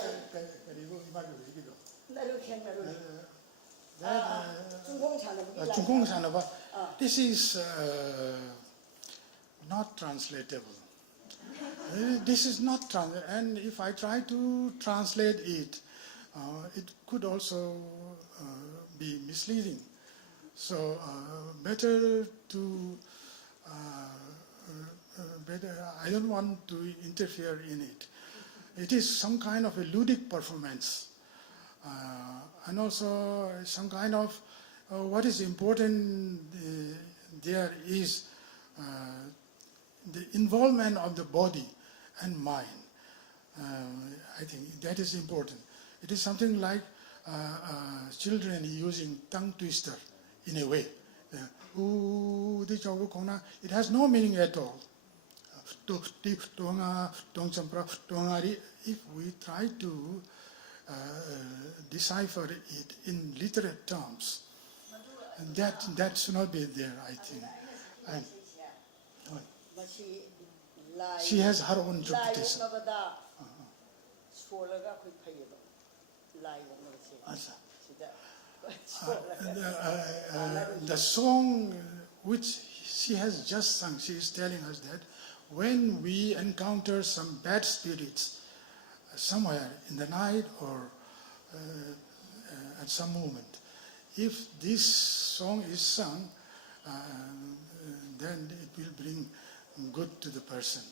Karibo ibalu hido. Naru khen naru. Chungkong Chanaba. This is not translatable. This is not and if I try to translate it, it could also be misleading. So better to I don't want to interfere in it. It is some kind of a ludic performance. And also some kind of what is important there is the involvement of the body and mind. I think that is important. It is something like children using tongue twister in a way. It has no meaning at all. If we try to decipher it in literate terms, that should not be there, I think. And she has her own interpretation. The song which she has just sung, she is telling us that when we encounter some bad spirits somewhere in the night or at some moment, if this song is sung, then it will bring good to the person.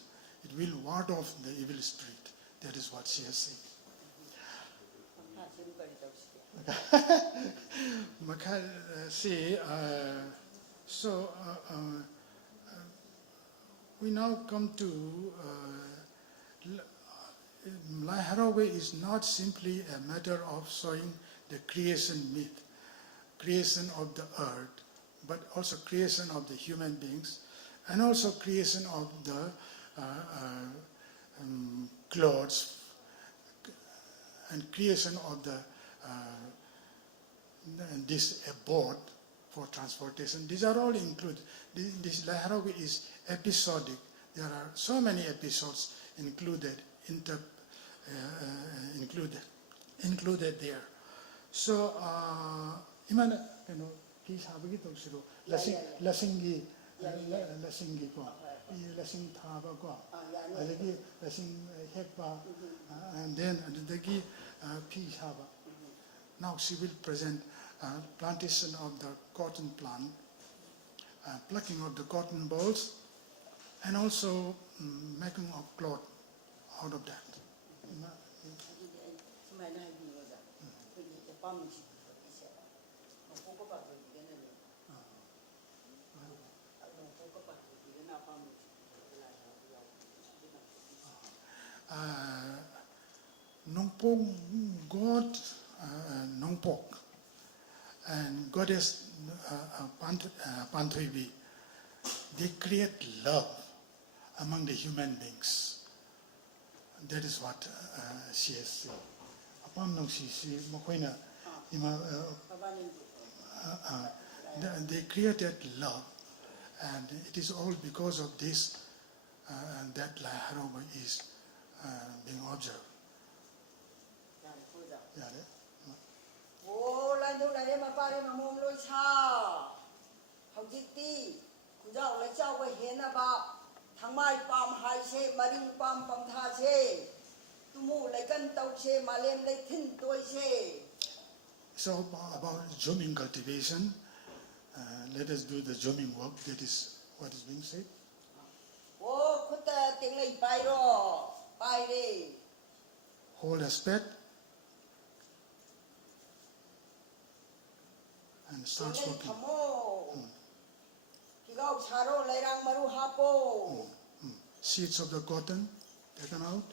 It will ward off the evil spirit. That is what she has said. ถ้าชิมก็ได้ตัวสิ Makha say, so we now come to Lai Harawe is not simply a matter of showing the creation myth, creation of the earth, but also creation of the human beings, and also creation of the clothes, and creation of the this boat for transportation. These are all included. This Lai Harawe is episodic. There are so many episodes included there. So, imana ki sabagi to shiro lasingi ko lasing thaba ko adagi lasing hekpa and then adagi pi saba. Now she will present plantation of the cotton plant, plucking of the cotton balls, and also making of cloth out of that. สมัยนั้นอยู่ว่าจะเป็นจะปั้มชิบอีเสียหลวงปู่ก็ปัดอยู่กันนั่นเองหลวงปู่ก็ปัดอยู่กันหน้าปั้มชิบเวลาเราNongpok God, Nongpok, and goddess Panthoibi, they create love among the human beings. That is what she has said. Apam nong si makoina ima they created love, and it is all because of this that Lai Harawe is being observed. โอ้ลันทุกไหนมาป้าได้มามุมลอยชาเขาจิตตีคุณเจ้าและเจ้าก็เห็นนะบ่าทางไม้ปามหายเชมาริงปามปามทาเชตุมูเลยกันเตาเชมาเล่มเลยทิ้นตัวเช So about zooming cultivation, let us do the zooming work. That is what is being said. โอ้คุณแต่เต็งเลยไปรอไปเลย Hold a spade and เต็ง start เลย smoking. ขโมที่เขาชาโรเลยรังมารุฮาโป Seeds of the cotton taken out.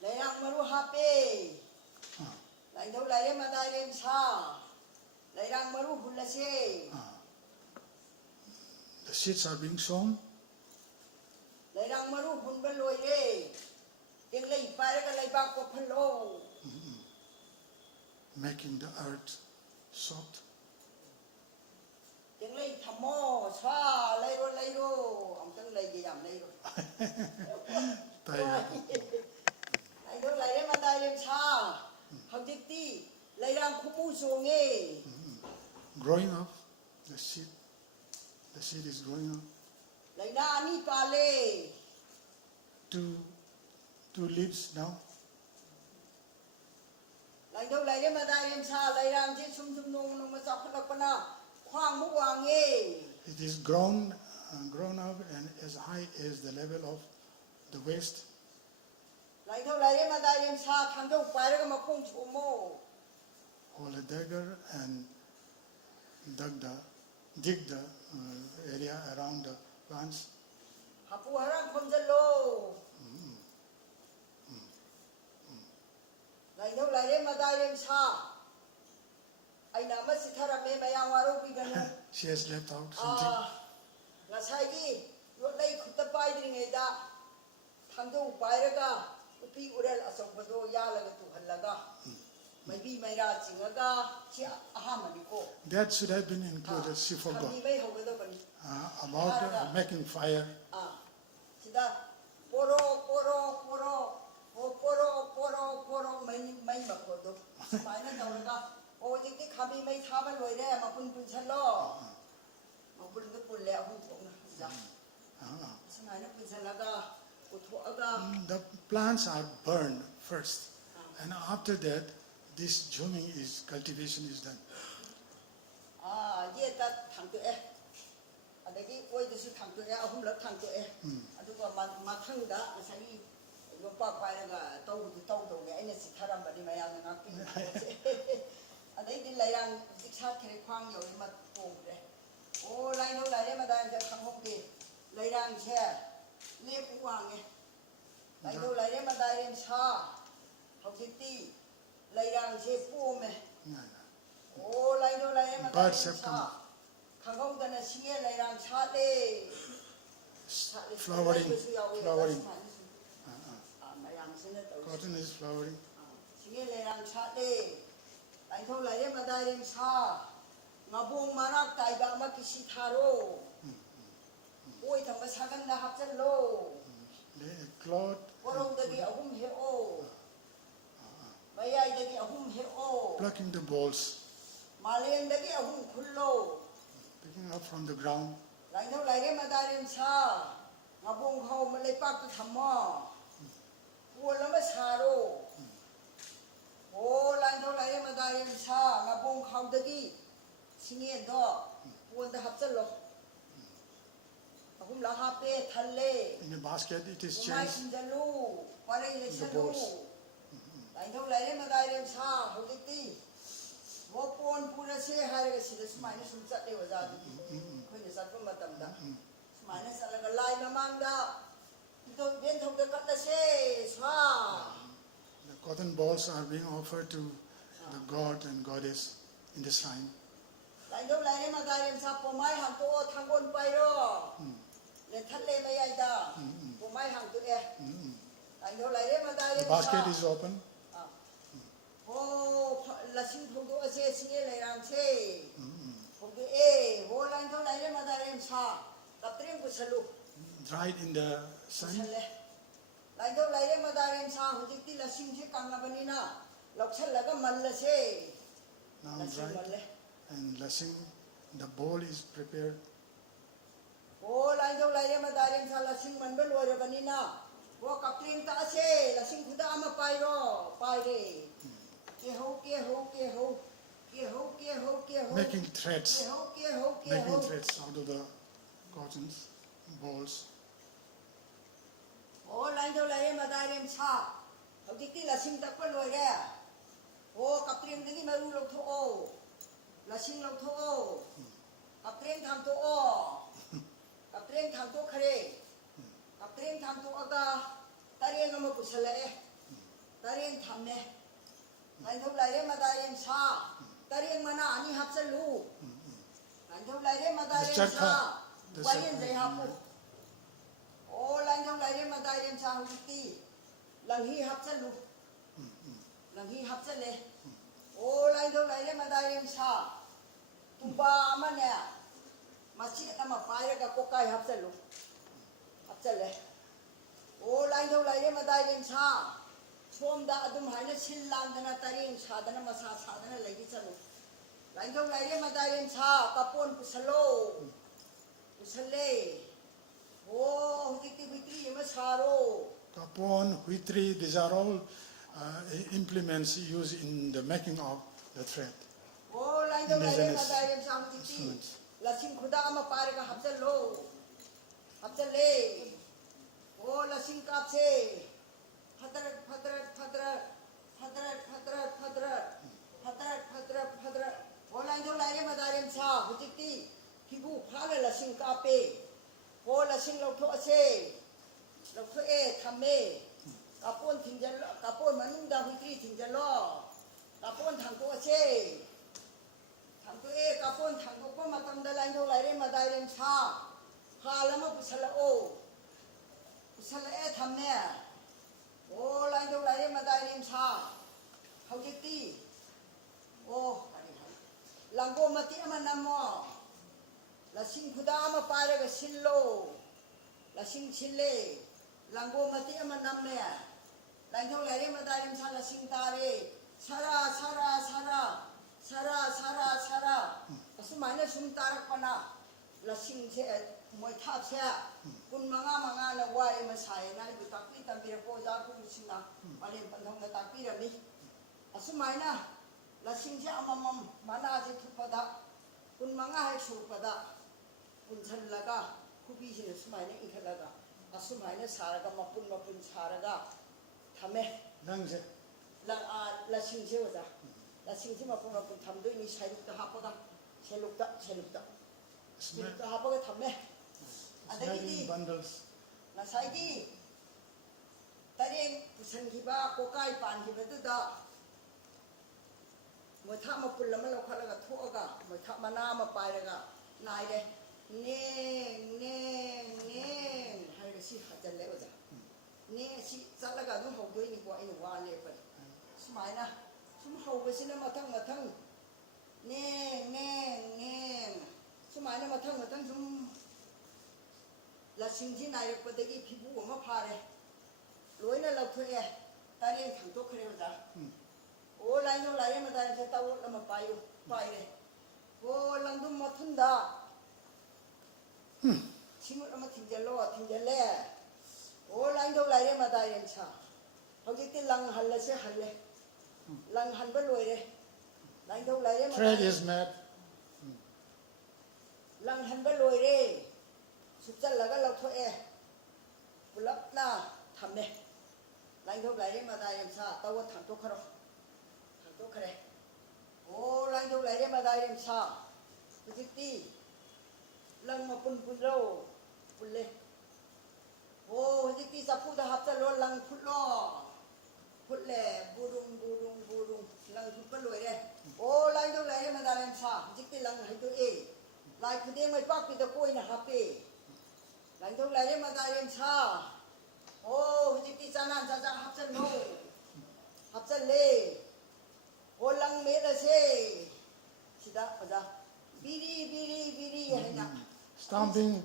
เลยรังมารุฮาเป้ไหลเท่าไหลได้มาได้เล่มชาไหลรังมารุหุ่นละเช The seeds are being sown. ไหลรังมารุหุ่นบรรลอยเร่เต็งเลยไปแล้วก็เลยบากกว่าพะโล Making the earth soft. เต็งเลยทำโมชาเลยโรเอาจังเลยยำเลยโร Tayo. ไหลเท่าไหลได้มาได้เล่มชาเขาจิตตีไหลรังคุมูโซงเง Growing up, the seed is growing up. ไหลหน้านี่ปาเล่ Two leaves now. ไหลเท่าไหลได้มาได้เล่มชาไหลรังที่ชุมนงลงมาจับพลักปนาขว้างมุกวางเง It is grown up and as high as the level of the waist. ไหลเท่าไหลได้มาได้เล่มชาทำเจ้าไปแล้วก็มาพุ่งโชโม Hold a dagger and dig the area around the plants. หาปูหารังคมจะโลไหลเท่าไหลได้มาได้เล่มชาไอ้นามาสิทาราเมมายังวารุปีกันนะ She has left out something. งาใช่กี่รถไล่ขุดตะไปดึงไงดาทำตัวไปแล้วก็พี่อุเรลอสมบัติยาแล้วก็ตุหันแล้วก็ไม่บีไม่ราจริงแล้วก็เชี่ยอาหารมันก็ That should have been included. She forgot. ทำนี้ไม่เขาก็ต้องเป็น About making fire. สิดาโปโรไม่มาขอดูสมัยนั้นเราเลยก็โอ้ยิ่งที่ขามีไม่ท้ามันรวยได้มาปุ่นชั้นล้อมาปุ่นก็ปุ่นแล้วหุ่นผมนะสมัยนั้นปุ่นชั้นแล้วก็อุทวก็ The plants are burned first, and after that, this cultivation is done. เยี่ยตัดทางตัว ꯑꯗꯒꯤ ꯑꯣꯏꯗꯁꯨ ꯊꯥꯡꯇꯣꯛꯑꯦ ꯑꯍꯨꯝꯂꯛ ꯊꯥꯡꯇꯣꯛꯑꯦ ꯑꯗꯨꯒ ꯃꯊꯪꯗ ꯉꯁꯥꯏꯒꯤ ꯌꯣꯝꯄꯥꯛ ꯄꯥꯏꯔꯒ ꯇꯧꯕꯗꯤ ꯇꯧꯗꯧꯅꯦ ꯑꯩꯅ ꯆꯤꯊꯔꯝꯕꯅꯤ ꯃꯌꯥꯝꯅ ꯉꯥꯛꯄꯤꯌꯨ ꯄꯣꯠꯁꯦ ꯑꯗꯩꯗꯤ ꯂꯩꯔꯥꯡ ꯍꯧꯖꯤꯛ ꯁꯥꯠꯈ꯭ꯔꯦ ꯈ꯭ꯋꯥꯡ ꯌꯧꯔꯤ ꯇꯣꯡꯈ꯭ꯔꯦ ꯑꯣ ꯂꯥꯏꯅꯧ ꯂꯥꯏꯔꯦ ꯃꯗꯥꯏꯁꯦ ꯈꯪꯍꯧꯗꯦ ꯂꯩꯔꯥꯡꯁꯦ ꯂꯦꯞꯄꯨ ꯋꯥꯡꯉꯦ ꯂꯥꯏꯅꯧ ꯂꯥꯏꯔꯦ ꯃꯗꯥꯏꯔꯦꯝ ꯁꯥ ꯍꯧꯖꯤꯛꯇꯤ ꯂꯩꯔꯥꯡꯁꯦ ꯄꯣꯝꯃꯦ ꯑꯣ ꯂꯥꯏꯅꯧ ꯂꯥꯏꯔꯦ ꯃꯗꯥꯏꯔꯦꯝ ꯁꯥ ꯈꯪꯍꯧꯗꯅ ꯁꯤꯡꯉꯦ ꯂꯩꯔꯥꯡ ꯁꯥꯠꯂꯦ flowering. ꯃꯌꯥꯝꯁꯤꯅ ꯇꯧꯔꯤ Cotton is flowering. ꯁꯤꯡꯉꯦ ꯂꯩꯔꯥꯡ ꯁꯥꯠꯂꯦ ꯂꯥꯏꯅꯧ ꯂꯥꯏꯔꯦ ꯃꯗꯥꯏꯔꯦꯝ ꯁꯥ ꯉꯥꯕꯣꯡ ꯃꯔꯥꯛ ꯇꯥꯏꯕ ꯑꯃ ꯀꯤꯁꯤ ꯊꯥꯔꯣ ꯑꯣꯏ ꯊꯪꯕ ꯁꯥꯒꯟꯗ ꯍꯥꯞꯆꯜꯂꯣ Cloth. ꯀꯣꯔꯧꯗꯒꯤ ꯑꯍꯨꯝ ꯍꯦꯛꯑꯣ ꯃꯌꯥꯏꯗꯒꯤ ꯑꯍꯨꯝ ꯍꯦꯛꯑꯣ Plucking the balls, ꯃꯥꯂꯦꯝꯗꯒꯤ ꯑꯍꯨꯝ ꯈꯨꯜꯂꯣ picking up from the ground. ꯂꯥꯏꯅꯧ ꯂꯥꯏꯔꯦ ꯃꯗꯥꯏꯔꯦꯝ ꯁꯥ ꯉꯥꯕꯣꯡ ꯈꯥꯎ ꯑꯃ ꯂꯩꯄꯥꯛꯇ ꯊꯝꯃꯣ ꯀꯣꯜ ꯑꯃ ꯁꯥꯔꯣ ꯑꯣ ꯂꯥꯏꯅꯧ ꯂꯥꯏꯔꯦ ꯃꯗꯥꯏꯔꯦꯝ ꯁꯥ ꯉꯥꯕꯣꯡ ꯈꯥꯎꯗꯒꯤ ꯁꯤꯡꯉꯦꯟꯗꯣ ꯀꯣꯟꯗ ꯍꯥꯞꯆꯜꯂꯣ ꯑꯍꯨꯝꯂꯛ ꯍꯥꯞꯄꯦ ꯊꯜꯂꯦ In a basket, it is my changed. ꯊꯤꯟꯖꯜꯂꯨ ꯄꯔꯩ ꯂꯩꯁꯜꯂꯨ balls. ꯂꯥꯏꯅꯧ ꯂꯥꯏꯔꯦ ꯃꯗꯥꯏꯔꯦꯝ ꯁꯥ ꯍꯧꯖꯤꯛꯇꯤ ꯀꯣꯟ ꯄꯨꯔꯁꯦ ꯍꯥꯏꯔꯒ ꯁꯤꯗ ꯁꯨꯃꯥꯏꯅ ꯁꯨꯝ ꯆꯠꯂꯦ ꯑꯣꯖꯥꯗꯨꯗꯤ ꯑꯩꯈꯣꯏꯅ ꯆꯠꯄ ꯃꯇꯝꯗ ꯁꯨꯃꯥꯏꯅ ꯆꯠꯂꯒ ꯂꯥꯏ ꯃꯃꯥꯡꯗ ꯏꯕꯦꯟꯊꯧꯗ ꯀꯠꯂꯁꯦ ꯁ꯭ꯋꯥ The cotton balls are being offered to the god and goddess in the shrine. ꯂꯥꯏꯅꯧ ꯂꯥꯏꯔꯦ ꯃꯗꯥꯏꯔꯦꯝ ꯁꯥ ꯄꯣꯃꯥꯏ ꯍꯥꯡꯇꯣꯛꯑꯣ ꯊꯥꯡꯒꯣꯜ ꯄꯥꯏꯔꯣ ꯂꯦꯟꯊꯠꯂꯦ ꯃꯌꯥꯏꯗ ꯄꯣꯃꯥꯏ ꯍꯥꯡꯇꯣꯛꯑꯦ ꯂꯥꯏꯅꯧ ꯂꯥꯏꯔꯦ The ꯃꯗꯥꯏꯔꯦꯝ ꯁꯥ basket is open. ꯂꯁꯤꯡ ꯐꯧꯗꯣꯛꯑꯁꯦ ꯁꯤꯡꯉꯦ ꯂꯩꯔꯥꯡꯁꯦ ꯐꯧꯗꯣꯛꯑꯦ ꯍꯣ ꯂꯥꯏꯅꯧ ꯂꯥꯏꯔꯦ ꯃꯗꯥꯏꯔꯦꯝ ꯁꯥ ꯀꯞꯇ꯭ꯔꯦꯝ ꯄꯨꯁꯜꯂꯨ Dried in the sun. ꯄꯨꯁꯜꯂꯦ ꯂꯥꯏꯅꯧ ꯂꯥꯏꯔꯦ ꯃꯗꯥꯏꯔꯦꯝ ꯁꯥ ꯍꯧꯖꯤꯛꯇꯤ ꯂꯁꯤꯡꯁꯦ ꯀꯪꯉꯕꯅꯤꯅ ꯂꯧꯁꯜꯂꯒ ꯃꯜꯂꯁꯦ Now ꯂꯁꯤꯡ dried. ꯃꯜꯂꯦ And lasing, the bowl is prepared. ꯑꯣ ꯂꯥꯏꯅꯧ ꯂꯥꯏꯔꯦ ꯃꯗꯥꯏꯔꯦꯝ ꯁꯥ ꯂꯁꯤꯡ ꯃꯟꯕ ꯂꯣꯏꯔꯕꯅꯤ나 ꯍꯣ ꯀꯞꯇ꯭ꯔꯦꯝ ꯇꯛꯑꯁꯦ ꯂꯁꯤꯡ ꯈꯨꯗꯥ ꯑꯃ ꯄꯥꯏꯔꯣ ꯄꯥꯏꯔꯦ ꯀꯦꯍꯧ ꯀꯦꯍꯧ ꯀꯦꯍꯧ ꯀꯦꯍꯧ ꯀꯦꯍꯧ ꯀꯦꯍꯧ Making threads. ꯀꯦꯍꯧ ꯀꯦꯍꯧ Making ꯀꯦꯍꯧ threads out of the cotton balls. ꯑꯣ ꯂꯥꯏꯅꯧ ꯂꯥꯏꯔꯦ ꯃꯗꯥꯏꯔꯦꯝ ꯁꯥ ꯍꯧꯖꯤꯛꯇꯤ ꯂꯁꯤꯡ ꯇꯛꯄ ꯂꯣꯏꯔꯦ ꯑꯣ ꯀꯞꯇ꯭ꯔꯦꯝꯗꯒꯤ ꯃꯔꯨ ꯂꯧꯊꯣꯛꯑꯣ ꯂꯁꯤꯡ ꯂꯧꯊꯣꯛꯑꯣ ꯀꯞꯇ꯭ꯔꯦꯝ ꯊꯥꯡꯇꯣꯛꯑꯣ ꯀꯞꯇ꯭ꯔꯦꯝ ꯊꯥꯡꯇꯣꯛꯈ꯭ꯔꯦ ꯀꯞꯇ꯭ꯔꯦꯝ ꯊꯥꯡꯇꯣꯛꯑꯒ ꯇꯔꯦꯡ ꯑꯃ ꯄꯨꯁꯜꯂꯛꯑꯦ ꯇꯔꯦꯡ ꯊꯝꯃꯦ ꯂꯥꯏꯅꯧ ꯂꯥꯏꯔꯦ ꯃꯗꯥꯏꯔꯦꯝ ꯁꯥ ꯇꯔꯦꯡ ꯃꯅꯥ ꯑꯅꯤ ꯍꯥꯞꯆꯜꯂꯨ ꯂꯥꯏꯅꯧ ꯂꯥꯏꯔꯦ ꯃꯗꯥꯏꯔꯦꯝ ꯁꯥ ꯋꯥꯌꯦꯟꯖꯩ ꯍꯥꯞꯄꯨ ꯑꯣ ꯂꯥꯏꯅꯧ ꯂꯥꯏꯔꯦ ꯃꯗꯥꯏꯔꯦꯝ ꯁꯥ ꯍꯧꯖꯤꯛꯇꯤ ꯂꯪꯍꯤ ꯍꯥꯞꯆꯜꯂꯨ ꯂꯪꯍꯤ ꯍꯥꯞꯆꯜꯂꯦ ꯑꯣ ꯂꯥꯏꯅꯧ ꯂꯥꯏꯔꯦ ꯃꯗꯥꯏꯔꯦꯝ ꯁꯥ ꯇꯨꯡꯕꯥ ꯑꯃꯅꯦ ꯃꯆꯦꯠ ꯑꯃ ꯄꯥꯏꯔꯒ ꯀꯣꯛꯀꯥꯏ ꯍꯥꯞꯆꯜꯂꯨ ꯍꯥꯞꯆꯜꯂꯦ ꯑꯣ ꯂꯥꯏꯅꯧ ꯂꯥꯏꯔꯦ ꯃꯗꯥꯏꯔꯦꯝ ꯁꯥ ꯁꯣꯝꯗ ꯑꯗꯨꯝ ꯍꯥꯏꯅ ꯁꯤꯜ ꯂꯥꯡꯗꯅ ꯇꯔꯦꯡ ꯁꯥꯗꯅ ꯃꯁꯥ ꯁꯥꯗꯅ ꯂꯩꯒꯤ ꯆꯠꯂꯨ ꯂꯥꯏꯅꯧ ꯂꯥꯏꯔꯦ ꯃꯗꯥꯏꯔꯦꯝ ꯁꯥ ꯀꯄꯣꯟ ꯄꯨꯁꯜꯂꯣ ꯄꯨꯁꯜꯂꯦ ꯑꯣ ꯍꯧꯖꯤꯛꯇꯤ ꯍꯨꯏꯇ꯭ꯔꯤ ꯑꯃ ꯁꯥꯔꯣ Kapon, huitri, these are all implements used in the making of the thread. Oh ꯂꯥꯏꯅꯧ ꯂꯥꯏꯔꯦ Indigenous ꯃꯗꯥꯏꯔꯦꯝ ꯁꯥ ꯍꯧꯖꯤꯛꯇꯤ instruments. ꯂꯁꯤꯡ ꯈꯨꯗꯥ ꯑꯃ ꯄꯥꯏꯔꯒ ꯍꯥꯞꯆꯜꯂꯣ ꯍꯥꯞꯆꯜꯂꯦ ꯑꯣ ꯂꯁꯤꯡ ꯀꯥꯞꯁꯦ ꯐꯗ꯭ꯔꯠ ꯐꯗ꯭ꯔꯠ ꯐꯗ꯭ꯔꯠ ꯐꯗ꯭ꯔꯠ ꯐꯗ꯭ꯔꯠ ꯐꯗ꯭ꯔꯠ ꯐꯗ꯭ꯔꯠ ꯐꯗ꯭ꯔꯠ ꯐꯗ꯭ꯔꯠ ꯑꯣ ꯂꯥꯏꯅꯧ ꯂꯥꯏꯔꯦ ꯃꯗꯥꯏꯔꯦꯝ ꯁꯥ ꯍꯧꯖꯤꯛꯇꯤ ꯐꯤꯕꯨ ꯐꯥꯅ ꯂꯁꯤꯡ ꯀꯥꯞꯄꯦ ꯑꯣ ꯂꯁꯤꯡ ꯂꯧꯊꯣꯛꯑꯁꯦ ꯂꯧꯊꯣꯛꯑꯦ ꯊꯝꯃꯦ ꯀꯥꯄꯣꯟ ꯊꯤꯡꯖꯜꯂꯣ ꯀꯥꯄꯣꯟ ꯃꯅꯨꯡꯗ ꯍꯨꯏꯇ꯭ꯔꯤ ꯊꯤꯡꯖꯜꯂꯣ ꯀꯥꯄꯣꯟ ꯊꯥꯡꯇꯣꯛꯑꯁꯦ ꯊꯥꯡꯇꯣꯛꯑꯦ ꯀꯥꯄꯣꯟ ꯊꯥꯡꯇꯣꯛꯄ ꯃꯇꯝꯗ ꯂꯥꯏꯅꯧ ꯂꯥꯏꯔꯦ ꯃꯗꯥꯏꯔꯦꯝ ꯁꯥ ꯍꯥꯜ ꯑꯃ ꯄꯨꯁꯜꯂꯛꯑꯣ ꯄꯨꯁꯜꯂꯛꯑꯦ ꯊꯝꯃꯦ ꯑꯣ ꯂꯥꯏꯅꯧ ꯂꯥꯏꯔꯦ ꯃꯗꯥꯏꯔꯦꯝ ꯁꯥ ꯍꯧꯖꯤꯛꯇꯤ ꯑꯣ ꯀꯔꯤ ꯍꯥꯏ ꯂꯥꯡꯒꯣꯜ ꯃꯇꯦꯛ ꯑꯃ ꯅꯝꯃꯣ ꯂꯁꯤꯡ ꯈꯨꯗꯥ ꯑꯃ ꯄꯥꯏꯔꯒ ꯁꯤꯜꯂꯣ ꯂꯁꯤꯡ ꯁꯤꯜꯂꯦ ꯂꯥꯡꯒꯣꯜ ꯃꯇꯦꯛ ꯑꯃ ꯅꯝꯃꯦ ꯂꯥꯏꯅꯧ ꯂꯥꯏꯔꯦ ꯃꯗꯥꯏꯔꯦꯝ ꯁꯥ ꯂꯁꯤꯡ ꯇꯥꯔꯦ ꯁꯔꯥ ꯁꯔꯥ ꯁꯔꯥ ꯁꯔꯥ ꯁꯔꯥ ꯁꯔꯥ ꯑꯁꯨꯃꯥꯏꯅ ꯁꯨꯝ ꯇꯥꯔꯛꯄꯅ ꯂꯁꯤꯡꯁꯦ ꯃꯣꯏꯊꯥꯞꯁꯦ 15 ꯋꯥꯏ ꯑꯃ ꯁꯥꯏꯌꯦꯅ ꯑꯩꯕꯨ ꯇꯥꯛꯄꯤ ꯇꯝꯕꯤꯔꯛꯄ ꯑꯣꯖꯥ ꯒꯨꯔꯨꯁꯤꯡꯅ ꯄꯔꯦꯡ ꯄꯟꯊꯧꯅ ꯇꯥꯛꯄꯤꯔꯝꯃꯤ ꯑꯁꯨꯃꯥꯏꯅ ꯂꯁꯤꯡꯁꯦ ꯑꯃꯃꯝ ꯃꯅꯥꯁꯦ ꯊꯨꯞꯄꯗ 15 ꯍꯦꯛ ꯁꯨꯔꯛꯄꯗ punchalaga kubi sina sumaina ikhalaga asumaina saraga mapun saraga thame Langse. la singje waja la singje mapun thamdoi ni sailukta hapaga selukta hapaga thame Smelling bundles. nasaigi tareng pusangiba kokai pangibaduda moitha mapul lama lokhalaga thoaga moitha mana ma pairaga naire ne haire si hajalle oja ne si chalaga du hogdoi ni ko ina wale pa sumaina sum hobasina mathang ne sumaina mathang sum la singji naire padagi phibu ma phare loina lauthoe tareng thangto khare oja o laino laire ma dai ta wo lama paire o langdum mathunda singut ama thinjale o laino laire ma dai cha hojiti lang halle se halle lang han ba loire laino laire ma Thread is made. lang han ba loire subjal laga lauthoe pulap na thamme laino laire ma dai cha tawo thangto kharo kare o lang do lai ma dai rem sa pujiti lang ma pun lo pulle o pujiti sapu da hapta lo lang phutlo pulle burung lang phut loi re o lang do lai ma dai rem sa pujiti lang hai do e lai khude mai pak pi da koi na hape lang do lai ma dai rem sa o pujiti chana ja hapta no hapta le Olang mera se sida oja biri hai na Stamping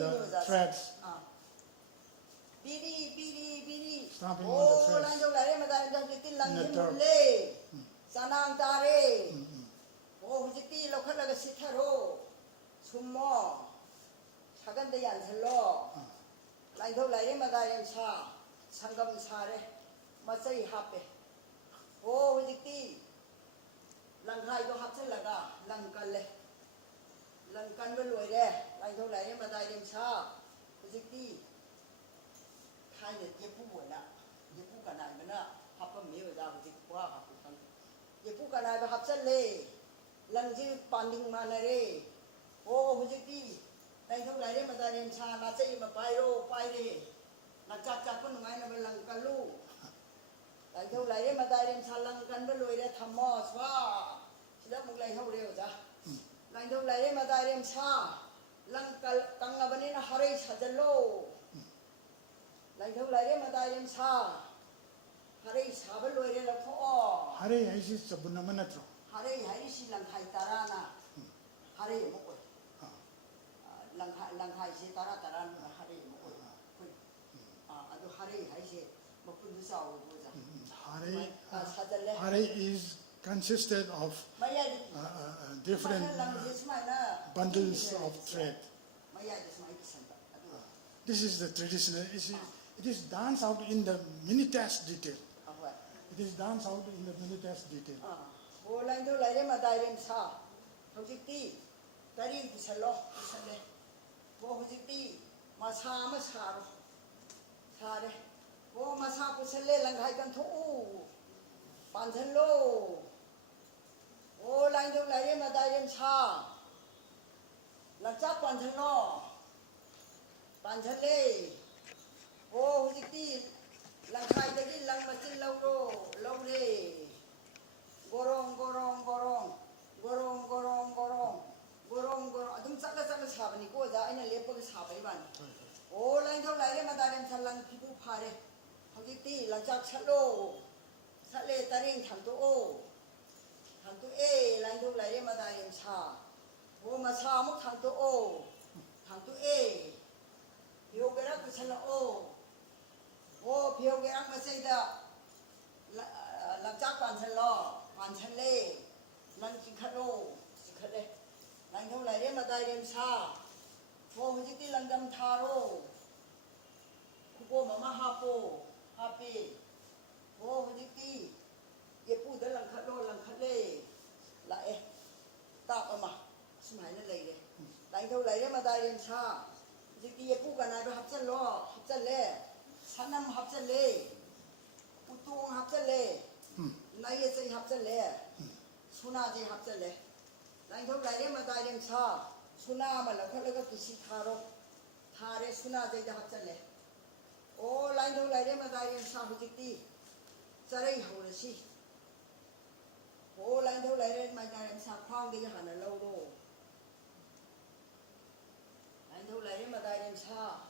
the threads. Biri Stamping on the threads. lang jong lare ma da jiti lang In the ni dirt. mulle sanang tare o hujiti lokhala ga sitharo summo sagan de yan thallo lang jong lare ma da yan sa sangam sare masai hape o hujiti lang hai do hapse laga lang kan ba loire lang jong lare ma da yan sa hujiti khai de yepu bona yepu kanai mana hapam me da hujit kwa hapu kan yepu kanai ba hapsan le langji panding manare o hujiti tai thong lai re ma da ren cha na chai ma pai re na cha cha kun ngai na ba lang kalu tai thong lai re ma da ren cha lang kan ba loi re thammo swa sida muk lai ho re ja lai thong lai re ma da ren cha lang kal kang na bani na hare sajalo lai thong lai re ma da ren cha hare sabal loi re la pho Hare haisi sabuna manatro. hare hai si lang khai tarana hare mo ko lang khai si taran hare mo ko adu hare hai si mo pun du sao bo ja Hare is consisted of maya different bundles of thread. maya dis mai kisanta adu This is the traditional. It is danced out in the minutest detail. ahwa It is danced out in the minutest detail. o lang do lai re ma dai rem sa hojik ti tari bisalo bisale o hojik ti ma sa ro sare o ma sa pusale lang hai kan thu pan than lo o lang do lai re ma dai rem sa lang cha pan than lo pan than le o hojik ti lang khai da gi lang ma chin lo re gorong adum chakla sabani ko ja aina lepa ga sabai ban o lang thau lai re ma darem thalang phibu phare hojiti lanchak chalo sale taring thamto e lang thau lai re ma darem sa o ma sa muk thamto e yogara ku chala o yogara ma sei da lanchak pan chalo pan chale lang chikhale lang thau lai re ma dai rem sa o hojiti lang dam tharo kubo mama hape o hojiti yepu da lang khale la ta pa ma sumai na lai re madai sa jiki pu kana do hapsan lo hapsan le sanam hapsan le utung hapsan le nai sei hapsan le suna je hapsan le lai thau lai re madai sa suna ma la khalaga kisi tharo thare suna je da hapsan le o lai thau lai re madai sa hujiti sarai hore si o lai thau lai re madai sa khwang de hana lo do lai thau lai re madai sa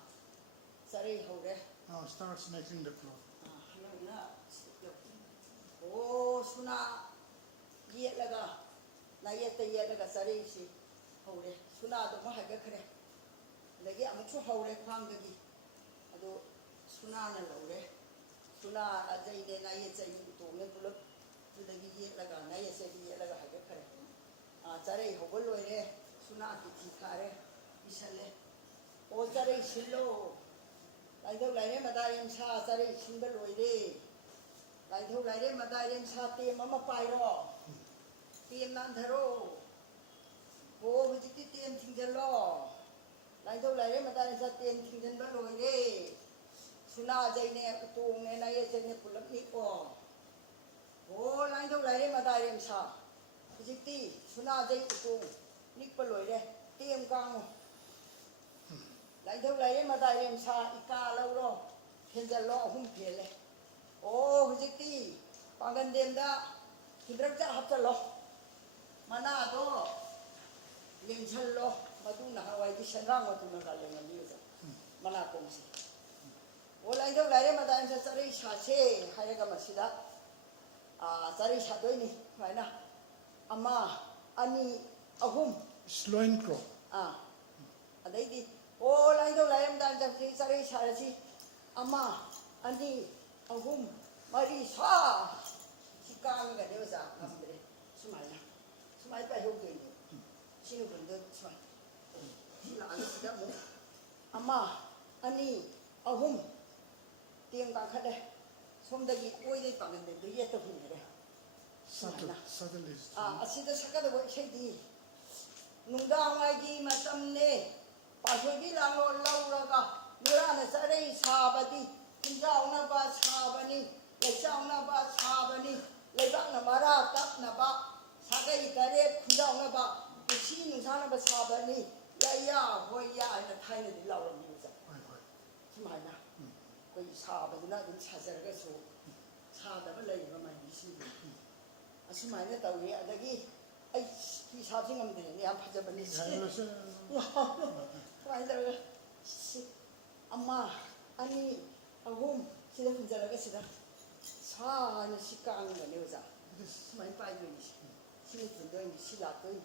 sarai hore Now starts making the cloth. oh suna yet laga na yet the yet laga sari si hore suna do ma haga khare lagi amu chu hore khang gi ado suna na lore suna ajai de na yet chai to ne pulak tu lagi yet laga na yet se yet laga haga khare a sari hobol lore suna ki thi khare isale o sari silo lai do lai ne madai sa sari sinbal lore lai thau lai re madai rem sa te mama pai ro tem nan tharo bo bujiti tem thingjan lo lai thau lai re madai sa tem thingjan ba loi re suna jai ne utong ne na ye jai ne pulak ni ko bo lai thau lai re madai rem sa bujiti suna jai utong ni pa loi re tem kang lai thau lai re madai rem sa ika lo ro phenjan lo hum phele oh hujiti pangan demda hidrak ja hapchalo mana do lengchalo madu na hawai di sanrang wa tuna ka lenga ni sa mana kong si olai do lai re madan sa sari sa che haya ga masida a sari sa doi ni mai na ama ani ahum Sloin crow. adai di olai do lai madan sa sari sa si ama ani ahum mari sa sikang ga deu sa kambre sumai pa ho ge ni sinu bende sumai sila an sida mo ama ani ahum tiang ka khade somdagi oi dei pangan de ye to hu ne Subtle is. asida sakada bo chedi nungdang wai gi matam ne pa so gi la lo lau ga nura na sarai sabadi kunjau na ba sabani lechau na ba sabani lebak na mara tap na ba sagai tare kunjau na ba uchi nungsa na ba sabani ya hoi ya na thai na di lau ram ni sa sumai na koi sabadi na din chajar ga so sada ba lai ba mai ni si asumai na tau ye adagi ai ki sa jing am de ni am phaja ba ni si wai da amma ani ahum sida kunjaraga sida sa na sikang ga ne uza sumai pai ni sini tundoi ni sila toi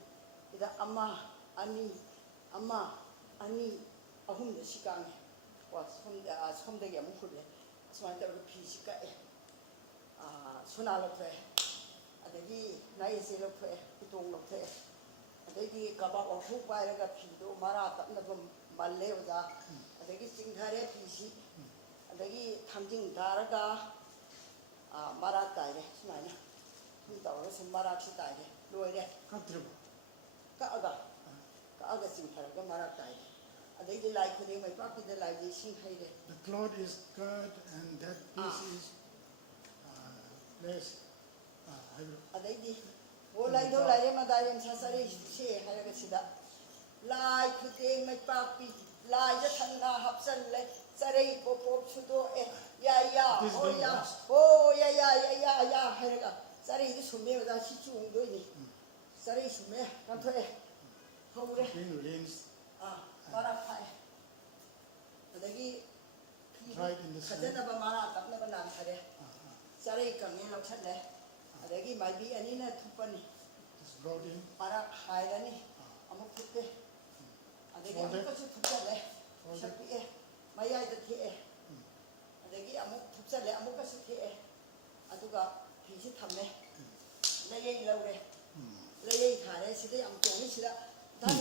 ida amma ani ahum da sikang wa somda ge amu khule sumai da phi sika e suna lo phe adagi nai se lo phe putong lo phe adagi kaba o thu pai ga phi do mara ta na bam malle uza adagi singthare phi si adagi thamjing daraga mara tai re sumaina thum tawra sum mara chi tai re loi re ka aga sing tharaga mara tai adagi lai khuding mai pa ki de lai ji sing hai re The cloth is cut and that piece is placed. adagi wo lai do lai re madai rem sa sari she hai ga sida lai khuding mai pa pi lai ja thanga hapsan le sarai pop sudo ya herga sarai di sume da si chung do ni sarai sume kan thoe hore mara phai adagi Right in the khajana ba mara tak na ba nan thare sarai kam ne lo chat le adagi mai bi ani na thupani It's brought in. mara hairani amuk putte adagi amuk chu thupcha le shakti mayai da the adagi amuk thupcha le amuk ka su the aduga phi si thamme layei laure layei thare sida am tong sida dhan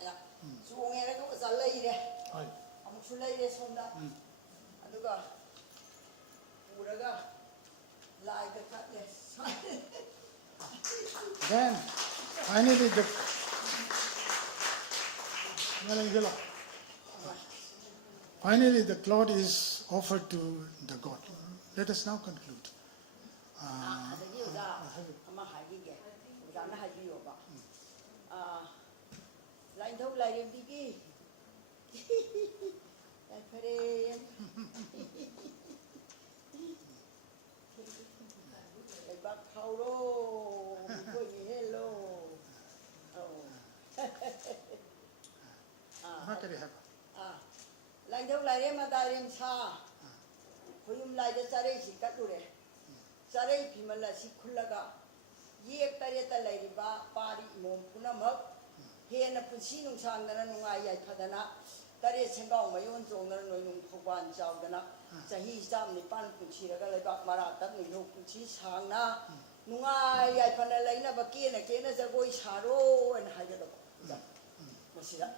aya suonge ra ko za lai re amuk su lai re somda aduga puraga lai ka kat le Then Finally, the cloth is offered to the god. Let us now conclude. ꯑꯗꯒꯤ ꯑꯣꯖꯥ ꯑꯃ ꯍꯥꯏꯕꯤꯒꯦ ꯑꯣꯖꯥꯅ ꯍꯥꯏꯕꯤꯌꯣꯕ ꯂꯥꯏꯟꯊꯧ ꯂꯥꯏꯔꯦꯝꯕꯤꯒꯤ ꯌꯥꯏꯐꯔꯦ ꯂꯩꯕꯥꯛ ꯈꯥꯎꯔꯣ ꯃꯤꯊꯣꯏ hello ꯂꯥꯏꯟꯊꯧ ꯂꯥꯏꯔꯦꯝ ꯃꯗꯥꯏꯔꯦꯝ ꯁꯥ ꯈꯣꯏꯌꯨꯝ ꯂꯥꯏꯗ ꯆꯥꯔꯩꯁꯤ ꯀꯠꯂꯨꯔꯦ ꯆꯥꯔꯩ ꯐꯤꯃꯜ ꯑꯁꯤ ꯈꯨꯜꯂꯒ ꯌꯦꯛ ꯇꯔꯦꯠꯇ ꯂꯩꯔꯤꯕ ꯄꯥꯔꯤ ꯏꯃꯣꯝ ꯄꯨꯝꯅꯃꯛ ꯍꯦꯟꯅ ꯄꯨꯟꯁꯤ ꯅꯨꯡꯁꯥꯡꯗꯅ ꯅꯨꯡꯉꯥꯏ ꯌꯥꯏꯐꯗꯅ ꯇꯔꯦꯠ ꯁꯦꯡꯒꯥꯎ ꯃꯌꯣꯟ ꯆꯣꯡꯗꯅ ꯅꯣꯏꯅꯨꯡ ꯊꯧꯕꯥꯜ ꯆꯥꯎꯗꯅ ꯆꯍꯤ 109 ꯄꯨꯟꯁꯤꯔꯒ ꯂꯩꯕꯥꯛ ꯃꯔꯥ ꯇꯞꯅ ꯄꯨꯟꯁꯤ ꯁꯥꯡꯅ ꯅꯨꯡꯉꯥꯏ ꯌꯥꯏꯐꯅ ꯂꯩꯅꯕ ꯀꯦꯅ ꯀꯦꯅ ꯖꯒꯣꯏ ꯁꯥꯔꯣ ꯍꯥꯏꯅ ꯍꯥꯏꯒꯗꯕ ꯃꯁꯤꯗ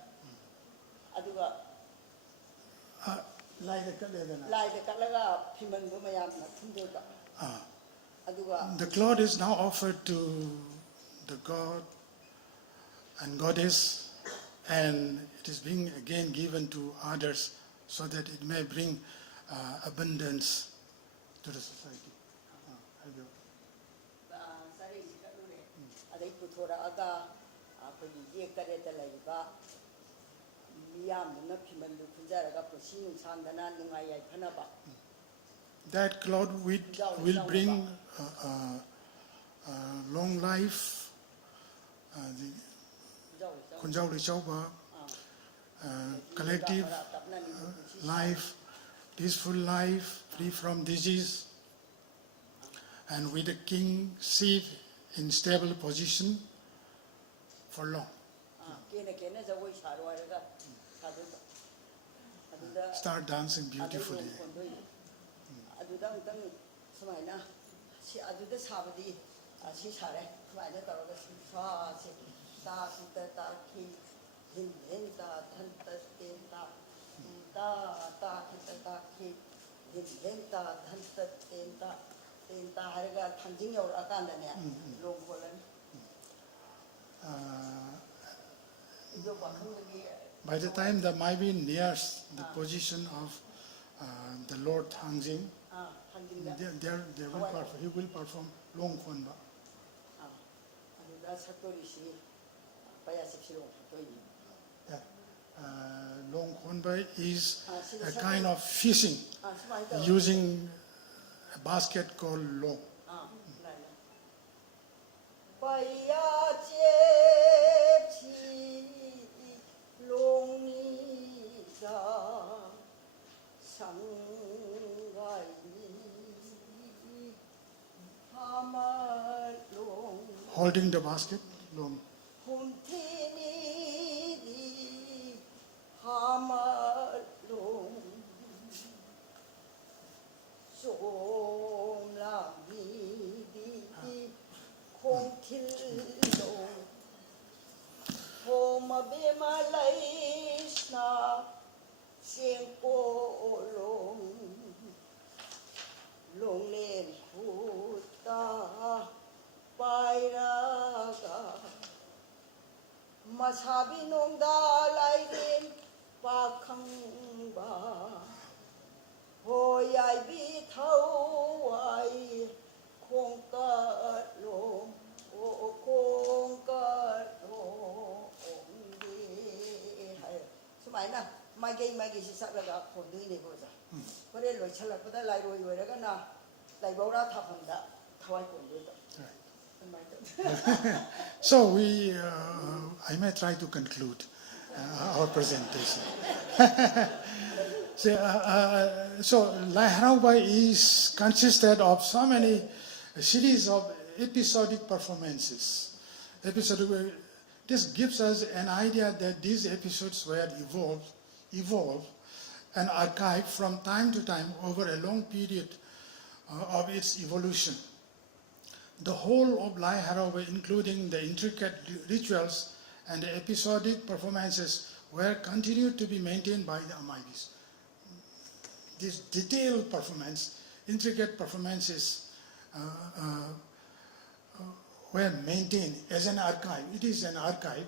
ꯑꯗꯨꯒ ꯂꯥꯏꯗ ꯀꯠꯂꯒ ꯐꯤꯃꯟꯕ ꯃꯌꯥꯝꯅ ꯊꯨꯝꯗꯣꯏꯕ ꯑꯗꯨꯒ The cloth is now offered to the god and goddess, and it is being again given to others so that it may bring abundance to the society. ꯆꯥꯔꯩꯁꯤ ꯀꯠꯂꯨꯔꯦ ꯑꯗꯩ ꯄꯨꯊꯣꯔꯛꯑꯒ ꯑꯩꯈꯣꯏꯒꯤ ꯌꯦꯛ ꯇꯔꯦꯠꯇ ꯂꯩꯔꯤꯕ 미암 피면도 군자라가 부시는 상다나 능아야 편하바. That cloud will bring long life, collective life, peaceful life, free from disease, and with the king seat in stable position for long. Start dancing beautifully. By the time the Maibi nears the position of the Lord Tangjing, he will perform Long Khonba. Long Khonba is a kind of fishing using a basket called long. Holding the basket, long. Masabi nongda laiden pakhangba hoyai bi thawai khongka lo o khongka lo ongge hai sumaina magi si saklaga khondui ne boja kore loi chalakpada lai roi oiraga na lai baura thaphamda thawai khondui da. So I may try to conclude our presentation. So Lai Haraubai is consisted of so many series of episodic performances. This gives us an idea that these episodes were evolved and archived from time to time over a long period of its evolution. The whole of Lai Haraubai, including the intricate rituals and the episodic performances, were continued to be maintained by the Amaibis. This detailed performance, intricate performances, were maintained as an archive. It is an archive,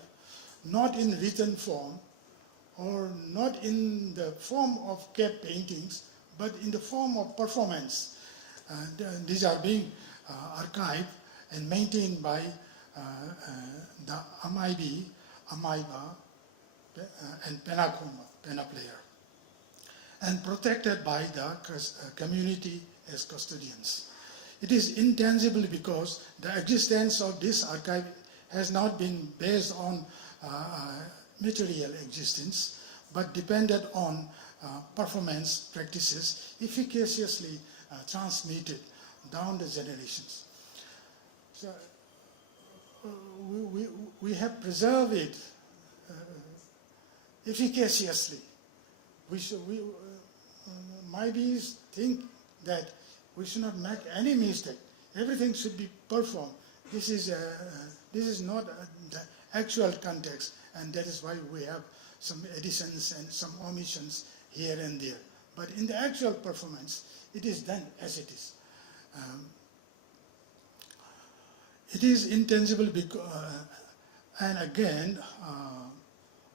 not in written form or not in the form of cave paintings, but in the form of performance. These are being archived and maintained by the Amaibi, Amaiba, and Penakoma, Pena player, and protected by the community as custodians. It is intangible because the existence of this archive has not been based on material existence, but depended on performance practices efficaciously transmitted down the generations. So we have preserved it efficaciously. Maybe think that we should not make any mistake. Everything should be performed. This is not the actual context, and that is why we have some additions and some omissions here and there. But in the actual performance, it is done as it is. It is intangible because, and again,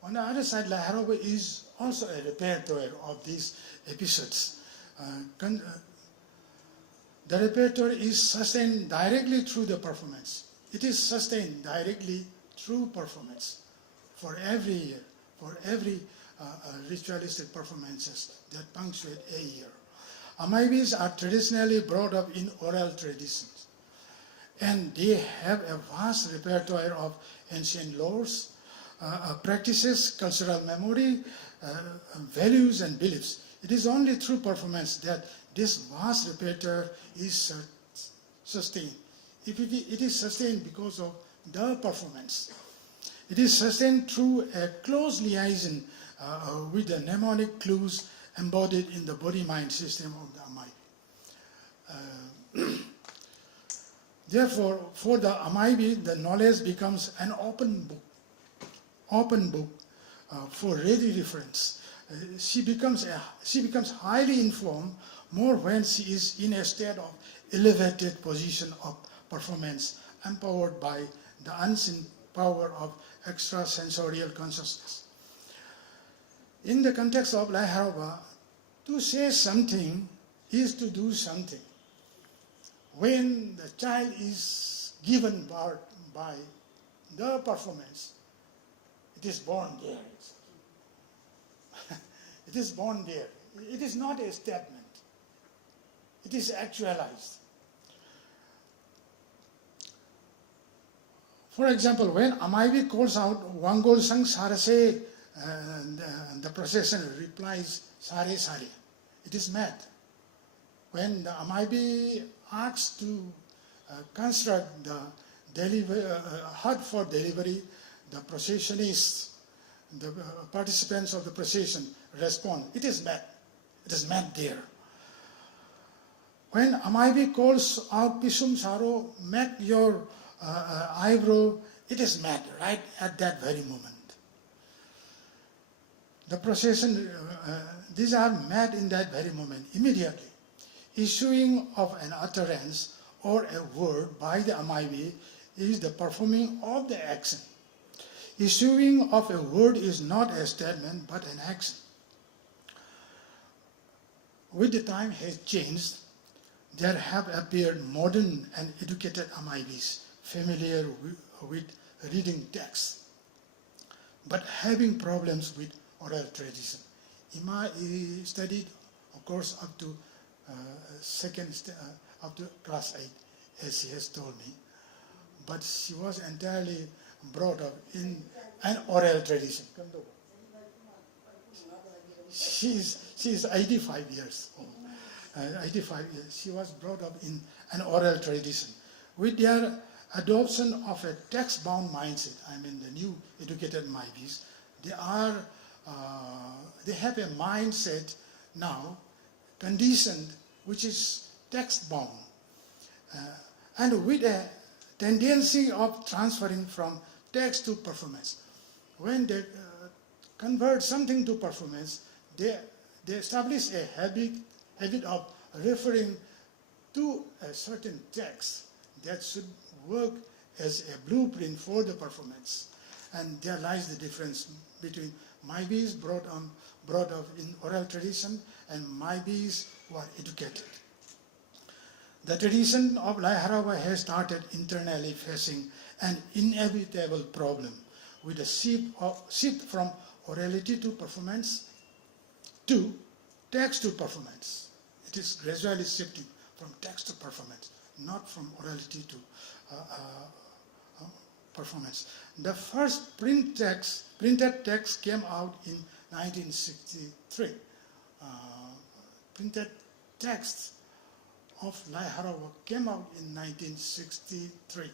on the other side, La Haroba is also a repertoire of these episodes. The repertoire is sustained directly through the performance. It is sustained directly through performance for every year, for every ritualistic performances that punctuate a year. Amaibis are traditionally brought up in oral traditions, and they have a vast repertoire of ancient laws, practices, cultural memory, values and beliefs. It is only through performance that this vast repertoire is sustained. It is sustained because of the performance. It is sustained through a close liaison with the mnemonic clues embodied in the body-mind system of the Amaibi. Therefore, for the Amaibi, the knowledge becomes an open book for ready reference. She becomes highly informed more when she is in a state of elevated position of performance, empowered by the unseen power of extrasensorial consciousness. In the context of La Haroba, to say something is to do something. When the child is given birth by the performance, it is born there. It is born there. It is not a statement. It is actualized. For example, when Amaibi calls out Wangol Sang Sarase, the procession replies Sare Sare. It is mad. When the Amaibi asks to construct the hut for delivery, the processionists, the participants of the procession respond, it is mad. It is mad there. When Amaibi calls out Pisum Saro, make your eyebrow, it is mad right at that very moment. The procession, these are mad in that very moment, immediately. Issuing of an utterance or a word by the Amaibi is the performing of the action. Issuing of a word is not a statement but an action. With the time has changed, there have appeared modern and educated Amaibis, familiar with reading texts, but having problems with oral tradition. Ima studied, of course, up to up to class 8, as she has told me, but she was entirely brought up in an oral tradition. She is 85 years old. 85 years. She was brought up in an oral tradition. With their adoption of a text-bound mindset, I mean the new educated Maibis, they have a mindset now conditioned which is text-bound, and with a tendency of transferring from text to performance. When they convert something to performance, they establish a habit of referring to a certain text that should work as a blueprint for the performance. And there lies the difference between Maibis brought up in oral tradition and Maibis who are educated. The tradition of Lai Harawa has started internally facing an inevitable problem with a shift from orality to performance to text to performance. It is gradually shifting from text to performance, not from orality to performance. The first printed text came out in 1963. Printed texts of Lai Harawa came out in 1963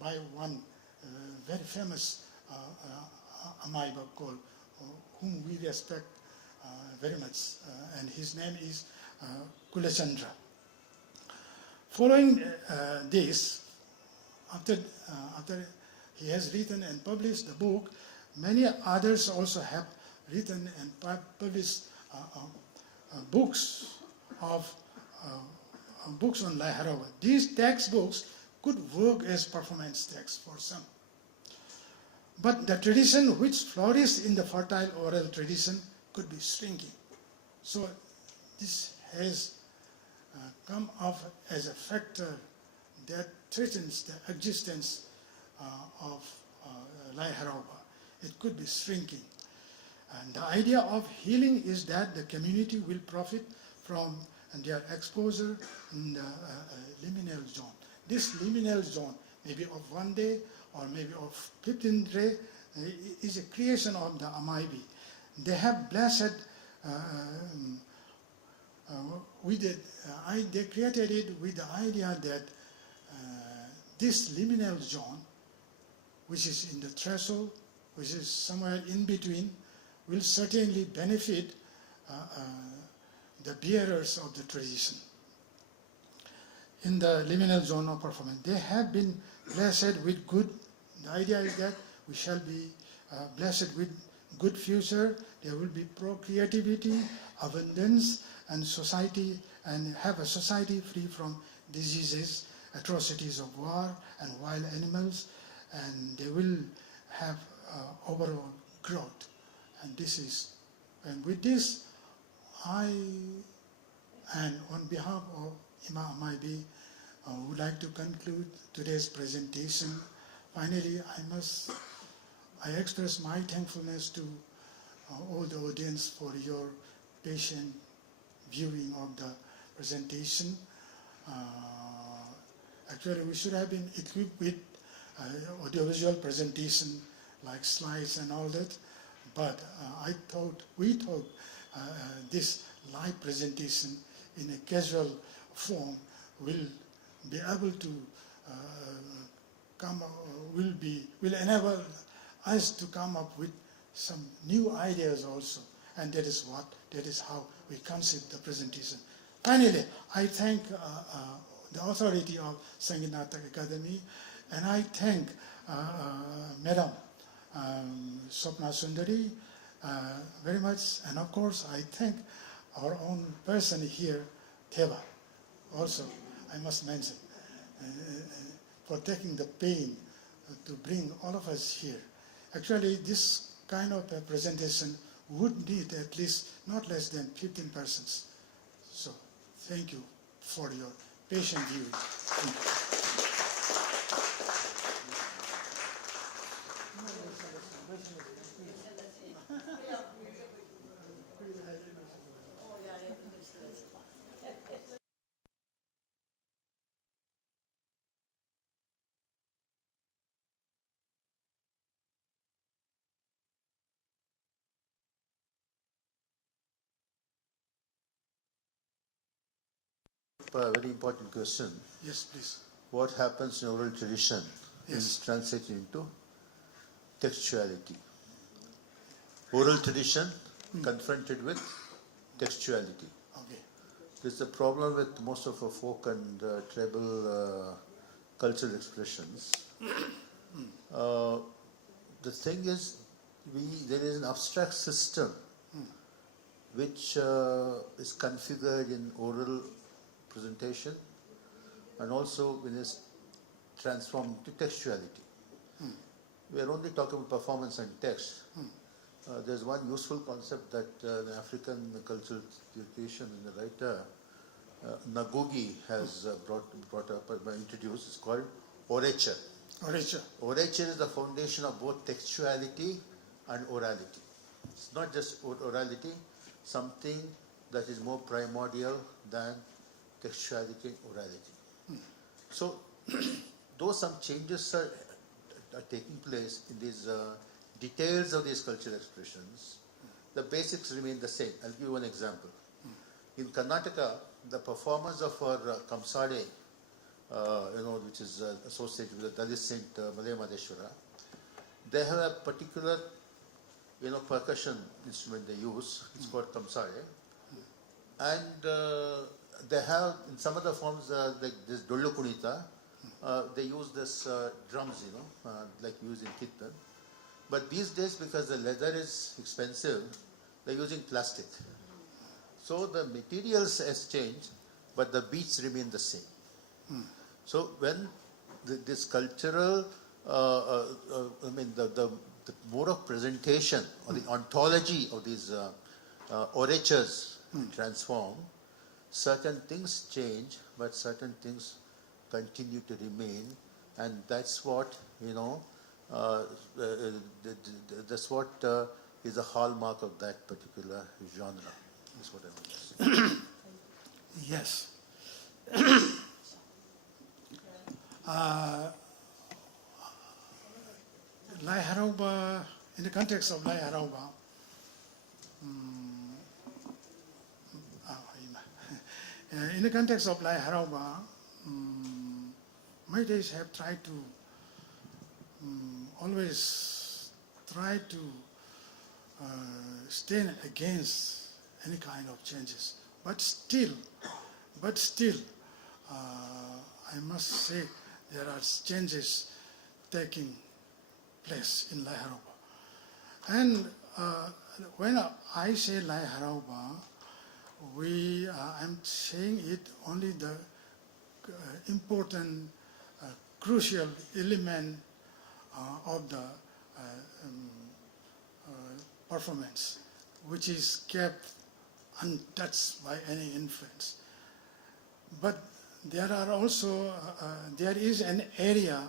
by one very famous Amaiba called, whom we respect very much, and his name is Kulachandra. Following this, after he has written and published the book, many others also have written and published books on Lai Harawa. These textbooks could work as performance texts for some. But the tradition which flourished in the fertile oral tradition could be shrinking. So this has come up as a factor that threatens the existence of Lai Harawa. It could be shrinking. And the idea of healing is that the community will profit from their exposure in the liminal zone. This liminal zone, maybe of 1 day or maybe of 15th day, is a creation of the Amaibi. They have blessed they created it with the idea that this liminal zone, which is in the threshold, which is somewhere in between, will certainly benefit the bearers of the tradition. In the liminal zone of performance, they have been blessed with good. The idea is that we shall be blessed with good future. There will be procreativity, abundance, and society, and have a society free from diseases, atrocities of war, and wild animals, and they will have overall growth. And this is, and with this, and on behalf of Imam Maibi, would like to conclude today's presentation. Finally, I express my thankfulness to all the audience for your patient viewing of the presentation. Actually, we should have been equipped with audiovisual presentation like slides and all that, but we thought this live presentation in a casual form will be able to will enable us to come up with some new ideas also, and that is how we conceive the presentation. Finally, I thank the authority of Sangeet Natak Akademi, and I thank Madam Swapnasundari very much, and of course I thank our own person here, Theva, also I must mention, for taking the pain to bring all of us here. Actually, this kind of a presentation would need at least not less than 15 persons. So thank you for your patient viewing. Thank you. A very important question. Yes, please. What happens in oral tradition is translated into textuality. Oral tradition confronted with textuality. Okay. This is a problem with most of our folk and tribal cultural expressions. The thing is, there is an abstract system which is configured in oral presentation and also in a transformed into textuality. We are only talking about performance and text. There's one useful concept that the African cultural tradition and the writer Nagugi has brought up and introduced. It's called orature. Orature. Orature is the foundation of both textuality and orality. It's not just orality, something that is more primordial than textuality and orality. So, though some changes are taking place in these details of these cultural expressions, the basics remain the same. I'll give you one example. In Karnataka, the performance of our Kamsade, which is associated with the Dalit saint Malay Madheshwara, they have a particular, percussion instrument they use. It's called Kamsade, and they have in some other forms like this Dollu Kunita. They use this drums, like used in Kirtan. But these days, because the leather is expensive, they're using plastic. So the materials has changed, but the beats remain the same. So when this cultural, the mode of presentation or the ontology of these oratures transform, certain things change, but certain things continue to remain, and that's what that's what is a hallmark of that particular genre. That's what I want to say. Yes. Lai Harauba, in the context of Lai Harauba, in the context of Lai Harauba, Meiteis have tried to always try to stand against any kind of changes. But still, I must say there are changes taking place in Lai Harauba. And when I say Lai Harauba, I'm saying it only the important, crucial element of the performance, which is kept untouched by any influence. But there are also, there is an area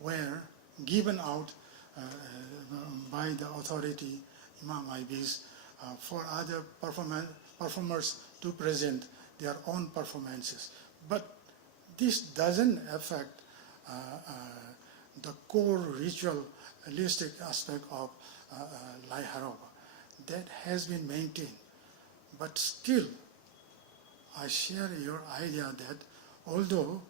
where given out by the authority, Imam Ibis, for other performers to present their own performances. But this doesn't affect the core ritualistic aspect of Lai Harauba. That has been maintained. But still, I share your idea that although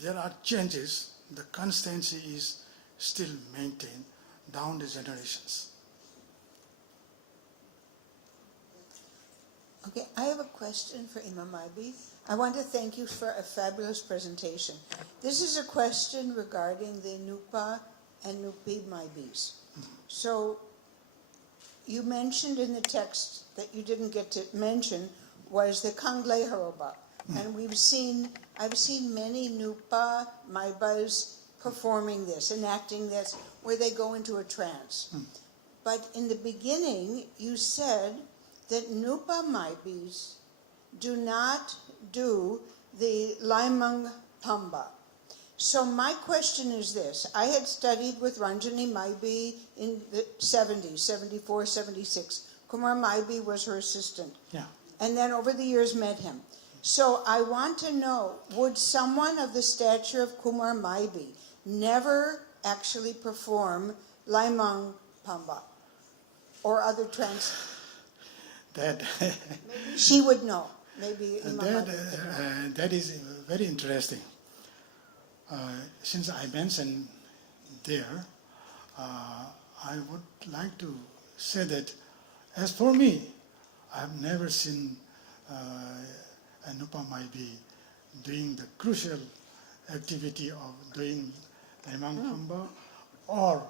there are changes, the constancy is still maintained down the generations. Okay, I have a question for Imam Ibi. I want to thank you for a fabulous presentation. This is a question regarding the Nupa and Nupi Maibis. So, you mentioned in the text that you didn't get to mention was the Kanglai Haroba. And I've seen many Nupa Maibas performing this, enacting this, where they go into a trance. But in the beginning, you said that Nupa Maibis do not do the Laimang Pamba. So my question is this. I had studied with Ranjani Maibi in the 70s, 74, 76. Kumar Maibi was her assistant. Yeah. And then over the years met him. So I want to know, would someone of the stature of Kumar Maibi never actually perform Laimang Pamba or other trance? That Maybe she would know. Maybe that is very interesting. Since I mentioned there, I would like to say that as for me, I've never seen Nupa Maibi doing the crucial activity of doing Laimang Pamba or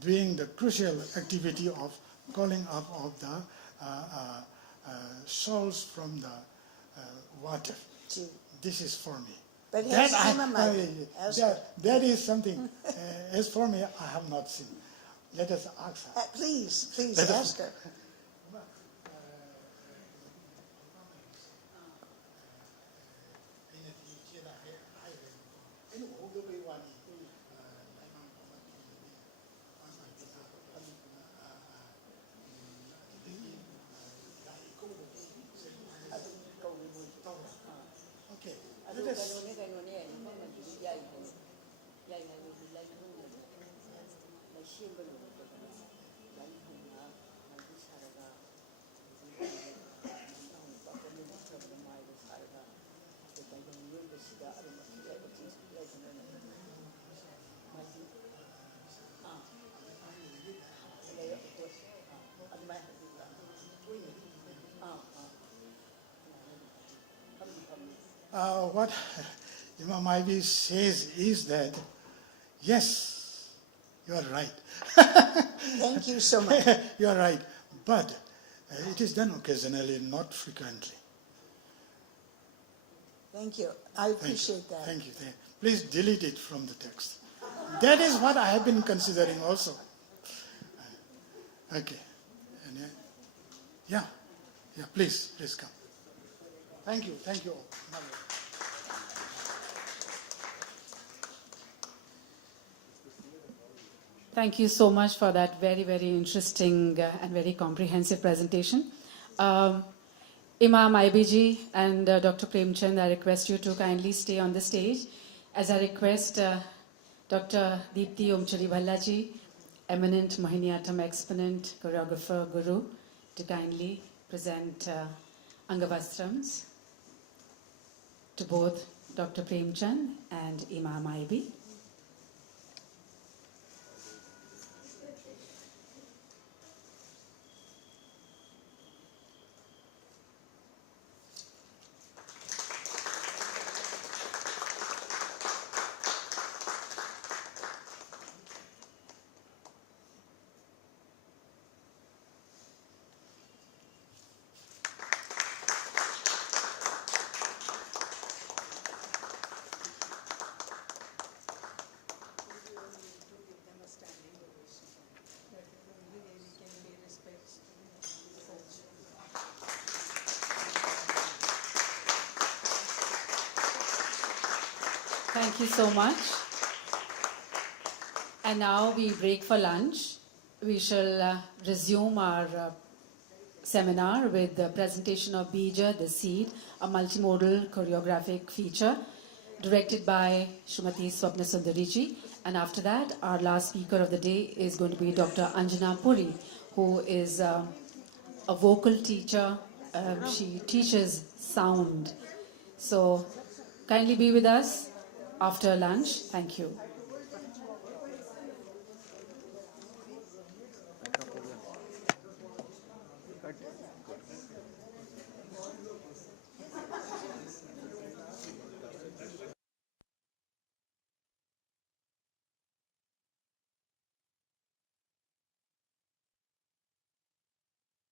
doing the crucial activity of calling up of the souls from the water. this is for me. But That, has Sima Maibi? Ask her. that is something, as for me, I have not seen. Let us ask her. Please, Let us- ask her. Okay, let us. What Imam Maibi says is that, yes, you are right. Thank you so much. You are right. But it is done occasionally, not frequently. Thank you. I appreciate that. Thank you. Please delete it from the text. That is what I have been considering also. Okay. And, yeah, please come. Thank you all. Thank you so much for that very, very interesting and very comprehensive presentation. Imam IBG and Dr. Premchand, I request you to kindly stay on the stage. As I request Dr. Deepti Omchari Bhallaji, eminent Mohiniyattam exponent, choreographer, guru, to kindly present Angavastrams to both Dr. Premchand and Imam IB. Thank you so much. And now we break for lunch. We shall resume our seminar with the presentation of Beeja-the Seed, a multimodal choreographic feature directed by Srimati Swapnasundari ji. And after that, our last speaker of the day is going to be Dr. Anjana Puri, who is a vocal teacher. She teaches sound. So kindly be with us after lunch. Thank you.